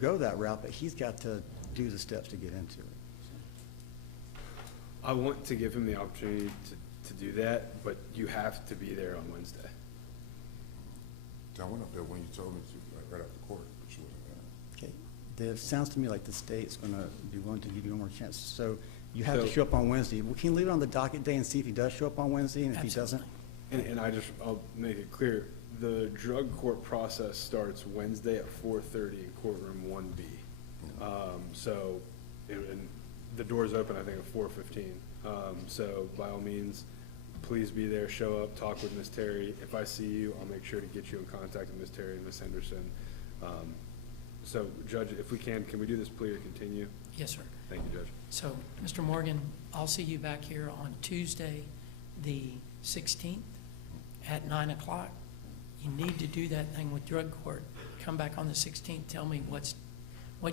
go that route, but he's got to do the steps to get into it. I want to give him the opportunity to do that, but you have to be there on Wednesday. I went up there when you told me to, like, right after court, but she wasn't there. Okay. It sounds to me like the state's going to be willing to give you one more chance. So you have to So- show up on Wednesday. We can leave it on the docket day and see if he does show up on Wednesday, and if he doesn't. And I'll make it clear, the drug court process starts Wednesday at 4:30 in courtroom 1B. So, and the doors open, I think, at 4:15. So by all means, please be there, show up, talk with Ms. Terry. If I see you, I'll make sure to get you in contact with Ms. Terry and Ms. Henderson. So Judge, if we can we do this plea or continue? Yes, sir. Thank you, Judge. So, Mr. Morgan, I'll see you back here on Tuesday, the 16th at 9 o'clock. You need to do that thing with drug court. Come back on the 16th, tell me what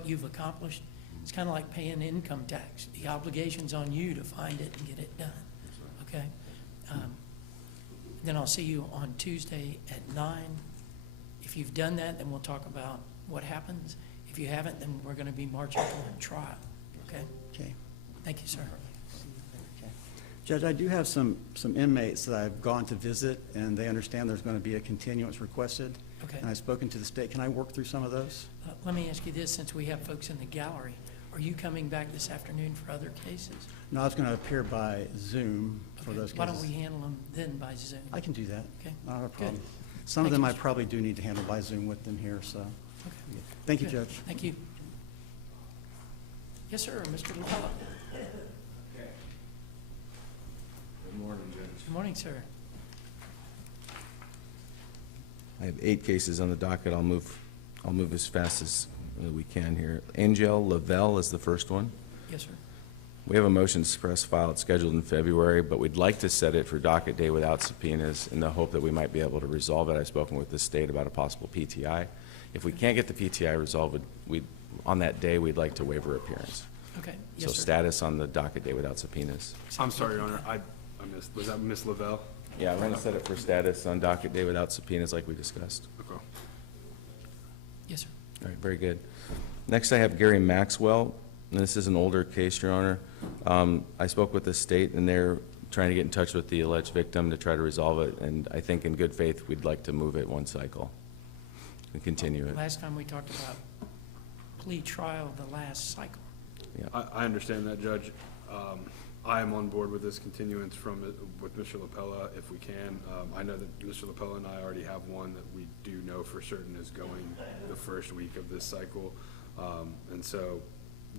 you've accomplished. It's kind of like paying income tax. The obligation's on you to find it and get it done, okay? Then I'll see you on Tuesday at 9. If you've done that, then we'll talk about what happens. If you haven't, then we're going to be marching toward trial, okay? Okay. Thank you, sir. Judge, I do have some inmates that I've gone to visit, and they understand there's going to be a continuance requested. Okay. And I've spoken to the state. Can I work through some of those? Let me ask you this, since we have folks in the gallery, are you coming back this afternoon for other cases? No, I was going to appear by Zoom for Okay. those cases. Why don't we handle them then by Zoom? I can do that. Okay. Not a Good. problem. Some of Thank them you, I Mr. probably do need to handle by Zoom with them here, so. Okay. Thank you, Good. Judge. Thank you. Yes, sir, Mr. LaPella. Good morning, Judge. Good morning, sir. I have 8 cases on the docket. I'll move as fast as we can here. Angel Lavelle is the first one. Yes, sir. We have a motion to suppress file. It's scheduled in February, but we'd like to set it for docket day without subpoenas in the hope that we might be able to resolve it. I've spoken with the state about a possible PTI. If we can't get the PTI resolved, on that day, we'd like to waiver appearance. Okay. So Yes, sir. status on the docket day without subpoenas. I'm sorry, Your Honor, I missed, was that Ms. Lavelle? Yeah, I'm going to set it for status on docket day without subpoenas like we discussed. Okay. Yes, sir. All right, very good. Next, I have Gary Maxwell, and this is an older case, Your Honor. I spoke with the state, and they're trying to get in touch with the alleged victim to try to resolve it, and I think in good faith, we'd like to move it one cycle and continue it. Last time we talked about plea trial, the last cycle. Yeah. I understand that, Judge. I am on board with this continuance with Mr. LaPella if we can. I know that Mr. LaPella and I already have one that we do know for certain is going the first week of this cycle. And so,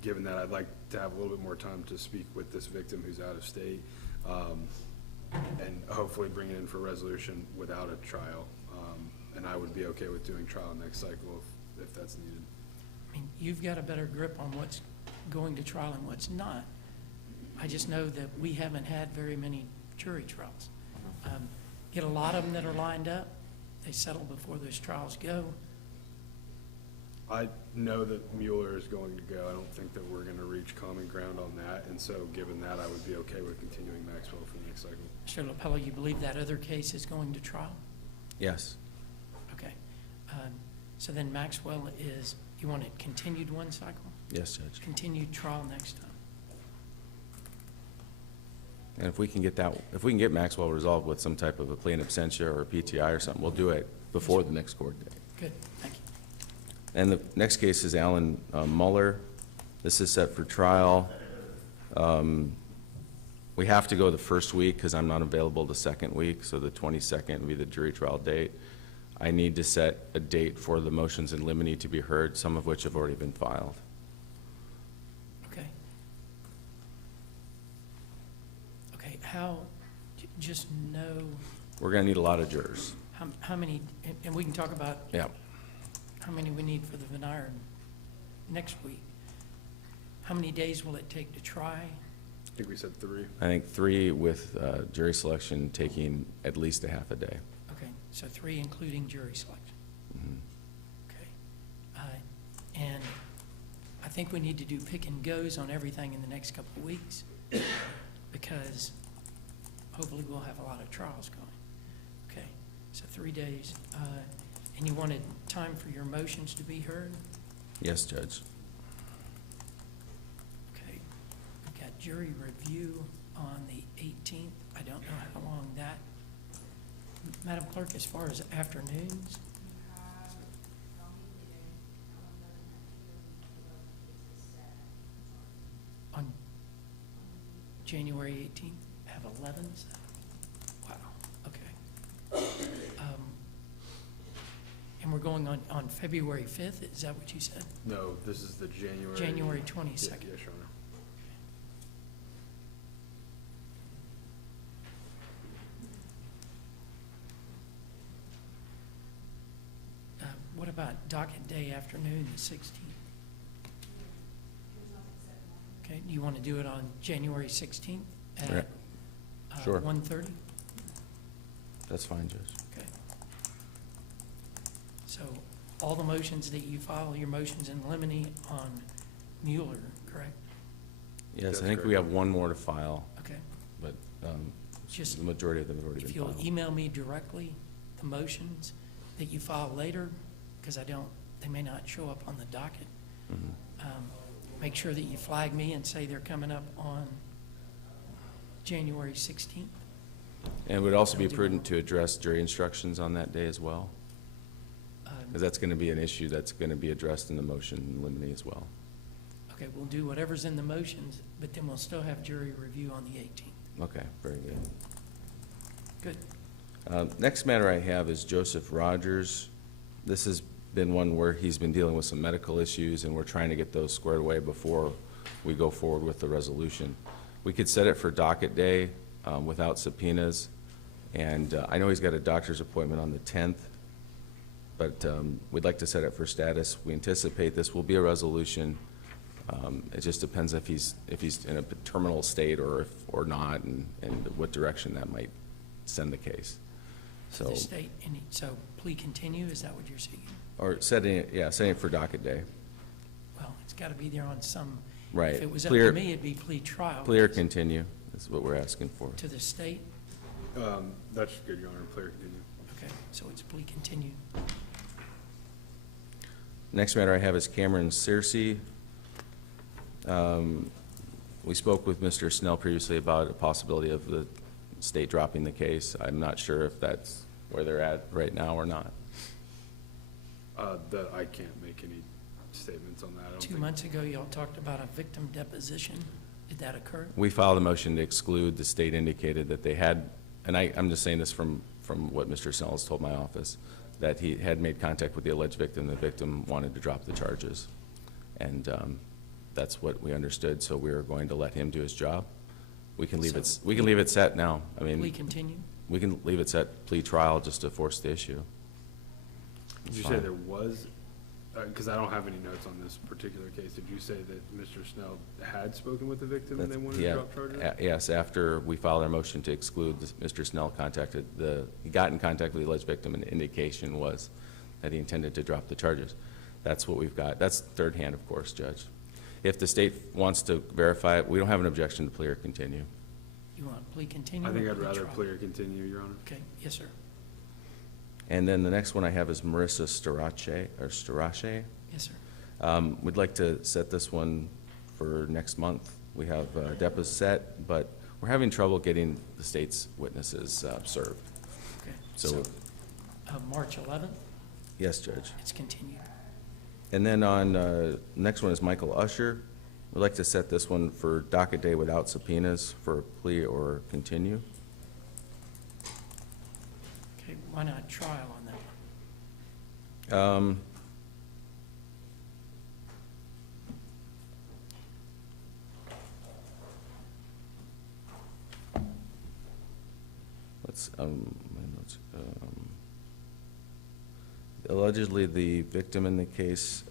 given that, I'd like to have a little bit more time to speak with this victim who's out of state, and hopefully bring it in for resolution without a trial. And I would be okay with doing trial next cycle if that's needed. I mean, you've got a better grip on what's going to trial and what's not. I just know that we haven't had very many jury trials. Get a lot of them that are lined up. They settle before those trials go. I know that Mueller is going to go. I don't think that we're going to reach common ground on that. And so, given that, I would be okay with continuing Maxwell for the next cycle. Mr. LaPella, you believe that other case is going to trial? Yes. Okay. So then Maxwell is, you want it continued one cycle? Yes, Judge. Continued trial next time? And if we can get Maxwell resolved with some type of a plea in absentia or a PTI or something, we'll do it before the next court date. Good, thank you. And the next case is Alan Mueller. This is set for trial. We have to go the first week because I'm not available the second week, so the 22nd would be the jury trial date. I need to set a date for the motions in limine to be heard, some of which have already been filed. Okay. Okay, how, just know We're going to need a lot of jurors. how many, and we can talk about Yeah. how many we need for the veneer next week. How many days will it take to try? I think we said 3. I think 3 with jury selection taking at least a half a day. Okay, so 3 including jury selection. Mhm. Okay. And I think we need to do pick and goes on everything in the next couple of weeks because hopefully we'll have a lot of trials going. Okay, so 3 days. And you wanted time for your motions to be heard? Yes, Judge. Okay, we've got jury review on the 18th. I don't know how long that. Madam Clerk, as far as afternoons? On January 18th, have 11? Wow, okay. And we're going on February 5th, is that what you said? No, this is the January. January Yeah, 22nd. yes, Your Honor. What about docket day afternoon, the 16th? Okay, do you want to do it on January 16th Right. at Sure. 1:30? That's fine, Judge. Okay. So all the motions that you file, your motions in limine on Mueller, correct? Yes, That's I think we correct. have one more to file, Okay. but Just the majority of them have already been if you'll filed. email me directly the motions that you file later, because they may not show up on the docket. Mhm. Make sure that you flag me and say they're coming up on January 16th. And it would also be Don't do prudent that. to address jury instructions on that day as well, because that's going to be an issue that's going to be addressed in the motion in limine as well. Okay, we'll do whatever's in the motions, but then we'll still have jury review on the 18th. Okay, very good. Good. Next matter I have is Joseph Rogers. This has been one where he's been dealing with some medical issues, and we're trying to get those squared away before we go forward with the resolution. We could set it for docket day without subpoenas, and I know he's got a doctor's appointment on the 10th, but we'd like to set it for status. We anticipate this will be a resolution. It just depends if he's in a terminal state or not, and what direction that might send the case. So the state, so plea continue, is that what you're seeking? Or setting it for docket day. Well, it's got to be there on some. Right. If it was up Plea to or- me, it'd be plea trial. Plea or continue is what we're asking for. To the state? That's good, Your Honor, plea or continue. Okay, so it's plea continue. Next matter I have is Cameron Searcy. We spoke with Mr. Snell previously about a possibility of the state dropping the case. I'm not sure if that's where they're at right now or not. I can't make any statements on that. I don't 2 think- months ago, y'all talked about a victim deposition. Did that occur? We filed a motion to exclude. The state indicated that they had, and I'm just saying this from what Mr. Snell has told my office, that he had made contact with the alleged victim. The victim wanted to drop the charges. And that's what we understood, so we are going to let him do his job. We can leave it set now. I mean, Plea continue? we can leave it set plea trial just to force the issue. Did you It's say fine. there was, because I don't have any notes on this particular case, did you say that Mr. Snell had spoken with the victim and they wanted to drop charges? Yes, after we filed our motion to exclude, Mr. Snell he got in contact with the alleged victim, and the indication was that he intended to drop the charges. That's what we've got. That's third hand, of course, Judge. If the state wants to verify it, we don't have an objection to plea or continue. You want plea continue? I think or I'd plea rather trial? plea or continue, Your Honor. Okay, yes, sir. And then the next one I have is Marissa Starache. Yes, sir. We'd like to set this one for next month. We have depots set, but we're having trouble getting the state's witnesses served. Okay. So, March 11th, yes, Judge. it's continued. And then on, next one is Michael Usher. We'd like to set this one for docket day without subpoenas for plea or continue. Okay, why not trial on that one? Allegedly, the victim in the case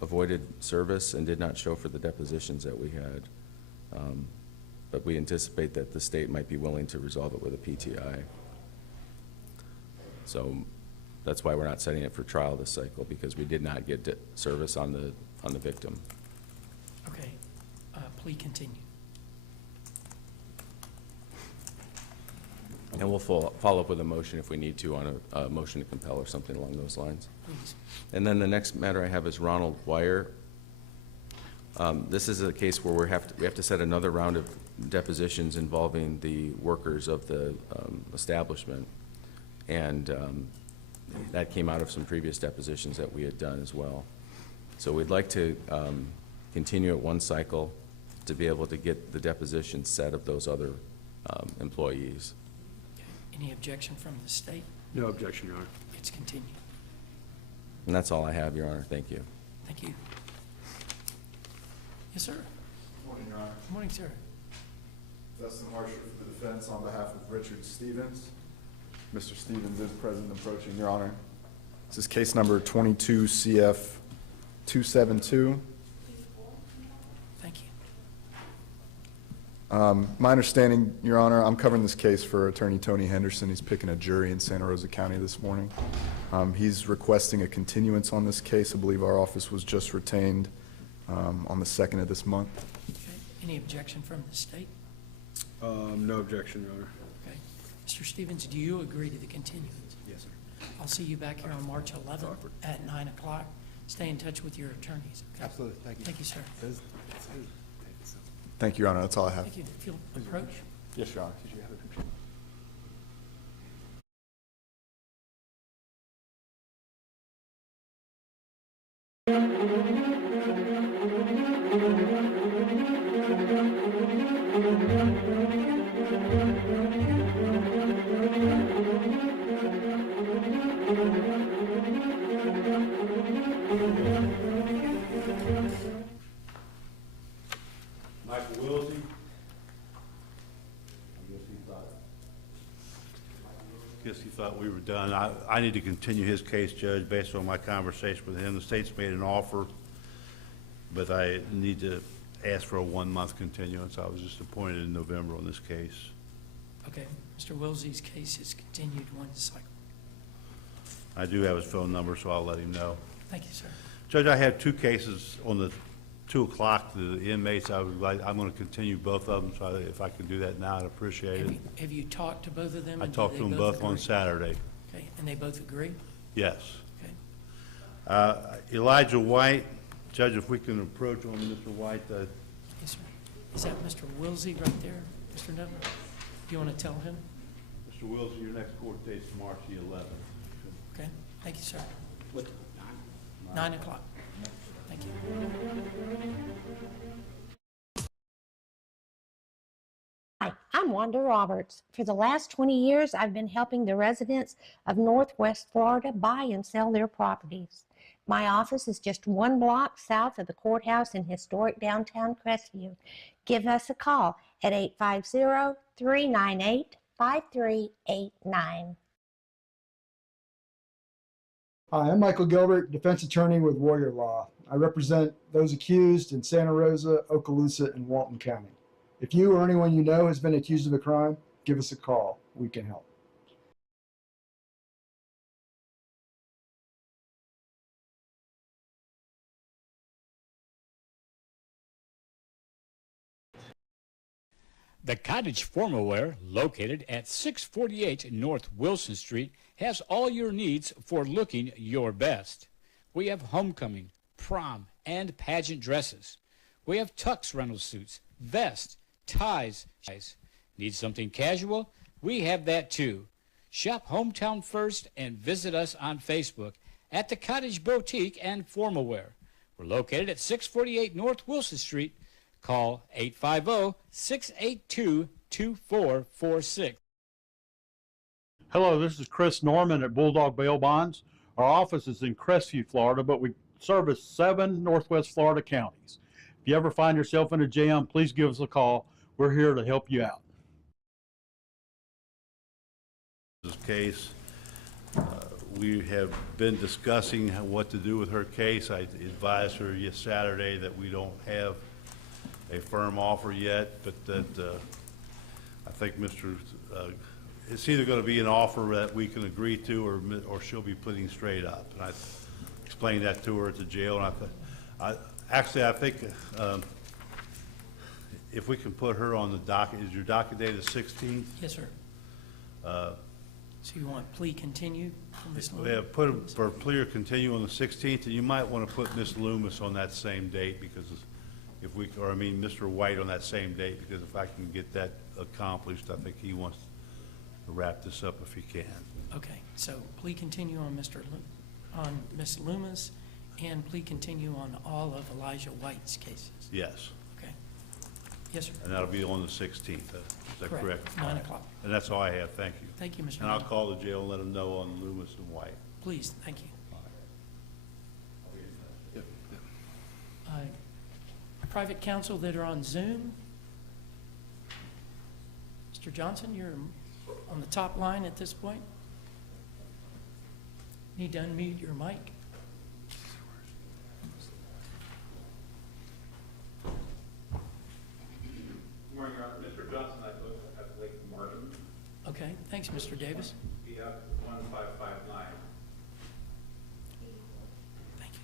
avoided service and did not show for the depositions that we had. But we anticipate that the state might be willing to resolve it with a PTI. So that's why we're not setting it for trial this cycle, because we did not get service on the victim. Okay, plea continue. And we'll follow up with a motion if we need to on a motion to compel or something along those lines. Please. And then the next matter I have is Ronald Wire. This is a case where we have to set another round of depositions involving the workers of the establishment. And that came out of some previous depositions that we had done as well. So we'd like to continue at one cycle to be able to get the deposition set of those other employees. Any objection from the state? No objection, Your Honor. It's continued. And that's all I have, Your Honor. Thank you. Thank you. Yes, sir. Good morning, Your Honor. Good morning, sir. Dustin Harsher for the defense on behalf of Richard Stevens. Mr. Stevens is present approaching, Your Honor. This is case number 22 CF 272. Thank you. My understanding, Your Honor, I'm covering this case for Attorney Tony Henderson. He's picking a jury in Santa Rosa County this morning. He's requesting a continuance on this case. I believe our office was just retained on the 2nd of this month. Okay. Any objection from the state? No objection, Your Honor. Okay. Mr. Stevens, do you agree to the continuance? Yes, sir. I'll see you back here on March 11th at 9 o'clock. Stay in touch with your attorneys, okay? Absolutely. Thank you. Thank you, sir. Thank you, Your Honor. That's all I have. Thank you. If you'll approach. Yes, Your Honor. Did you have a picture? Michael Wilsey. Guess he thought we were done. I need to continue his case, Judge, based on my conversation with him. The state's made an offer, but I need to ask for a 1-month continuance. I was just appointed in November on this case. Okay, Mr. Wilsey's case is continued one cycle. I do have his phone number, so I'll let him know. Thank you, sir. Judge, I have 2 cases on the 2 o'clock, the inmates. I'm going to continue both of them, so if I can do that now, I'd appreciate it. Have you talked to both of them? I and talked do to they them both on agree? Saturday. Okay, and they both agree? Yes. Okay. Elijah White, Judge, if we can approach on Mr. White. Yes, sir. Is that Mr. Wilsey right there, Mr. Neville? Do you want to tell him? Mr. Wilson, your next court date's March the 11th. Okay, thank you, sir. 9 o'clock. Thank you. Hi, I'm Wanda Roberts. For the last 20 years, I've been helping the residents of Northwest Florida buy and sell their properties. My office is just 1 block south of the courthouse in historic downtown Crestview. Give us a call at 850-398-5389. Hi, I'm Michael Gilbert, defense attorney with Warrior Law. I represent those accused in Santa Rosa, Okaloosa, and Walton County. If you or anyone you know has been accused of a crime, give us a call. We can help. The Cottage Formalware, located at 648 North Wilson Street, has all your needs for looking your best. We have homecoming, prom, and pageant dresses. We have tux rental suits, vests, ties. Need something casual? We have that too. Shop Hometown First and visit us on Facebook at the Cottage Boutique and Formalware. We're located at 648 North Wilson Street. Call 850-682-2446. Hello, this is Chris Norman at Bulldog Bail Bonds. Our office is in Crestview, Florida, but we service 7 Northwest Florida counties. If you ever find yourself in a jam, please give us a call. We're here to help you out. This case, we have been discussing what to do with her case. I advised her Saturday that we don't have a firm offer yet, but that I think it's either going to be an offer that we can agree to, or she'll be putting straight up. And I explained that to her at the jail. And I think if we can put her on the docket, is your docket day the 16th? Yes, sir. So you want plea continued from Ms. Loomis? Yeah, put her for plea or continue on the 16th, and you might want to put Ms. Loomis on that same date, because if we, or I mean Mr. White on that same date, because if I can get that accomplished, I think he wants to wrap this up if he can. Okay, so plea continue on on Ms. Loomis, and plea continue on all of Elijah White's cases. Yes. Okay. Yes, sir. And that'll be on the 16th. Is that correct? 9 o'clock. And that's all I have. Thank you. Thank you, Mr. And I'll Miller. call the jail and let them know on Loomis and White. Please, thank you. Private counsel that are on Zoom. Mr. Johnson, you're on the top line at this point. Need to unmute your mic. Good morning, Your Honor. Mr. Johnson, I live at Lake Martin. Okay, thanks, Mr. Davis. We have 1559. Thank you.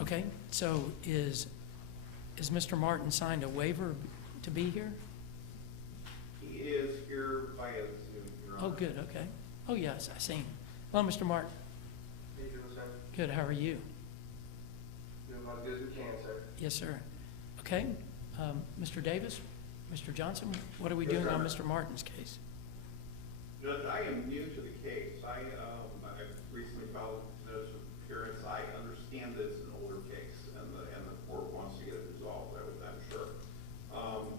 Okay, so is Mr. Martin signed a waiver to be here? He is here via Zoom, Your Honor. Oh, good, okay. Oh, yes, I see him. Hello, Mr. Martin. How you doing, sir? Good, how are you? Doing about as good as we can, sir. Yes, sir. Okay, Mr. Davis, Mr. Johnson, what are we Yes, doing sir. on Mr. Martin's case? Judge, I am new to the case. I recently filed a notice of appearance. I understand that it's an older case, and the court wants to get it resolved, I'm sure.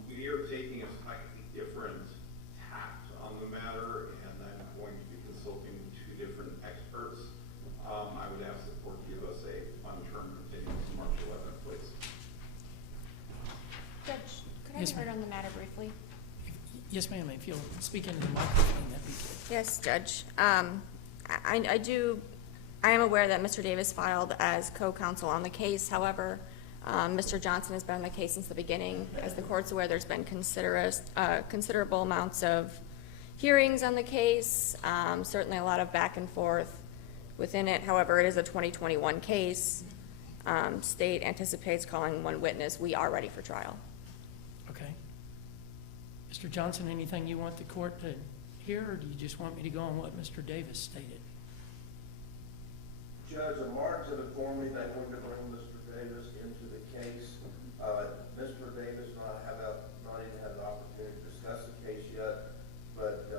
We are taking a slightly different tact on the matter, and I'm going to be consulting two different experts. I would ask the court to give us a one-term continuance March 11th, please. Judge, could I Yes, be heard ma'am. on the matter briefly? Yes, ma'am, if you'll speak into the microphone, that'd be good. Yes, Judge. I am aware that Mr. Davis filed as co-counsel on the case. However, Mr. Johnson has been on the case since the beginning. As the court's aware, there's been considerable amounts of hearings on the case, certainly a lot of back and forth within it. However, it is a 2021 case. State anticipates calling one witness. We are ready for trial. Okay. Mr. Johnson, anything you want the court to hear, or do you just want me to go on what Mr. Davis stated? Judge, the Martins have informed me they want to bring Mr. Davis into the case. Mr. Davis and I have not even had the opportunity to discuss the case yet, but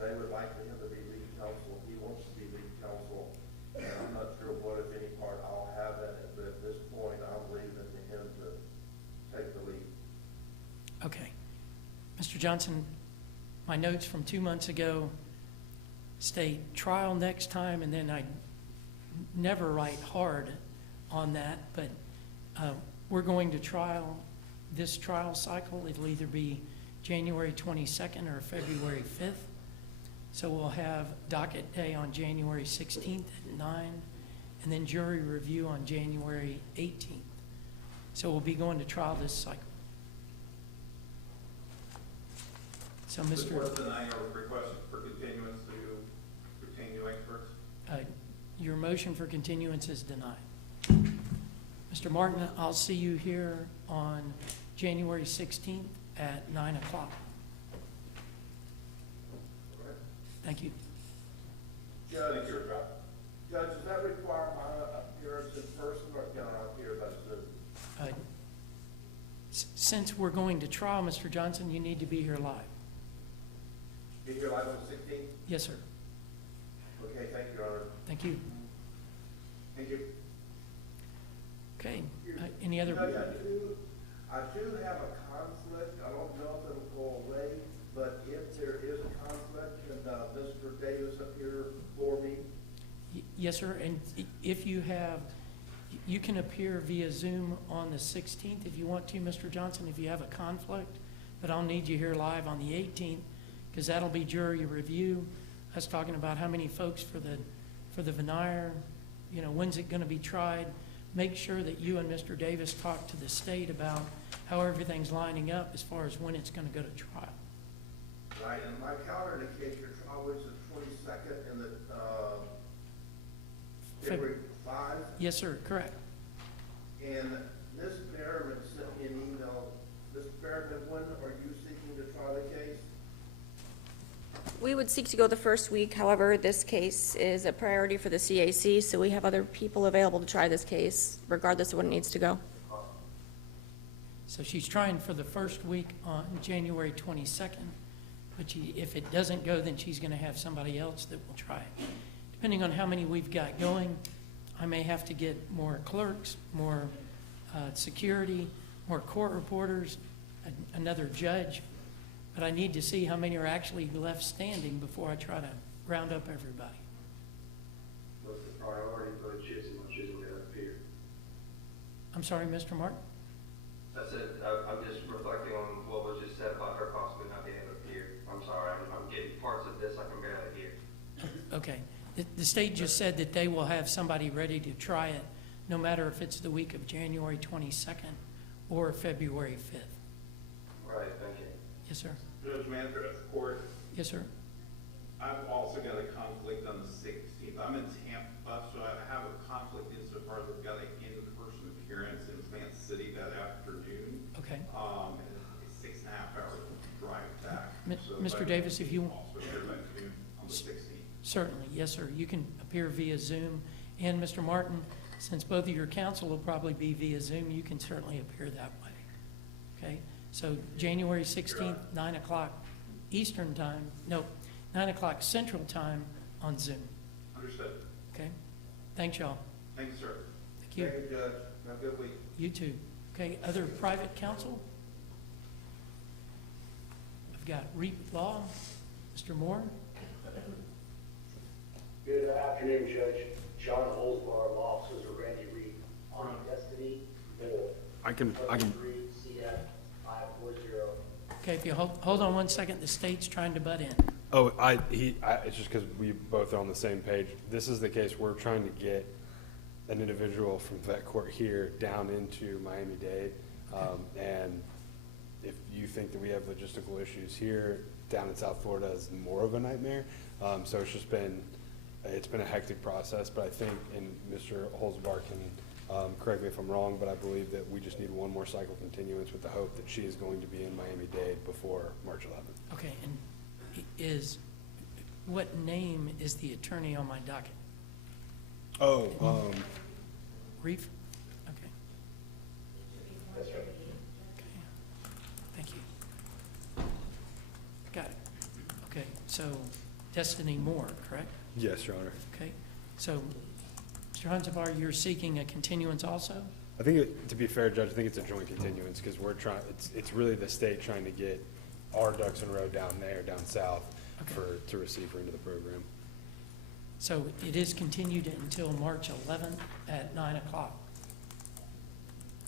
they would like for him to be lead counsel. He wants to be lead counsel, and I'm not sure what, if any, part I'll have in it, but at this point, I'm leaving it to him to take the lead. Okay. Mr. Johnson, my notes from 2 months ago state trial next time, and then I never write hard on that, but we're going to trial, this trial cycle, it'll either be January 22nd or February 5th. So we'll have docket day on January 16th at 9, and then jury review on January 18th. So we'll be going to trial this cycle. So, This Mr. was denying our request for continuance to retain new experts. Your motion for continuance is denied. Mr. Martin, I'll see you here on January 16th at 9 o'clock. Thank you. Judge, does that require my appearance in person, or can I appear by Zoom? Since we're going to trial, Mr. Johnson, you need to be here live. Be here live on the 16th? Yes, sir. Okay, thank you, Your Honor. Thank you. Thank you. Okay, any other? Judge, I do have a conflict. I don't know if it'll go away, but if there is a conflict, can Mr. Davis appear for me? Yes, sir, and if you have, you can appear via Zoom on the 16th if you want to, Mr. Johnson, if you have a conflict, but I'll need you here live on the 18th, because that'll be jury review. I was talking about how many folks for the veneer, you know, when's it gonna be tried. Make sure that you and Mr. Davis talk to the state about how everything's lining up as far as when it's gonna go to trial. Right, and my calendar indicates your trial is the 22nd and the, February 5? Yes, sir, correct. And Ms. Behrman sent me an email. Ms. Behrman, when are you seeking to try the case? We would seek to go the first week. However, this case is a priority for the CAC, so we have other people available to try this case, regardless of when it needs to go. So she's trying for the first week on January 22nd, but if it doesn't go, then she's gonna have somebody else that will try it. Depending on how many we've got going, I may have to get more clerks, more security, more court reporters, another judge, but I need to see how many are actually left standing before I try to round up everybody. What's the priority for the chiefs and she's going to appear? I'm sorry, Mr. Martin? I said, I'm just reflecting on what was just said about her possibly not being able to appear. I'm sorry, I'm getting parts of this I can barely hear. Okay. The state just said that they will have somebody ready to try it, no matter if it's the week of January 22nd or February 5th. Right, thank you. Yes, sir. Judge Manfred of the court. Yes, sir. I've also got a conflict on the 16th. I'm in Tampa, so I have a conflict insofar as I've got an in-person appearance in Plant City that afternoon. Okay. And it's 6.5 hours drive back. So Mr. Davis, if you, also here by noon on the 16th. Certainly, yes, sir. You can appear via Zoom. And Mr. Martin, since both of your counsel will probably be via Zoom, you can certainly appear that way. Okay? So January 16th, 9 o'clock Eastern Time, no, 9 o'clock Central Time on Zoom. Understood. Okay? Thanks, y'all. Thank you, sir. Thank you. Thank you, Judge. Have a good week. You too. Okay, other private counsel? I've got Reap Law, Mr. Moore. Good afternoon, Judge. John Holzbar, Law Offices of Randy Reed, on Destiny 4. I can. CF 540. Okay, if you hold on one second, the state's trying to butt in. Oh, it's just because we both are on the same page. This is the case we're trying to get an individual from vet court here down into Miami-Dade. And if you think that we have logistical issues here, down in South Florida is more of a nightmare. So it's just been a hectic process, but I think, and Mr. Holzbar can correct me if I'm wrong, but I believe that we just need one more cycle continuance with the hope that she is going to be in Miami-Dade before March 11th. Okay, and what name is the attorney on my docket? Oh, Reef? Okay. That's right. Okay. Thank you. Got it. Okay, so Destiny Moore, correct? yes, Your Honor. Okay, so, Mr. Hunsavar, you're seeking a continuance also? I think, to be fair, Judge, I think it's a joint continuance because we're trying, it's really the state trying to get our ducks in a row down there, down south, to receive her into the program. So it is continued until March 11th at 9 o'clock.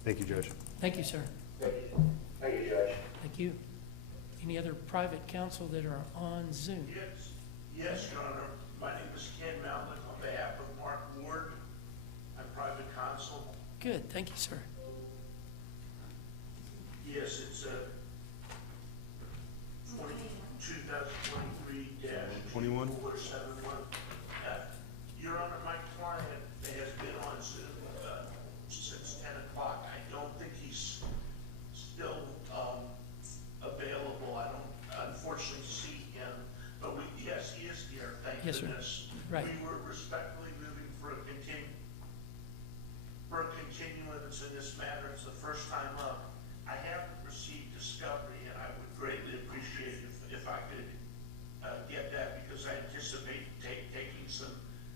Thank you, Judge. Thank you, sir. Thank you, Judge. Thank you. Any other private counsel that are on Zoom? Yes, Your Honor. My name is Ken Malnick on behalf of Mark Ward. I'm private counsel. Good, thank you, sir. Yes, it's 2023-21. Your Honor, my client has been on Zoom since 10 o'clock. I don't think he's still available. I don't unfortunately see him, but yes, he is here. Thank Yes, sir. goodness. Right. We were respectfully moving for a continuance in this matter. It's the first time up. I haven't received discovery, and I would greatly appreciate if I could get that, because I anticipate taking some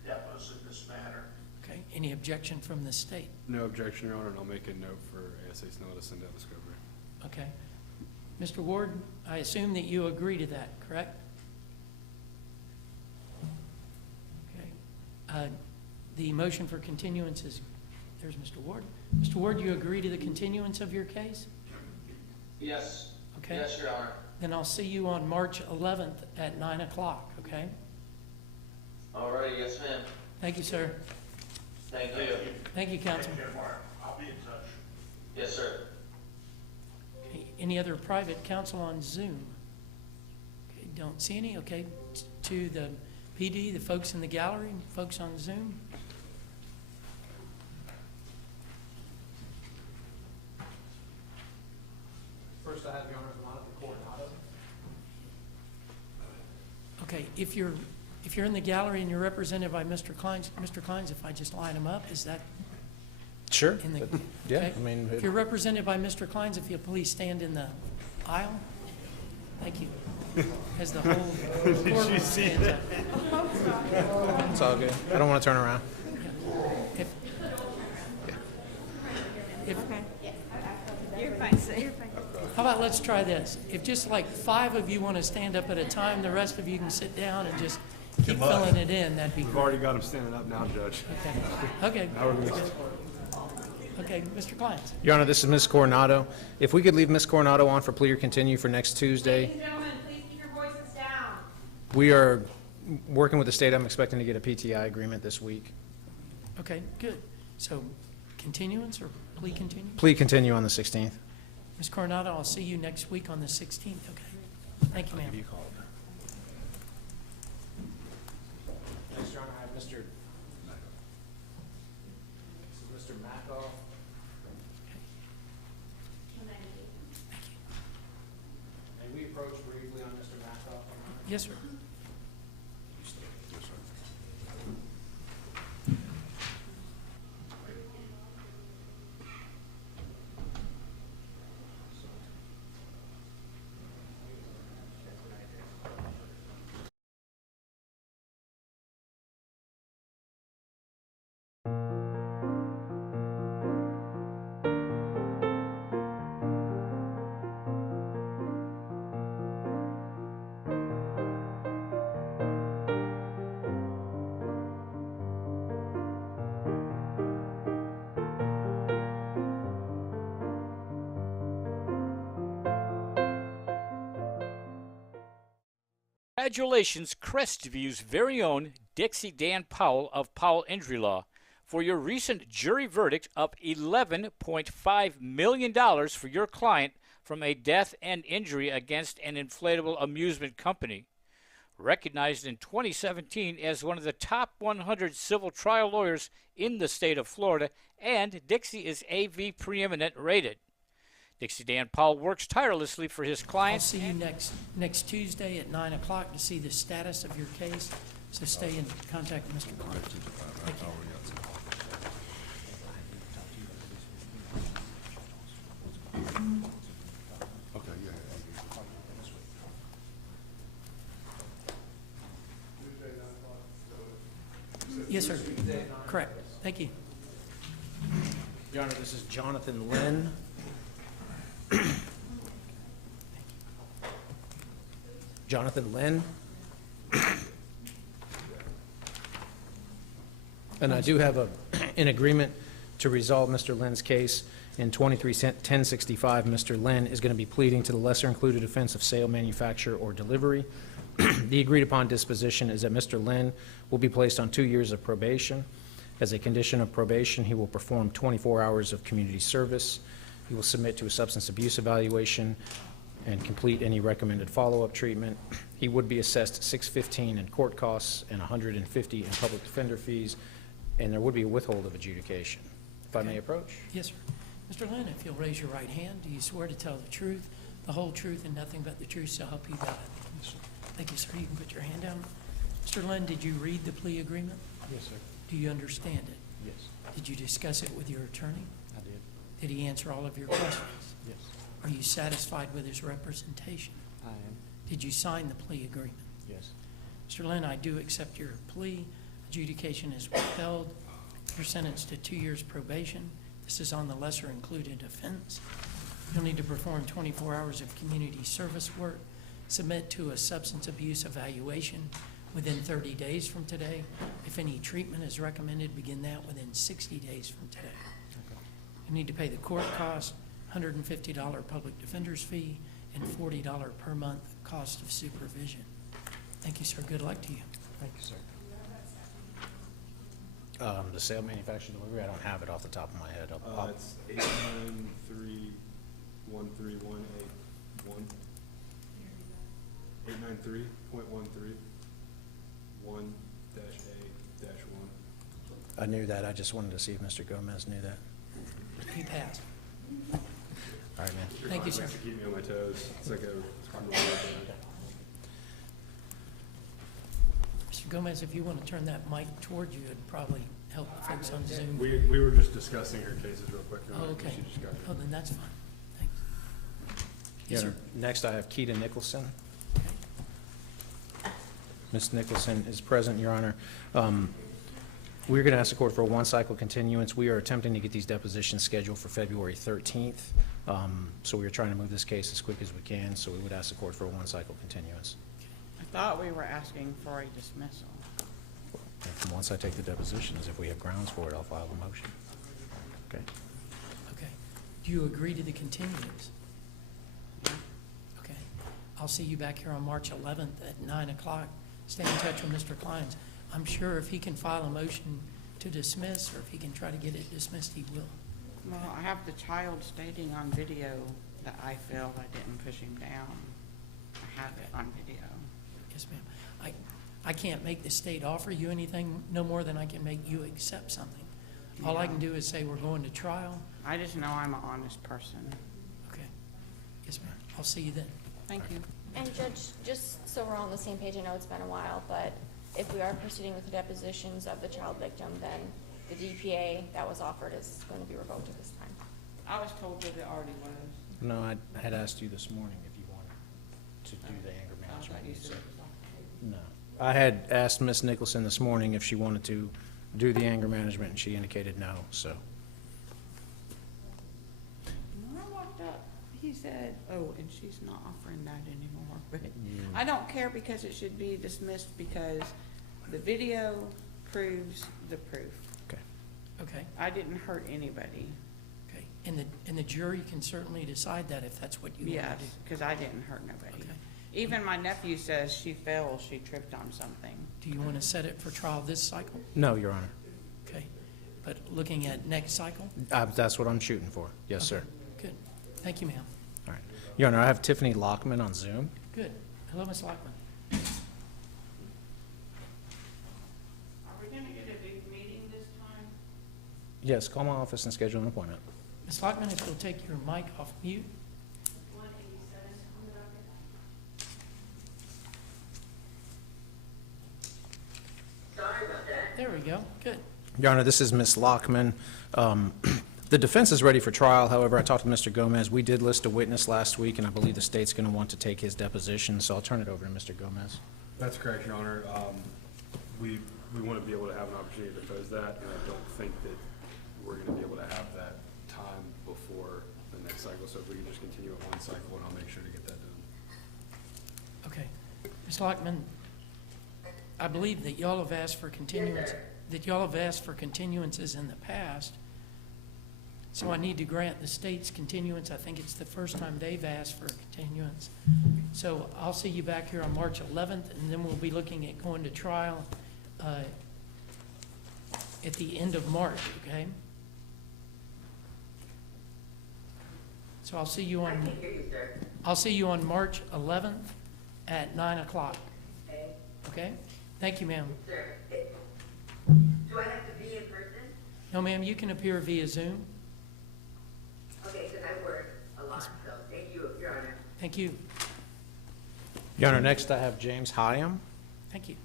depots in this matter. Okay, any objection from the state? No objection, Your Honor, and I'll make a note for ASA Snow to send out discovery. Okay. Mr. Ward, I assume that you agree to that, correct? Okay. The motion for continuance is, there's Mr. Ward. Mr. Ward, you agree to the continuance of your case? Yes. Okay. Yes, Your Honor. Then I'll see you on March 11th at 9 o'clock, okay? All right, yes, ma'am. Thank you, sir. Thank you. Thank you, counsel. Take care, Mark. I'll be in touch. Yes, sir. Okay, any other private counsel on Zoom? Okay, don't see any, okay. To the PD, the folks in the gallery, folks on Zoom? First, I have the honor of Monica Coronado. Okay, if you're in the gallery and you're represented by Mr. Kleins, if I just line them up, is that? Sure. In the, Yeah, okay? I mean, If you're represented by Mr. Kleins, if you'll please stand in the aisle. Thank you. As the whole courtroom stands up. It's all good. I don't want to turn around. You're fine, sir. You're fine. How about let's try this? If just like 5 of you want to stand up at a time, the rest of you can sit down and just keep filling it in, that'd be We've great. already got him standing up now, Judge. Okay. Now we're gonna- Okay, Mr. Kleins. Your Honor, this is Ms. Coronado. If we could leave Ms. Coronado on for plea or continue for next Tuesday. Ladies and gentlemen, please keep your voices down. We are working with the state. I'm expecting to get a PTI agreement this week. Okay, good. So continuance or plea continue? Plea continue on the 16th. Ms. Coronado, I'll see you next week on the 16th, okay? Thank you, ma'am. Next, Your Honor, I have Mr. Mackoff. And we approached briefly on Mr. Mackoff. Yes, sir. Congratulations, Crestview's very own Dixie Dan Powell of Powell Injury Law, for your recent jury verdict of $11.5 million for your client from a death and injury against an inflatable amusement company. Recognized in 2017 as one of the top 100 civil trial lawyers in the state of Florida, and Dixie is AV preeminent rated. Dixie Dan Powell works tirelessly for his I'll clients. see you next Tuesday at 9 o'clock to see the status of your case, so stay in contact with Mr. Clark. Thank you. Okay, yeah. Yes, sir. Correct. Thank you. Your Honor, this is Jonathan Lynn. Jonathan Lynn. And I do have an agreement to resolve Mr. Lynn's case. In 23-1065, Mr. Lynn is going to be pleading to the lesser included offense of sale, manufacture, or delivery. The agreed upon disposition is that Mr. Lynn will be placed on 2 years of probation. As a condition of probation, he will perform 24 hours of community service. He will submit to a substance abuse evaluation and complete any recommended follow-up treatment. He would be assessed $615 in court costs and $150 in public defender fees, and there would be a withhold of adjudication. If I may approach? Yes, sir. Mr. Lynn, if you'll raise your right hand, do you swear to tell the truth, the whole truth, and nothing but the truth, so help you God? Yes, sir. Thank you, sir. You can put your hand down. Mr. Lynn, did you read the plea agreement? Yes, sir. Do you understand it? Yes, Did you discuss it with your attorney? I did. Did he answer all of your questions? Yes, Are you satisfied with his representation? I am. Did you sign the plea agreement? Yes. Mr. Lynn, I do accept your plea. Adjudication is withheld. You're sentenced to 2 years probation. This is on the lesser included offense. You'll need to perform 24 hours of community service work, submit to a substance abuse evaluation within 30 days from today. If any treatment is recommended, begin that within 60 days from today. You need to pay the court cost, $150 public defender's fee, and $40 per month cost of supervision. Thank you, sir. Good luck to you. Thank you, sir. The sale, manufacture, delivery, I don't have it off the top of my head. It's 893.131A1. 893.131-A-1. I knew that. I just wanted to see if Mr. Gomez knew that. He passed. All right, man. Thank you, sir. To keep me on my toes. It's like a. Mr. Gomez, if you want to turn that mic toward you, it'd probably help the folks on Zoom. We were just discussing her cases real quick. Oh, okay. She just got Oh, then that's fine. Thanks. Yes, sir. Next, I have Keita Nicholson. Ms. Nicholson is present, Your Honor. We're going to ask the court for a one-cycle continuance. We are attempting to get these depositions scheduled for February 13th. So we are trying to move this case as quick as we can, so we would ask the court for a one-cycle continuance. I thought we were asking for a dismissal. And once I take the depositions, if we have grounds for it, I'll file a motion. Okay. Okay. Do you agree to the continuance? Okay. I'll see you back here on March 11th at 9 o'clock. Stay in touch with Mr. Kleins. I'm sure if he can file a motion to dismiss, or if he can try to get it dismissed, he will. Well, I have the child stating on video that I feel I didn't push him down. I have it on video. Yes, ma'am. I can't make the state offer you anything no more than I can make you accept something. All I can do is say we're going to trial. I just know I'm an honest person. Okay. Yes, ma'am. I'll see you then. Thank you. And Judge, just so we're all on the same page, I know it's been a while, but if we are proceeding with the depositions of the child victim, then the DPA that was offered is going to be revoked at this time. I was told that it already was. No, I had asked you this morning if you wanted to do the anger I thought management. you You said said it was off. no. I had asked Ms. Nicholson this morning if she wanted to do the anger management, and she indicated no, so. When I walked up, he said, oh, and she's not offering that anymore, but I don't care because it should be dismissed because the video proves the proof. Okay. Okay. I didn't hurt anybody. Okay. And the jury can certainly decide that if that's what you want Yes, to do. because I didn't hurt nobody. Okay. Even my nephew says she fell, she tripped on something. Do you want to set it for trial this cycle? No, Your Honor. Okay. But looking at next cycle? That's what I'm shooting for. Yes, sir. Good. Thank you, ma'am. All right. Your Honor, I have Tiffany Lockman on Zoom. Good. Hello, Ms. Lockman. Are we gonna get a big meeting this time? Yes, call my office and schedule an appointment. Ms. Lockman, if you'll take your mic off mute. There we go. Good. Your Honor, this is Ms. Lockman. The defense is ready for trial. However, I talked to Mr. Gomez. We did list a witness last week, and I believe the state's going to want to take his deposition, so I'll turn it over to Mr. Gomez. That's correct, Your Honor. We want to be able to have an opportunity to propose that, and I don't think that we're going to be able to have that time before the next cycle. So if we can just continue at one cycle, and I'll make sure to get that done. Okay. Ms. Lockman, I believe that y'all have asked for continuance, continuances in the past. So I need to grant the state's continuance. I think it's the first time they've asked for a continuance. So I'll see you back here on March 11th, and then we'll be looking at going to trial at the end of March, okay? So I'll see you on, March 11th at 9 o'clock. Okay? Thank you, ma'am. Sir, do I have to be in person? No, ma'am, you can appear via Zoom. Okay, because I work a lot, so thank you, Your Honor. Thank you. Your Honor, next I have James Hyam. Thank you.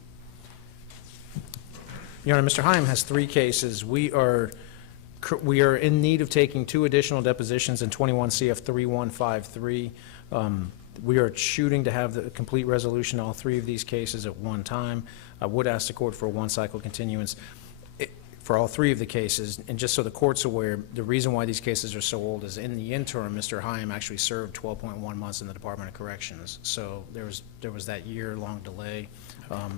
Your Honor, Mr. Hyam has 3 cases. We are in need of taking 2 additional depositions in 21 CF 3153. We are shooting to have the complete resolution of all 3 of these cases at one time. I would ask the court for a one-cycle continuance for all 3 of the cases. And just so the court's aware, the reason why these cases are so old is in the interim, Mr. Hyam actually served 12.1 months in the Department of Corrections. So there was that year-long delay.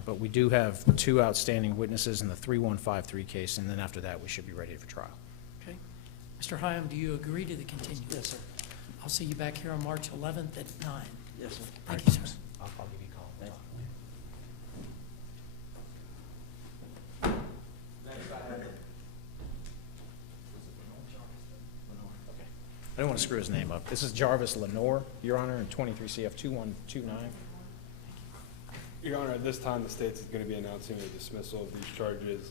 But we do have 2 outstanding witnesses in the 3153 case, and then after that, we should be ready for trial. Okay. Mr. Hyam, do you agree to the continuance? Yes, sir. I'll see you back here on March 11th at 9. Yes, sir. Thank you, sir. I'll give you a call. Thank you. I don't want to screw his name up. This is Jarvis Lenore, Your Honor, in 23 CF 2129. Your Honor, at this time, the state is going to be announcing a dismissal of these charges.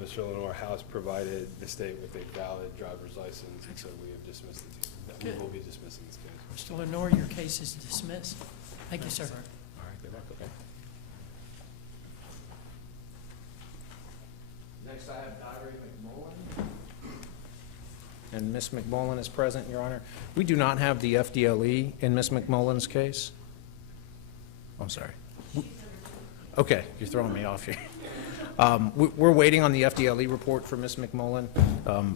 Mr. Lenore has provided the state with a valid driver's license, and so we have dismissed the case. We will be dismissing this case. Mr. Lenore, your case is dismissed. Thank you, sir. All right, good luck, okay. Next, I have Diary McMullen. And Ms. McMullen is present, Your Honor. We do not have the FDLE in Ms. McMullen's case. I'm sorry. Okay, you're throwing me off here. We're waiting on the FDLE report for Ms. McMullen.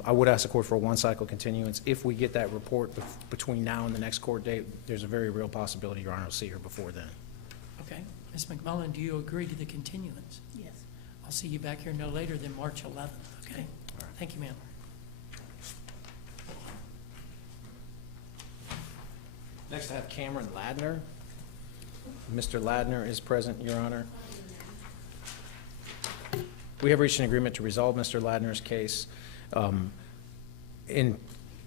I would ask the court for a one-cycle continuance. If we get that report between now and the next court date, there's a very real possibility Your Honor will see her before then. Okay. Ms. McMullen, do you agree to the continuance? Yes. I'll see you back here no later than March 11th, okay? All right. Thank you, ma'am. Next, I have Cameron Ladner. Mr. Ladner is present, Your Honor. We have reached an agreement to resolve Mr. Ladner's case. In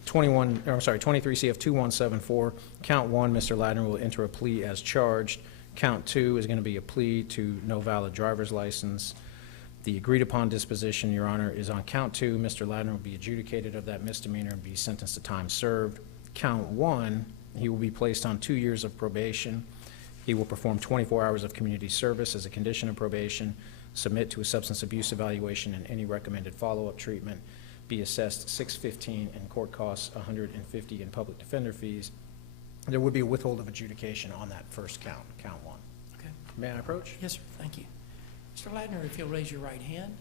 23 CF 2174, count 1, Mr. Ladner will enter a plea as charged. Count 2 is going to be a plea to no valid driver's license. The agreed upon disposition, Your Honor, is on count 2. Mr. Ladner will be adjudicated of that misdemeanor and be sentenced to time served. Count 1, he will be placed on 2 years of probation. He will perform 24 hours of community service as a condition of probation, submit to a substance abuse evaluation and any recommended follow-up treatment, be assessed $615 in court costs, $150 in public defender fees. There would be a withhold of adjudication on that first count, count 1. Okay. May I approach? Yes, sir. Thank you. Mr. Ladner, if you'll raise your right hand,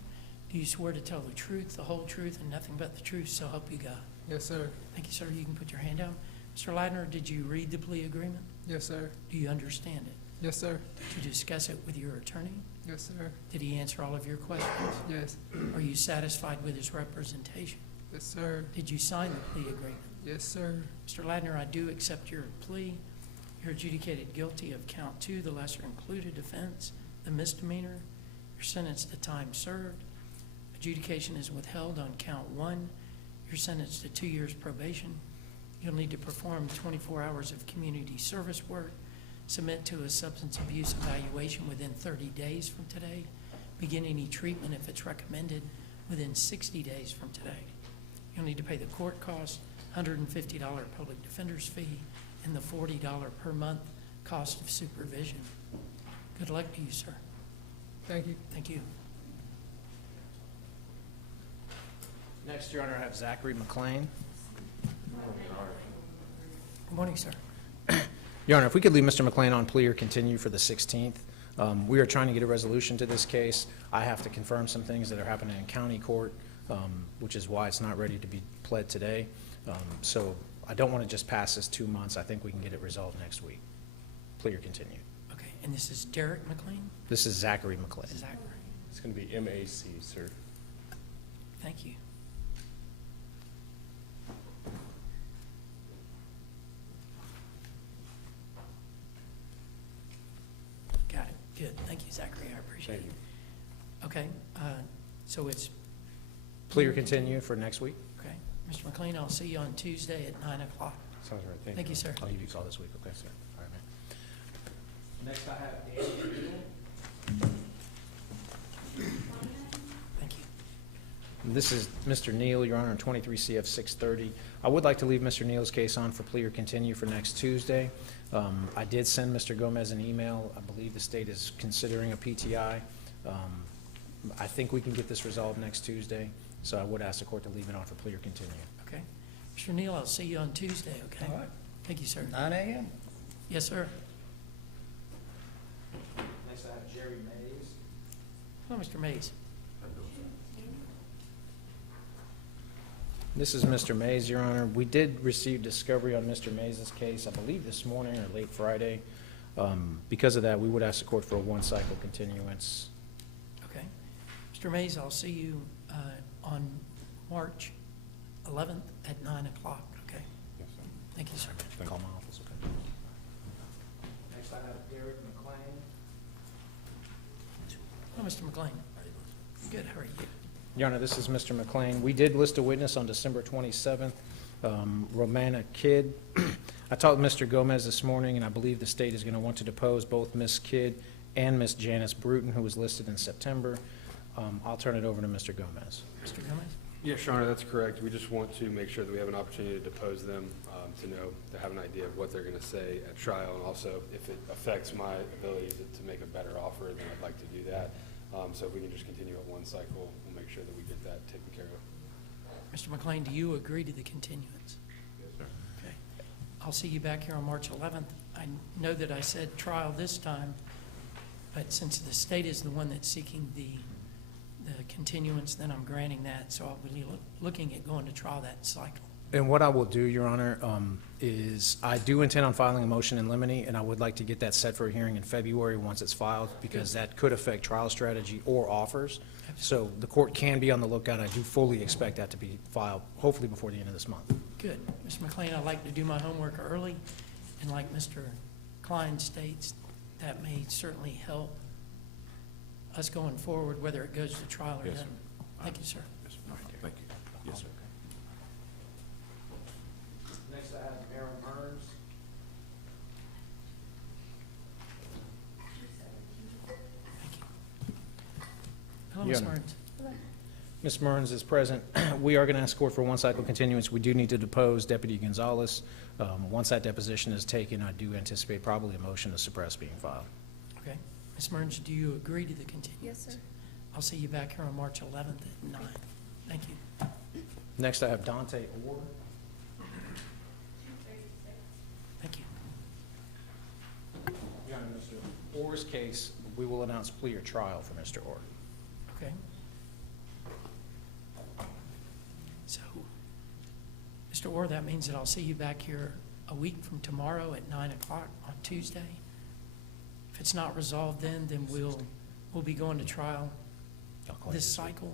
do you swear to tell the truth, the whole truth, and nothing but the truth, so help you God? Yes, sir. Thank you, sir. You can put your hand down. Mr. Ladner, did you read the plea agreement? Yes, sir. Do you understand it? Yes, sir. Did you discuss it with your attorney? Yes, sir. Did he answer all of your questions? Yes. Are you satisfied with his representation? Yes, sir. Did you sign the plea agreement? Yes, sir. Mr. Ladner, I do accept your plea. You're adjudicated guilty of count 2, the lesser included offense, the misdemeanor. You're sentenced to time served. Adjudication is withheld on count 1. You're sentenced to 2 years probation. You'll need to perform 24 hours of community service work, submit to a substance abuse evaluation within 30 days from today, begin any treatment if it's recommended within 60 days from today. You'll need to pay the court costs, $150 public defender's fee, and the $40 per month cost of supervision. Good luck to you, sir. Thank you. Thank you. Next, Your Honor, I have Zachary McLean. Good morning, sir. Your Honor, if we could leave Mr. McLean on plea or continue for the 16th. We are trying to get a resolution to this case. I have to confirm some things that are happening in county court, which is why it's not ready to be pled today. So I don't want to just pass this 2 months. I think we can get it resolved next week. Plea or continue. Okay, and this is Derek McLean? This is Zachary McLean. Zachary. It's going to be MAC, sir. Thank you. Got it. Good. Thank you, Zachary. I appreciate it. Okay, so it's Plea or continue for next week? okay. Mr. McLean, I'll see you on Tuesday at 9 o'clock. Sounds right. Thank you, sir. I'll give you a call this week. Okay, sir. All right, man. Next, I have Danny Neal. Thank you. This is Mr. Neal, Your Honor, on 23 CF 630. I would like to leave Mr. Neal's case on for plea or continue for next Tuesday. I did send Mr. Gomez an email. I believe the state is considering a PTI. I think we can get this resolved next Tuesday, so I would ask the court to leave it on for plea or continue. Okay. Mr. Neal, I'll see you on Tuesday, okay? All right. Thank you, sir. 9 a.m. Yes, sir. Next, I have Jerry Mays. Hello, Mr. Mays. This is Mr. Mays, Your Honor. We did receive discovery on Mr. Mays' case, I believe this morning or late Friday. Because of that, we would ask the court for a one-cycle continuance. Okay. Mr. Mays, I'll see you on March 11th at 9 o'clock, okay? Yes, sir. Thank you, sir. Call my office, okay? Next, I have Derek McLean. Hello, Mr. McLean. Good, how are you? Your Honor, this is Mr. McLean. We did list a witness on December 27th, Romana Kidd. I talked with Mr. Gomez this morning, and I believe the state is going to want to depose both Ms. Kidd and Ms. Janice Bruton, who was listed in September. I'll turn it over to Mr. Gomez. Mr. Gomez? Yes, Your Honor, that's correct. We just want to make sure that we have an opportunity to depose them, to have an idea of what they're going to say at trial, and also if it affects my ability to make a better offer, then I'd like to do that. So if we can just continue at one cycle, we'll make sure that we get that taken care of. Mr. McLean, do you agree to the continuance? Yes, sir. Okay. I'll see you back here on March 11th. I know that I said trial this time, but since the state is the one that's seeking the continuance, then I'm granting that. So I'll be looking at going to trial that cycle. And what I will do, Your Honor, is I do intend on filing a motion in limine, and I would like to get that set for a hearing in February once it's filed, because that could affect trial strategy or offers. So the court can be on the lookout. I do fully expect that to be filed, hopefully before the end of this month. Good. Mr. McLean, I like to do my homework early, and like Mr. Klein states, that may certainly help us going forward, whether it goes to trial or Yes, not. sir. Thank you, sir. Yes, sir. Thank you. Yes, sir. Next, I have Aaron Burns. Hello, Yeah. Ms. Burns. Ms. Mearns is present. We are going to ask court for one cycle continuance. We do need to depose Deputy Gonzalez. Once that deposition is taken, I do anticipate probably a motion to suppress being filed. Okay. Ms. Mearns, do you agree to the continuance? Yes, sir. I'll see you back here on March 11th at 9. Thank you. Next, I have Dante Orr. Thank you. Your Honor, Mr. Orr's case, we will announce plea or trial for Mr. Orr. Okay. So, Mr. Orr, that means that I'll see you back here a week from tomorrow at 9 o'clock on Tuesday. If it's not resolved then we'll be going to trial this cycle.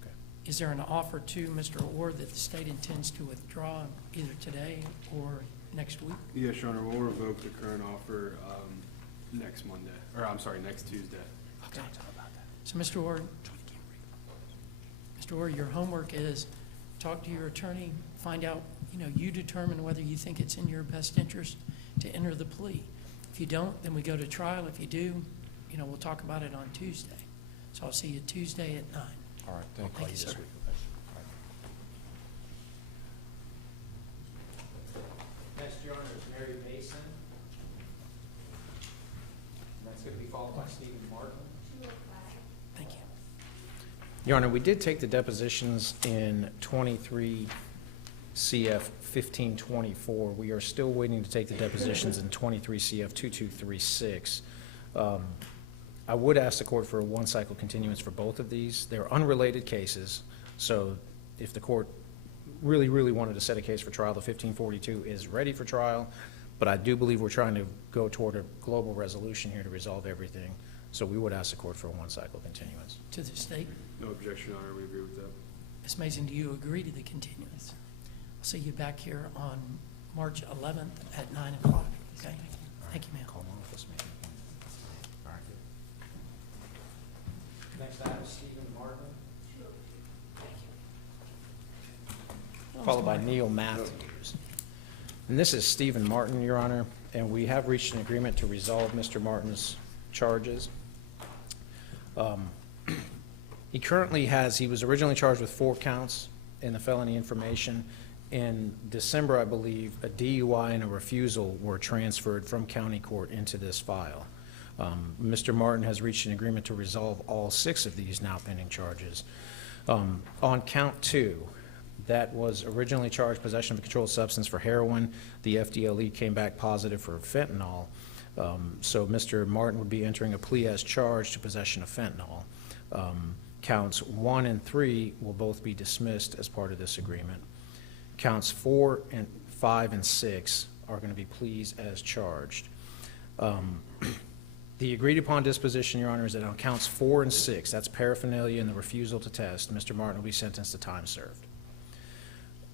Okay. Is there an offer to Mr. Orr that the state intends to withdraw either today or next week? Yes, Your Honor, we'll revoke the current offer next Monday, or I'm sorry, next Tuesday. Okay. So, Mr. Ward, your homework is talk to your attorney, find out, you determine whether you think it's in your best interest to enter the plea. If you don't, then we go to trial. If you do, we'll talk about it on Tuesday. So I'll see you Tuesday at 9. All right, Thank you, sir. Next, Your Honor, is Mary Mason. And that's going to be followed by Stephen Martin. Thank you. Your Honor, we did take the depositions in 23 CF 1524. We are still waiting to take the depositions in 23 CF 2236. I would ask the court for a one-cycle continuance for both of these. They're unrelated cases, so if the court really, really wanted to set a case for trial, the 1542 is ready for trial, but I do believe we're trying to go toward a global resolution here to resolve everything, so we would ask the court for a one-cycle continuance. To the state. No objection, Your Honor, we agree with that. Ms. Mason, do you agree to the continuance? I'll see you back here on March 11th at 9 o'clock, okay? Thank you, ma'am. Call my office, make an appointment. All right. Next item is Stephen Martin. Followed by Neil Matthews. And this is Stephen Martin, Your Honor, and we have reached an agreement to resolve Mr. Martin's charges. He was originally charged with 4 counts in the felony information. In December, I believe, a DUI and a refusal were transferred from county court into this file. Mr. Martin has reached an agreement to resolve all 6 of these now pending charges. On count 2, that was originally charged possession of a controlled substance for heroin. The FDLE came back positive for fentanyl. So Mr. Martin would be entering a plea as charged to possession of fentanyl. Counts 1 and 3 will both be dismissed as part of this agreement. Counts 4 and 5 and 6 are going to be pleas as charged. The agreed upon disposition, Your Honor, is that on counts 4 and 6, that's paraphernalia and the refusal to test, Mr. Martin will be sentenced to time served.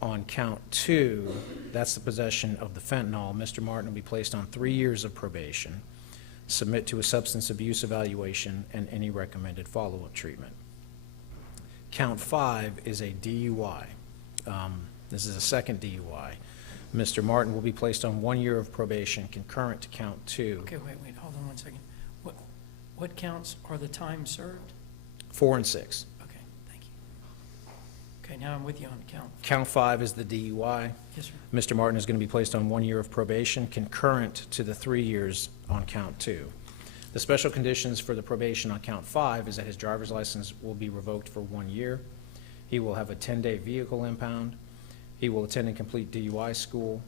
On count 2, that's the possession of the fentanyl, Mr. Martin will be placed on 3 years of probation, submit to a substance abuse evaluation, and any recommended follow-up treatment. Count 5 is a DUI. This is a second DUI. Mr. Martin will be placed on 1 year of probation concurrent to count 2. Okay, wait, hold on one second. What counts are the time served? 4 and 6. Okay, thank you. Okay, now I'm with you on count. Count 5 is the DUI. Yes, sir. Mr. Martin is going to be placed on 1 year of probation concurrent to the 3 years on count 2. The special conditions for the probation on count 5 is that his driver's license will be revoked for 1 year. He will have a 10-day vehicle impound. He will attend and complete DUI school,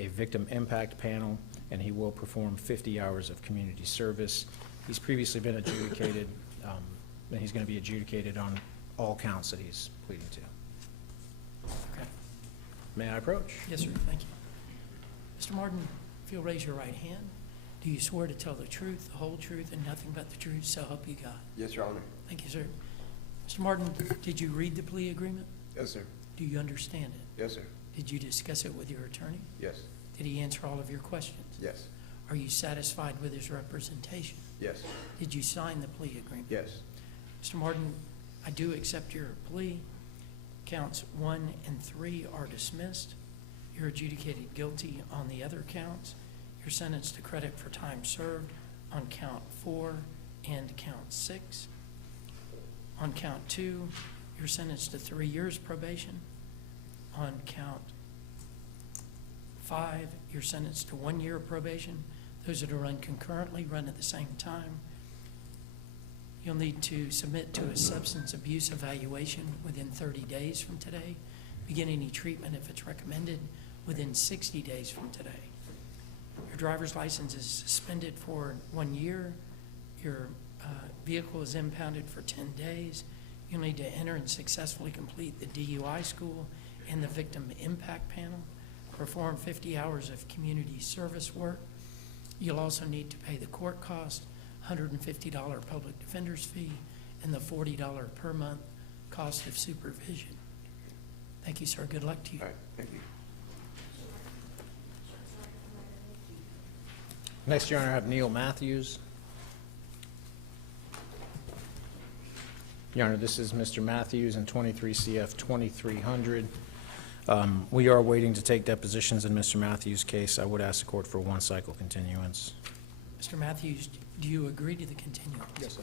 a victim impact panel, and he will perform 50 hours of community service. He's previously been adjudicated, and he's going to be adjudicated on all counts that he's pleading to. Okay. May I approach? Yes, sir, thank you. Mr. Martin, if you'll raise your right hand, do you swear to tell the truth, the whole truth, and nothing but the truth, so help you God? Yes, Your Honor. Thank you, sir. Mr. Martin, did you read the plea agreement? Yes, sir. Do you understand it? Yes, sir. Did you discuss it with your attorney? Yes. Did he answer all of your questions? Yes. Are you satisfied with his representation? Yes. Did you sign the plea agreement? Yes. Mr. Martin, I do accept your plea. Counts 1 and 3 are dismissed. You're adjudicated guilty on the other counts. You're sentenced to credit for time served on count 4 and count 6. On count 2, you're sentenced to 3 years probation. On count 5, you're sentenced to 1 year of probation. Those that are run concurrently run at the same time. You'll need to submit to a substance abuse evaluation within 30 days from today. Begin any treatment if it's recommended within 60 days from today. Your driver's license is suspended for 1 year. Your vehicle is impounded for 10 days. You'll need to enter and successfully complete the DUI school and the victim impact panel. Perform 50 hours of community service work. You'll also need to pay the court cost, $150 public defender's fee, and the $40 per month cost of supervision. Thank you, sir. Good luck to you. All right, thank you. Next, Your Honor, I have Neil Matthews. Your Honor, this is Mr. Matthews in 23 CF 2300. We are waiting to take depositions in Mr. Matthews' case. I would ask the court for one cycle continuance. Mr. Matthews, do you agree to the continuance? Yes, sir.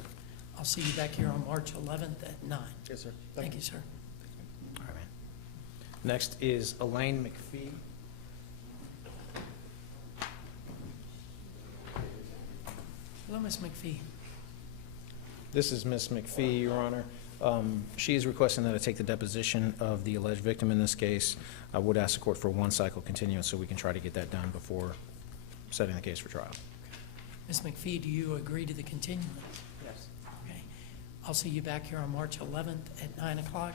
I'll see you back here on March 11th at 9. Yes, sir. Thank you, sir. All right, man. Next is Elaine McPhee. Hello, Ms. McPhee. This is Ms. McPhee, Your Honor. She is requesting that I take the deposition of the alleged victim in this case. I would ask the court for one cycle continuance so we can try to get that done before setting the case for trial. Ms. McPhee, do you agree to the continuance? Yes. Okay. I'll see you back here on March 11th at 9 o'clock.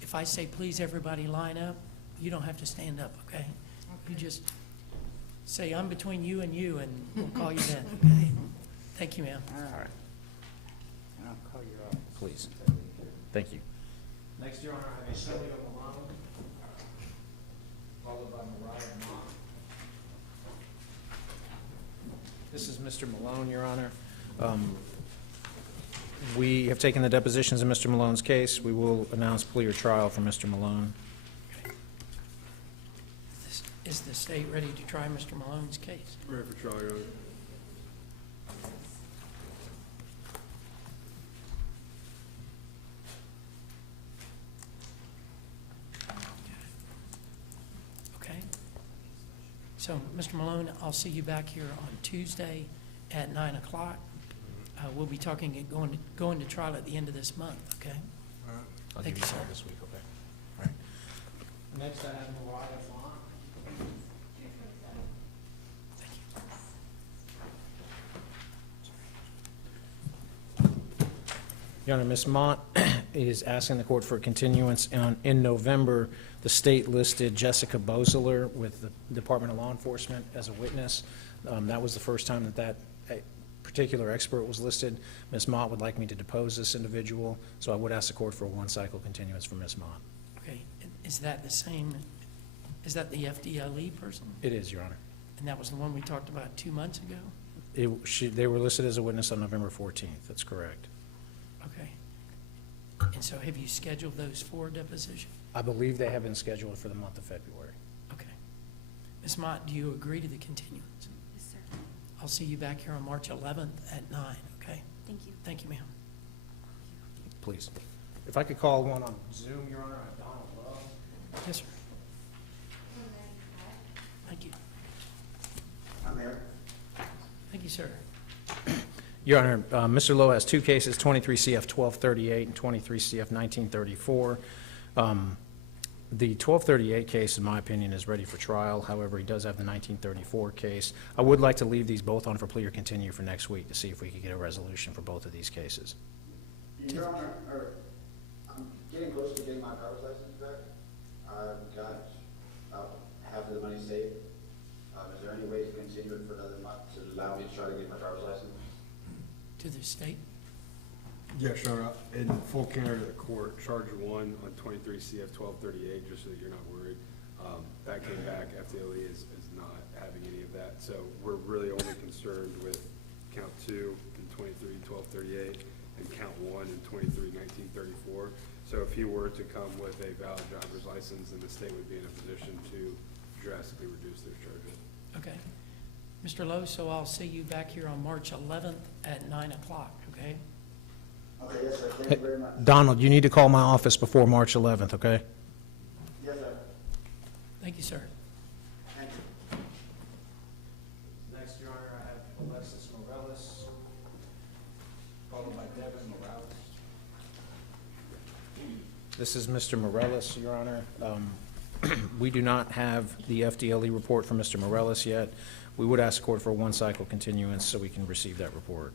If I say, please, everybody line up, you don't have to stand up, okay? You just say, I'm between you, and we'll call you then, okay? Thank you, ma'am. All right. And I'll call you up. Please. Thank you. Next, Your Honor, I have Celia Malone, followed by Mariah Mott. This is Mr. Malone, Your Honor. We have taken the depositions in Mr. Malone's case. We will announce plea or trial for Mr. Malone. Is the state ready to try Mr. Malone's case? Ready for trial, Your Honor. Okay. So, Mr. Malone, I'll see you back here on Tuesday at 9 o'clock. We'll be talking and going to trial at the end of this month, okay? All right. I'll Thank give you you, a call sir. this week, okay? All right. Next, I have Mariah Mott. Your Honor, Ms. Mott is asking the court for a continuance. In November, the state listed Jessica Boseler with the Department of Law Enforcement as a witness. That was the first time that particular expert was listed. Ms. Mott would like me to depose this individual, so I would ask the court for a one-cycle continuance for Ms. Mott. Okay, is that the same, is that the FDLE person? It is, Your Honor. And that was the one we talked about 2 months ago? They were listed as a witness on November 14th. That's correct. Okay. And so have you scheduled those 4 depositions? I believe they have been scheduled for the month of February. Okay. Ms. Mott, do you agree to the continuance? Yes, sir. I'll see you back here on March 11th at 9, okay? Thank you. Thank you, ma'am. Please. If I could call one on Zoom, Your Honor, I have Donald Lowe. Yes, sir. Thank you. I'm here. Thank you, sir. Your Honor, Mr. Lowe has 2 cases, 23 CF 1238 and 23 CF 1934. The 1238 case, in my opinion, is ready for trial. However, he does have the 1934 case. I would like to leave these both on for plea or continue for next week to see if we could get a resolution for both of these cases. Your Honor, I'm getting close to getting my driver's license back. I've got about half of the money saved. Is there any way to continue it for another month to allow me to try to get my driver's license? To the state? Yes, Your Honor. In full candor to the court, charge 1 on 23 CF 1238, just so that you're not worried. That came back. FDLE is not having any of that. So we're really only concerned with count 2 in 23 1238 and count 1 in 23 1934. So if he were to come with a valid driver's license, then the state would be in a position to drastically reduce their charges. Okay. Mr. Lowe, so I'll see you back here on March 11th at 9 o'clock, okay? Okay, yes, sir. Thank you very much. Donald, you need to call my office before March 11th, okay? Yes, sir. Thank you, sir. Thank you. Next, Your Honor, I have Alexis Morales, followed by Devin Morales. This is Mr. Morales, Your Honor. We do not have the FDLE report from Mr. Morales yet. We would ask the court for a one-cycle continuance so we can receive that report.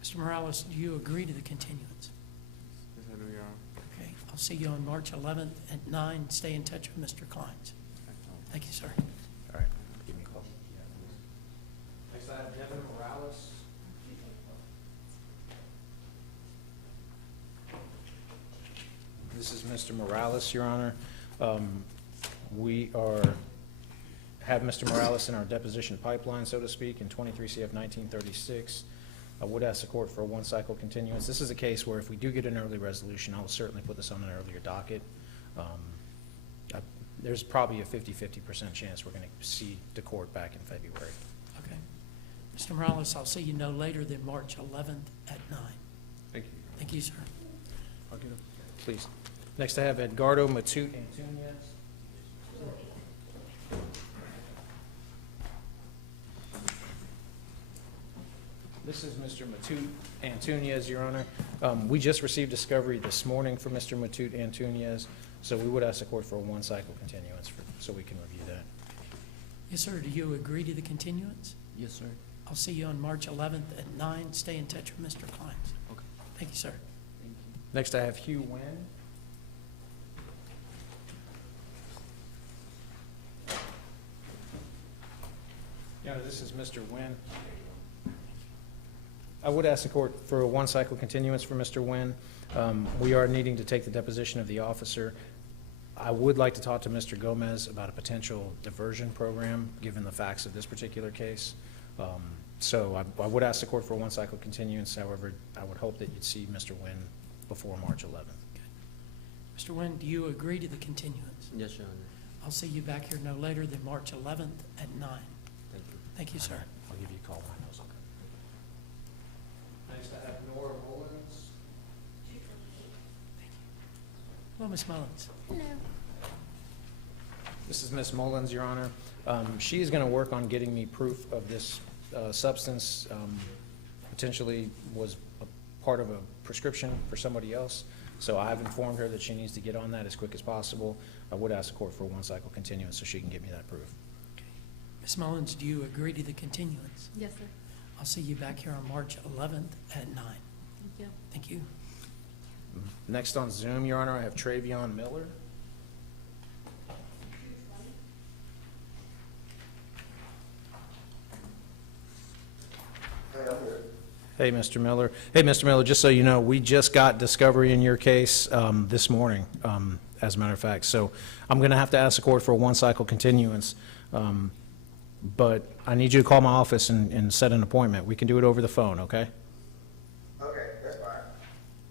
Mr. Morales, do you agree to the continuance? Yes, I do, Your Honor. Okay, I'll see you on March 11th at 9. Stay in touch with Mr. Kleins. Thank you, sir. All right, give me a call. Next, I have Devin Morales. This is Mr. Morales, Your Honor. We have Mr. Morales in our deposition pipeline, so to speak, in 23 CF 1936. I would ask the court for a one-cycle continuance. This is a case where if we do get an early resolution, I will certainly put this on an earlier docket. There's probably a 50-50% chance we're going to see the court back in February. Okay. Mr. Morales, I'll see you no later than March 11th at 9. Thank you. Thank you, sir. I'll get him. Please. Next, I have Edgardo Matute Antunez. This is Mr. Matute Antunez, Your Honor. We just received discovery this morning from Mr. Matute Antunez, so we would ask the court for a one-cycle continuance so we can review that. Yes, sir. Do you agree to the continuance? Yes, sir. I'll see you on March 11th at 9. Stay in touch with Mr. Kleins. Okay. Thank you, sir. Next, I have Hugh Wynn. Your Honor, this is Mr. Wynn. I would ask the court for a one-cycle continuance for Mr. Wynn. We are needing to take the deposition of the officer. I would like to talk to Mr. Gomez about a potential diversion program, given the facts of this particular case. So I would ask the court for a one-cycle continuance. However, I would hope that you'd see Mr. Wynn before March 11th. Mr. Wynn, do you agree to the continuance? Yes, Your Honor. I'll see you back here no later than March 11th at 9. Thank you. Thank you, sir. I'll give you a call when I know something. Next, I have Nora Mullins. Hello, Ms. Mullins. Hello. This is Ms. Mullins, Your Honor. She is going to work on getting me proof of this substance, potentially was a part of a prescription for somebody else. So I have informed her that she needs to get on that as quick as possible. I would ask the court for a one-cycle continuance so she can get me that proof. Ms. Mullins, do you agree to the continuance? Yes, sir. I'll see you back here on March 11th at 9. Thank you. Thank you. Next on Zoom, Your Honor, I have Travion Miller. Hey, Mr. Miller. Hey, Mr. Miller, just so you know, we just got discovery in your case this morning, as a matter of fact. So I'm going to have to ask the court for a one-cycle continuance. But I need you to call my office and set an appointment. We can do it over the phone, okay? Okay, that's fine.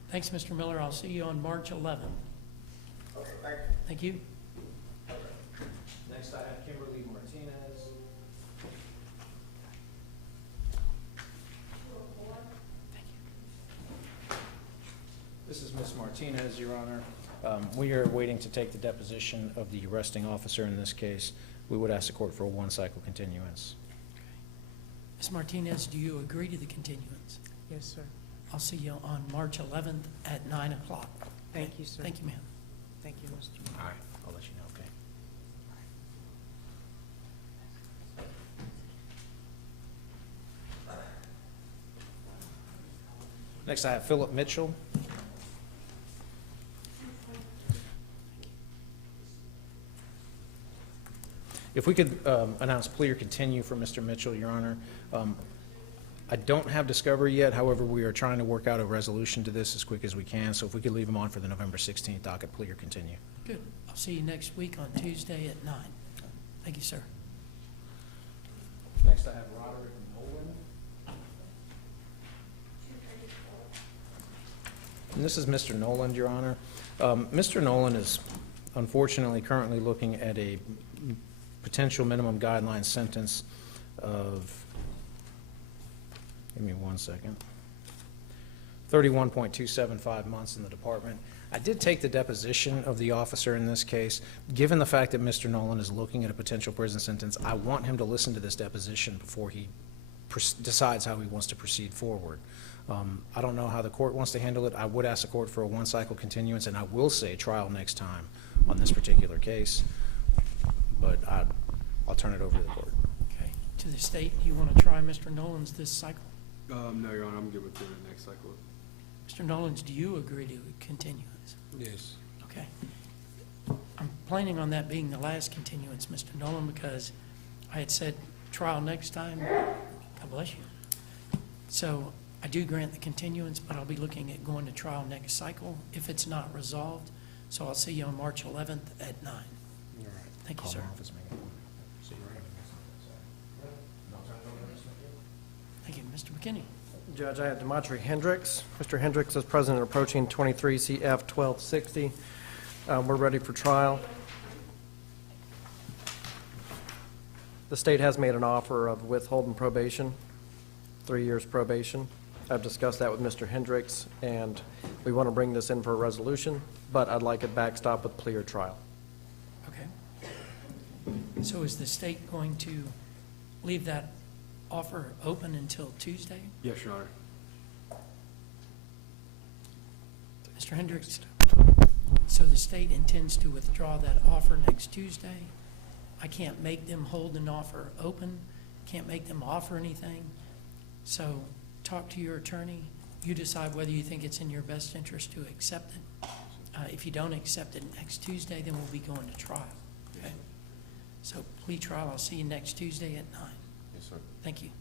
Thanks, Mr. Miller. I'll see you on March 11th. Okay, thank you. Thank you. Next, I have Kimberly Martinez. This is Ms. Martinez, Your Honor. We are waiting to take the deposition of the arresting officer in this case. We would ask the court for a one-cycle continuance. Ms. Martinez, do you agree to the continuance? Yes, sir. I'll see you on March 11th at 9 o'clock. Thank you, sir. Thank you, ma'am. Thank you, Mr. All right, I'll let you know, okay? Next, I have Philip Mitchell. If we could announce plea or continue for Mr. Mitchell, Your Honor. I don't have discovery yet. However, we are trying to work out a resolution to this as quick as we can. So if we could leave him on for the November 16th docket, plea or continue. Good. I'll see you next week on Tuesday at 9. Thank you, sir. Next, I have Roderick Nolan. And this is Mr. Nolan, Your Honor. Mr. Nolan is unfortunately currently looking at a potential minimum guideline sentence of, give me 1 second, 31.275 months in the department. I did take the deposition of the officer in this case. Given the fact that Mr. Nolan is looking at a potential prison sentence, I want him to listen to this deposition before he decides how he wants to proceed forward. I don't know how the court wants to handle it. I would ask the court for a one-cycle continuance, and I will say trial next time on this particular case, but I'll turn it over to the court. Okay. To the state, you want to try Mr. Nolan's this cycle? No, Your Honor, I'm good with doing it next cycle. Mr. Nolan's, do you agree to continuance? Yes. Okay. I'm planning on that being the last continuance, Mr. Nolan, because I had said trial next time. God bless you. So I do grant the continuance, but I'll be looking at going to trial next cycle if it's not resolved. So I'll see you on March 11th at 9. All right. Thank you, Call sir. my office, make an appointment. See you right. McKinney. Judge, I have Demetri Hendricks. Mr. Hendricks is present and approaching 23 CF 1260. We're ready for trial. The state has made an offer of withholding probation, 3 years probation. I've discussed that with Mr. Hendricks, and we want to bring this in for a resolution, but I'd like it backstop with plea or trial. Okay. So is the state going to leave that offer open until Tuesday? Yes, Your Honor. Mr. Hendricks, so the state intends to withdraw that offer next Tuesday? I can't make them hold an offer open, can't make them offer anything. So talk to your attorney. You decide whether you think it's in your best interest to accept it. If you don't accept it next Tuesday, then we'll be going to trial. Okay? So plea trial, I'll see you next Tuesday at 9. Yes, sir. Thank you.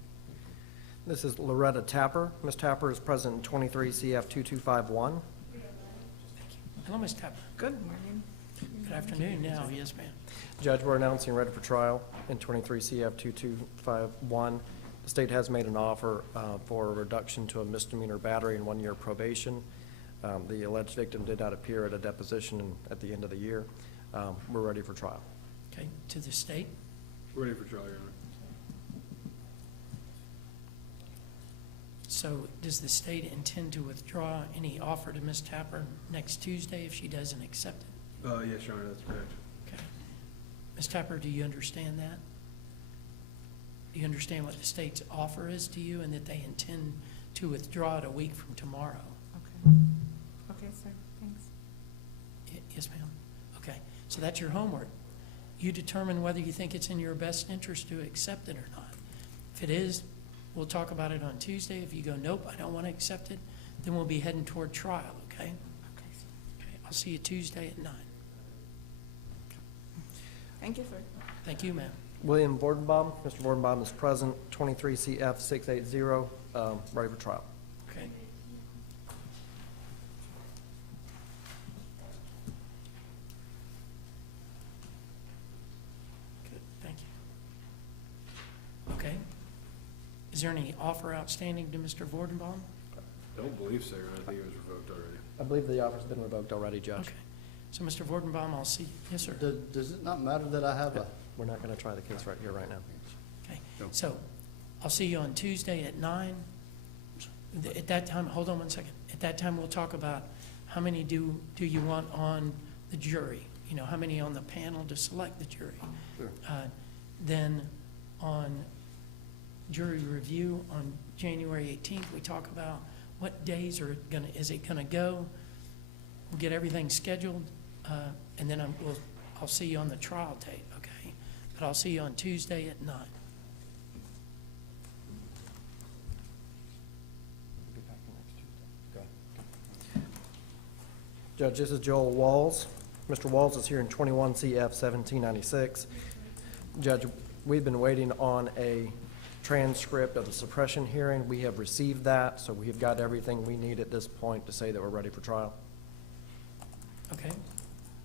This is Loretta Tapper. Ms. Tapper is present in 23 CF 2251. Hello, Ms. Tapper. Good morning. Good afternoon now. Yes, ma'am. Judge, we're announcing ready for trial in 23 CF 2251. The state has made an offer for a reduction to a misdemeanor battery and 1 year probation. The alleged victim did not appear at a deposition at the end of the year. We're ready for trial. Okay, to the state? Ready for trial, Your Honor. So does the state intend to withdraw any offer to Ms. Tapper next Tuesday if she doesn't accept it? Yes, Your Honor, that's correct. Okay. Ms. Tapper, do you understand that? Do you understand what the state's offer is to you and that they intend to withdraw it a week from tomorrow? Okay. Okay, sir, thanks. Yes, ma'am. Okay, so that's your homework. You determine whether you think it's in your best interest to accept it or not. If it is, we'll talk about it on Tuesday. If you go, nope, I don't want to accept it, then we'll be heading toward trial, okay? Okay, I'll see you Tuesday at 9. Thank you, sir. Thank you, ma'am. William Vordenbaum. Mr. Vordenbaum is present, 23 CF 680, ready for trial. Okay. Good, thank you. Okay. Is there any offer outstanding to Mr. Vordenbaum? I don't believe so, Your Honor. I think it was revoked already. I believe the offer's been revoked already, Judge. Okay. So, Mr. Vordenbaum, I'll see. Yes, sir. Does it not matter that I have a? We're not going to try the case right here, right now. Okay, so I'll see you on Tuesday at 9. At that time, hold on one second. At that time, we'll talk about how many do you want on the jury? You know, how many on the panel to select the jury? Sure. Then on jury review on January 18th, we talk about what days is it gonna go? We'll get everything scheduled, and then I'll see you on the trial date, okay? But I'll see you on Tuesday at 9. Judge, this is Joel Walls. Mr. Walls is here in 21 CF 1796. Judge, we've been waiting on a transcript of the suppression hearing. We have received that, so we have got everything we need at this point to say that we're ready for trial. Okay.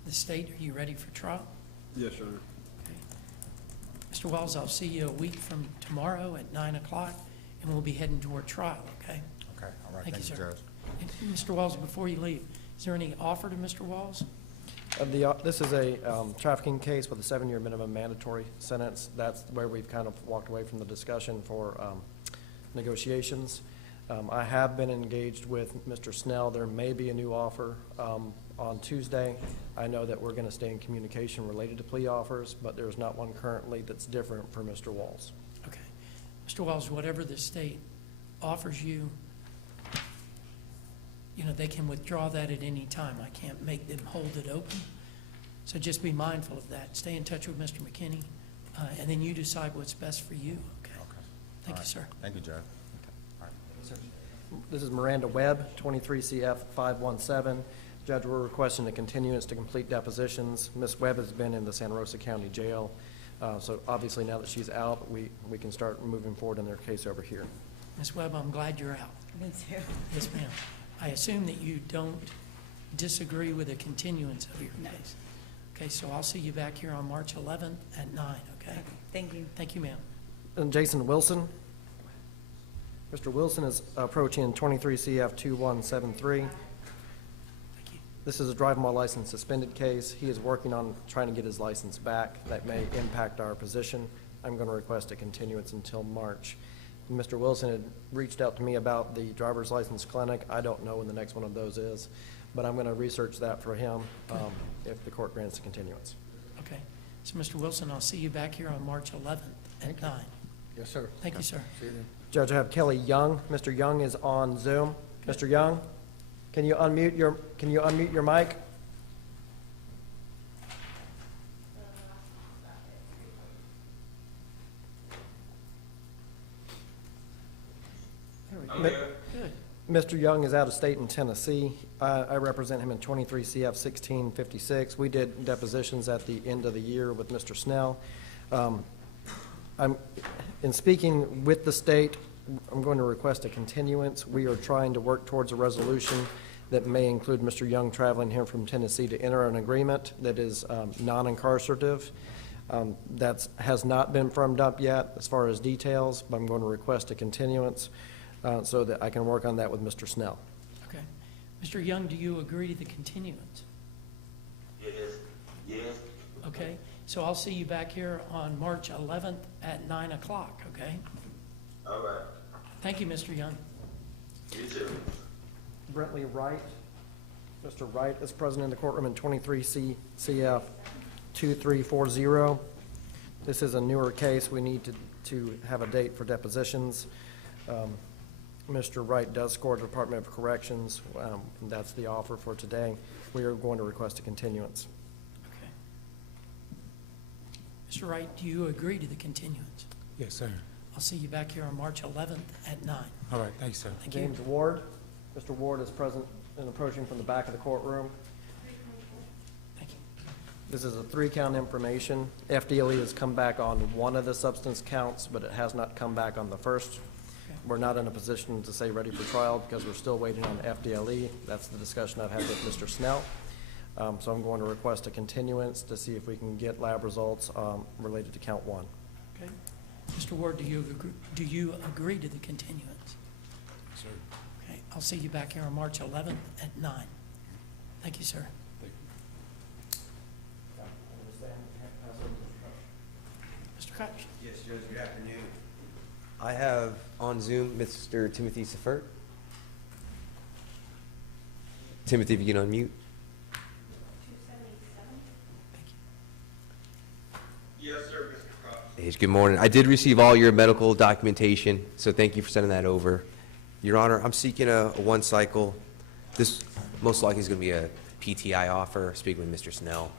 The state, are you ready for trial? Yes, Your Honor. Okay. Mr. Wells, I'll see you a week from tomorrow at 9 o'clock, and we'll be heading toward trial, okay? Okay, all right, Thank you, sir. sir. And Mr. Wells, before you leave, is there any offer to Mr. Walls? This is a trafficking case with a 7-year minimum mandatory sentence. That's where we've kind of walked away from the discussion for negotiations. I have been engaged with Mr. Snell. There may be a new offer on Tuesday. I know that we're going to stay in communication related to plea offers, but there's not one currently that's different for Mr. Walls. Okay. Mr. Wells, whatever the state offers you, you know, they can withdraw that at any time. I can't make them hold it open. So just be mindful of that. Stay in touch with Mr. McKinney, and then you decide what's best for you, okay? Okay. Thank All you, sir. Thank you, Judge. All right. This is Miranda Webb, 23 CF 517. Judge, we're requesting a continuance to complete depositions. Ms. Webb has been in the Santa Rosa County Jail, so obviously now that she's out, we can start moving forward in their case over here. Ms. Webb, I'm glad you're out. Me too. Yes, ma'am. I assume that you don't disagree with a continuance of your case. Okay, so I'll see you back here on March 11th at 9, okay? Thank you. Thank you, ma'am. And Jason Wilson. Mr. Wilson is approaching 23 CF 2173. This is a driving while license suspended case. He is working on trying to get his license back. That may impact our position. I'm going to request a continuance until March. Mr. Wilson had reached out to me about the driver's license clinic. I don't know when the next one of those is, but I'm going to research that for him if the court grants a continuance. Okay. So, Mr. Wilson, I'll see you back here on March 11th at 9. Yes, sir. Thank you, sir. See you then. Judge, I have Kelly Young. Mr. Young is on Zoom. Mr. Young, can you unmute your mic? Good. Mr. Young is out of state in Tennessee. I represent him in 23 CF 1656. We did depositions at the end of the year with Mr. Snell. In speaking with the state, I'm going to request a continuance. We are trying to work towards a resolution that may include Mr. Young traveling here from Tennessee to enter an agreement that is non-incarcerative. That has not been firmed up yet as far as details, but I'm going to request a continuance so that I can work on that with Mr. Snell. Okay. Mr. Young, do you agree to the continuance? Yes, yes. Okay. So I'll see you back here on March 11th at 9 o'clock, okay? All right. Thank you, Mr. Young. You too. Brentley Wright. Mr. Wright is present in the courtroom in 23 CF 2340. This is a newer case. We need to have a date for depositions. Mr. Wright does score Department of Corrections, and that's the offer for today. We are going to request a continuance. Okay. Mr. Wright, do you agree to the continuance? Yes, sir. I'll see you back here on March 11th at 9. All right, thanks, sir. Thank you. James Ward. Mr. Ward is present and approaching from the back of the courtroom. Thank you. This is a 3-count information. FDLE has come back on one of the substance counts, but it has not come back on the first. We're not in a position to say ready for trial because we're still waiting on FDLE. That's the discussion I've had with Mr. Snell. So I'm going to request a continuance to see if we can get lab results related to count 1. Okay. Mr. Ward, do you agree to the continuance? Sir. Okay. I'll see you back here on March 11th at 9. Thank you, sir. Thank you. Mr. Koch. Yes, Judge, good afternoon. I have on Zoom Mr. Timothy Seifert. Timothy, if you can unmute. Yes, sir, Mr. Cox. Hey, good morning. I did receive all your medical documentation, so thank you for sending that over. Your Honor, I'm seeking a 1 cycle. This most likely is going to be a PTI offer, speaking with Mr. Snell.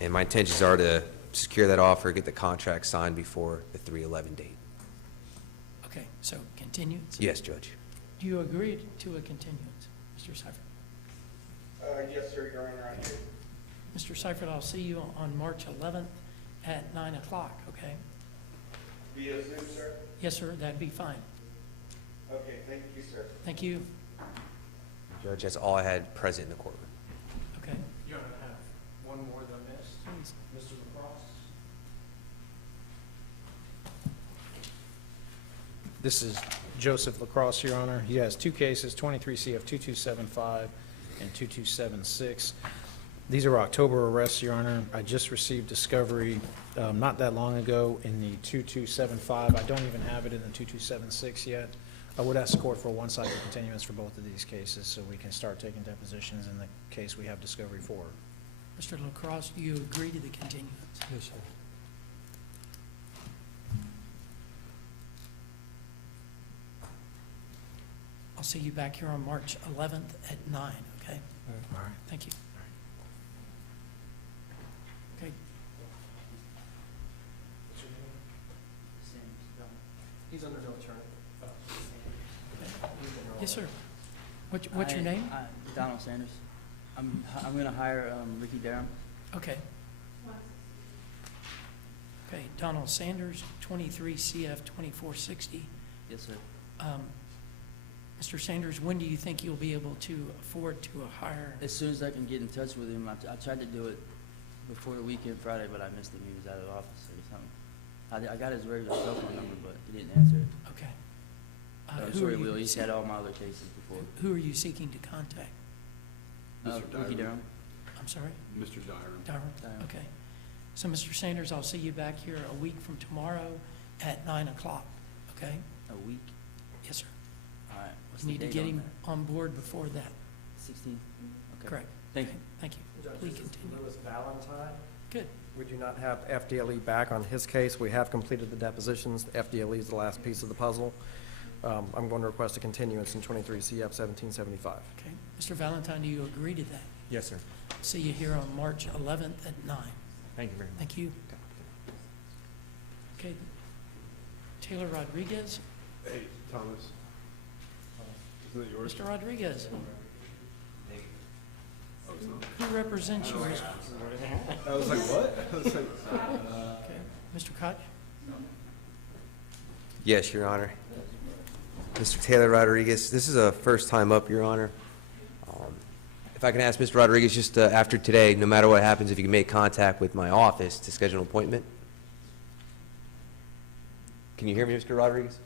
And my intentions are to secure that offer, get the contract signed before the 3/11 date. Okay, so continuance? Yes, Judge. Do you agree to a continuance, Mr. Seifert? Yes, sir, Your Honor, I do. Mr. Seifert, I'll see you on March 11th at 9 o'clock, okay? Via Zoom, sir? Yes, sir, that'd be fine. Okay, thank you, sir. Thank you. Judge, that's all I had present in the courtroom. Okay. Your Honor, I have one more that I missed. Please. Mr. LaCrosse. This is Joseph LaCrosse, Your Honor. He has 2 cases, 23 CF 2275 and 2276. These are October arrests, Your Honor. I just received discovery not that long ago in the 2275. I don't even have it in the 2276 yet. I would ask the court for a 1-cycle continuance for both of these cases so we can start taking depositions in the case we have discovery for. Mr. LaCrosse, do you agree to the continuance? Yes, sir. I'll see you back here on March 11th at 9, okay? All right. Thank you. Okay. He's under no attorney. Yes, sir. What's your name? Donald Sanders. I'm going to hire Ricky Durham. Okay. Okay, Donald Sanders, 23 CF 2460. Yes, sir. Mr. Sanders, when do you think you'll be able to afford to hire? As soon as I can get in touch with him. I tried to do it before the weekend Friday, but I missed him. He was out of the office or something. I got his regular cell phone number, but he didn't answer it. Okay. Who Sorry, are you Will, he's se- had all my other cases before. Who are you seeking to contact? Ricky Durham. I'm sorry? Mr. Dyram. Darwin? Okay. So, Mr. Sanders, I'll see you back here a week from tomorrow at 9 o'clock, okay? A week? Yes, sir. All right. What's You the need to date get on him that? on board before that. 16? Okay. Correct. Thank you. Okay, thank you. Please continue. Lewis Valentine. Good. We do not have FDLE back on his case. We have completed the depositions. FDLE is the last piece of the puzzle. I'm going to request a continuance in 23 CF 1775. Okay. Mr. Valentine, do you agree to that? Yes, sir. See you here on March 11th at 9. Thank you very much. Thank you. Okay. Taylor Rodriguez. Hey, Thomas. Isn't that yours? Mr. Rodriguez, Oh, it's not. who represents you? I was like, what? I was like, Okay. Mr. Koch? Yes, Your Honor. Mr. Taylor Rodriguez, this is a first time up, Your Honor. If I can ask Mr. Rodriguez, just after today, no matter what happens, if you can make contact with my office to schedule an appointment? Can you hear me, Mr. Rodriguez?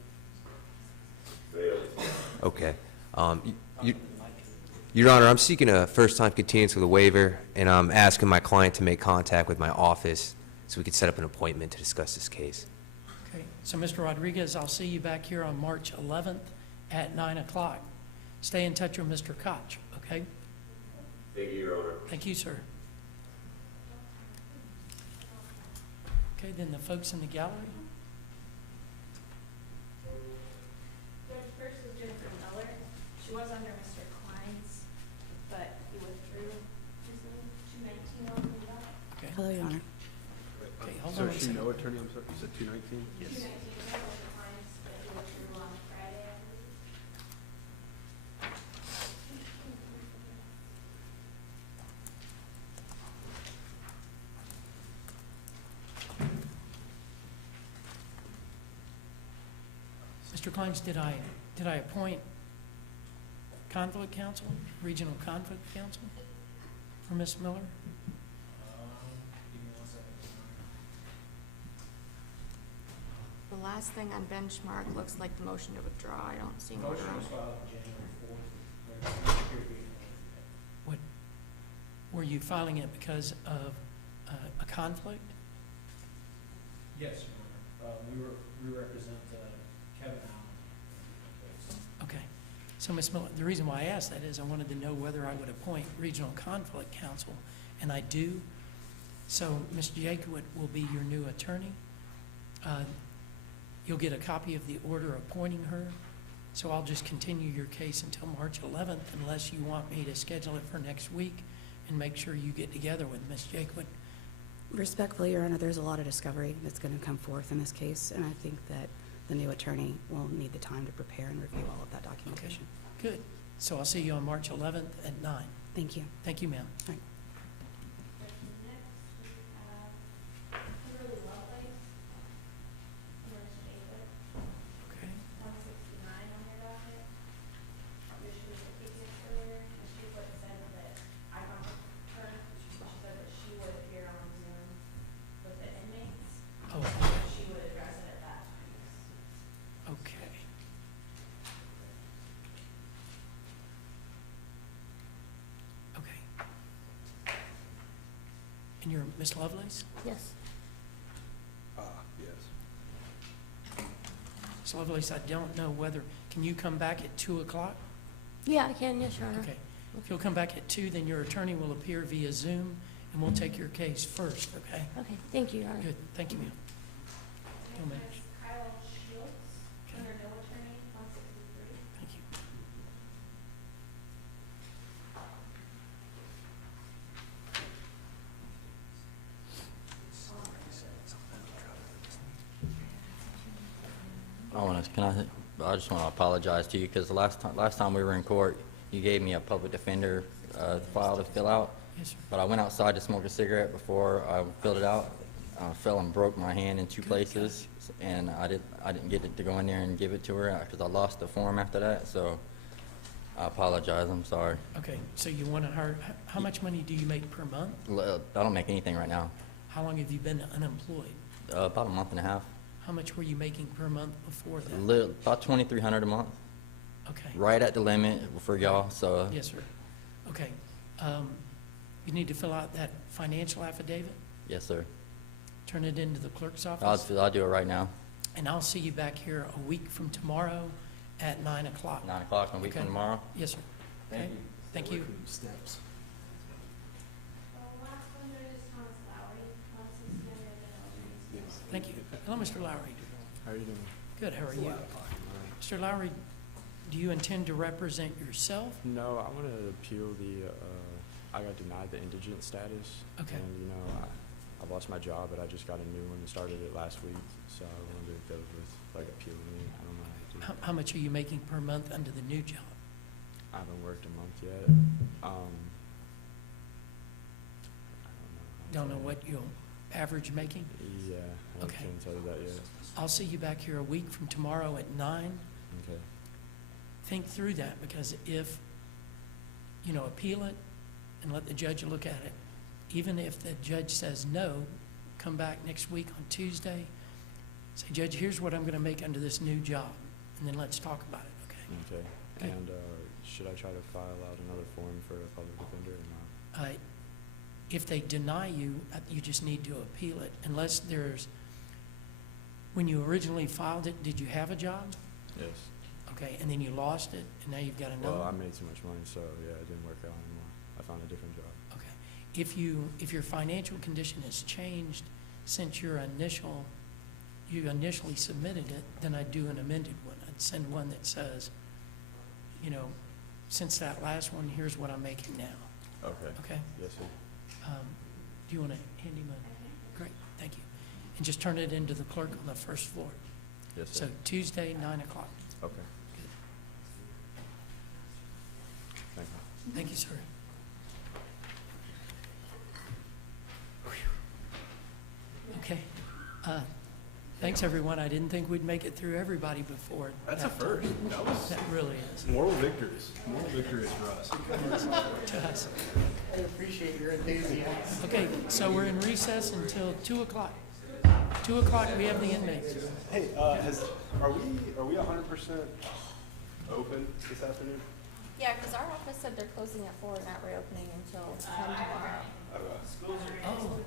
Okay. Your Honor, I'm seeking a first-time continuance of the waiver, and I'm asking my client to make contact with my office so we can set up an appointment to discuss this case. Okay. So, Mr. Rodriguez, I'll see you back here on March 11th at 9 o'clock. Stay in touch with Mr. Koch, okay? Thank you, Your Honor. Thank you, sir. Okay, then the folks in the gallery. Judge, first is Jennifer Miller. She was under Mr. Klein's, but he withdrew his name, 219 open up. Okay. Hello, Your Honor. Okay, hold So on one is she second. no attorney? I'm sorry, you said 219? Yes. 219 Mr. Klein's, but he withdrew on Friday, I believe. Mr. Kleins, did I appoint conflict counsel, regional conflict counsel for Ms. Miller? The last thing on benchmark looks like the motion to withdraw. I don't see an order on it. What, were you filing it because of a conflict? Yes, Your Honor. We represent Kevin Allen. Okay. So, Ms. Miller, the reason why I asked that is I wanted to know whether I would appoint regional conflict counsel, and I do. So, Ms. Jacob will be your new attorney. You'll get a copy of the order appointing her. So I'll just continue your case until March 11th unless you want me to schedule it for next week and make sure you get together with Ms. Jacob. Respectfully, Your Honor, there's a lot of discovery that's going to come forth in this case, and I think that the new attorney will need the time to prepare and review all of that documentation. Good. So I'll see you on March 11th at 9. Thank you. Thank you, ma'am. All right. Kimberly Lovelace. Where's Jacob? Okay. 169 on your docket. She was a previous earlier, and she would said that I contacted her, she said that she would appear on Zoom with the inmates. Oh. She would address it at that time. Okay. Okay. And you're Ms. Lovelace? Yes. Yes. Ms. Lovelace, I don't know whether, can you come back at 2 o'clock? Yeah, I can, yes, Your Honor. Okay. If you'll come back at 2, then your attorney will appear via Zoom, and we'll take your case first, okay? Okay, thank you, Your Honor. Good, thank you, ma'am. Go, ma'am. Kyle Schultz, under no attorney, 163. Thank you. I just want to apologize to you because the last time we were in court, you gave me a public defender file to fill out. Yes, sir. But I went outside to smoke a cigarette before I filled it out. Fell and broke my hand in two places, and I didn't get it to go in there and give it to her because I lost the form after that. So I apologize. I'm sorry. Okay, so you want to hire, how much money do you make per month? I don't make anything right now. How long have you been unemployed? About a month and a half. How much were you making per month before that? About 2,300 a month, Okay. right at the limit for y'all, so. Yes, sir. Okay. You need to fill out that financial affidavit, Yes, sir. turn it into the clerk's office, I'll do it right now. and I'll see you back here a week from tomorrow at 9 o'clock. 9 o'clock on a week Okay. from tomorrow? Yes, sir. Thank Okay? you. Thank you. Steps. The last one there is Thomas Lowry, 160 Elementary School. Thank you. Hello, Mr. Lowry. How are you doing? Good, how are you? Mr. Lowry, do you intend to represent yourself? No, I want to appeal I got denied the indigent status. Okay. And, you know, I lost my job, but I just got a new one and started it last week. So I wondered if it was like appealing me. I don't know how to do it. How much are you making per month under the new job? I haven't worked a month yet. I Don't know what you'll average making? Yeah, I Okay. can't tell you that yet. I'll see you back here a week from tomorrow at 9. Okay. Think through that, because if, appeal it and let the judge look at it, even if the judge says no, come back next week on Tuesday, say, Judge, here's what I'm going to make under this new job, and then let's talk about it, okay? Okay. Okay. And should I try to file out another form for a public defender or not? If they deny you, you just need to appeal it, unless there's, when you originally filed it, did you have a job? Yes. Okay, and then you lost it, and now you've got another Well, I one? made too much money, so yeah, it didn't work out anymore. I found a different job. Okay. If your financial condition has changed since you initially submitted it, then I'd do an amended one. I'd send one that says, since that last one, here's what I'm making now. Okay. Okay? Yes, sir. Do you want to hand him a, great, thank you. And just turn it into the clerk on the first floor. Yes, sir. So Tuesday, 9 o'clock. Okay. Thank you. Thank you, sir. Okay. Thanks, everyone. I didn't think we'd make it through everybody before. That's a first. That really is. Moral victories. Moral victories for us. To us. I appreciate your enthusiasm. Okay, so we're in recess until 2 o'clock. 2 o'clock, we have the inmates. Hey, are we 100% open this afternoon? Yeah, because our office said they're closing at 4 and not reopening until 10 tomorrow. Okay. Oh.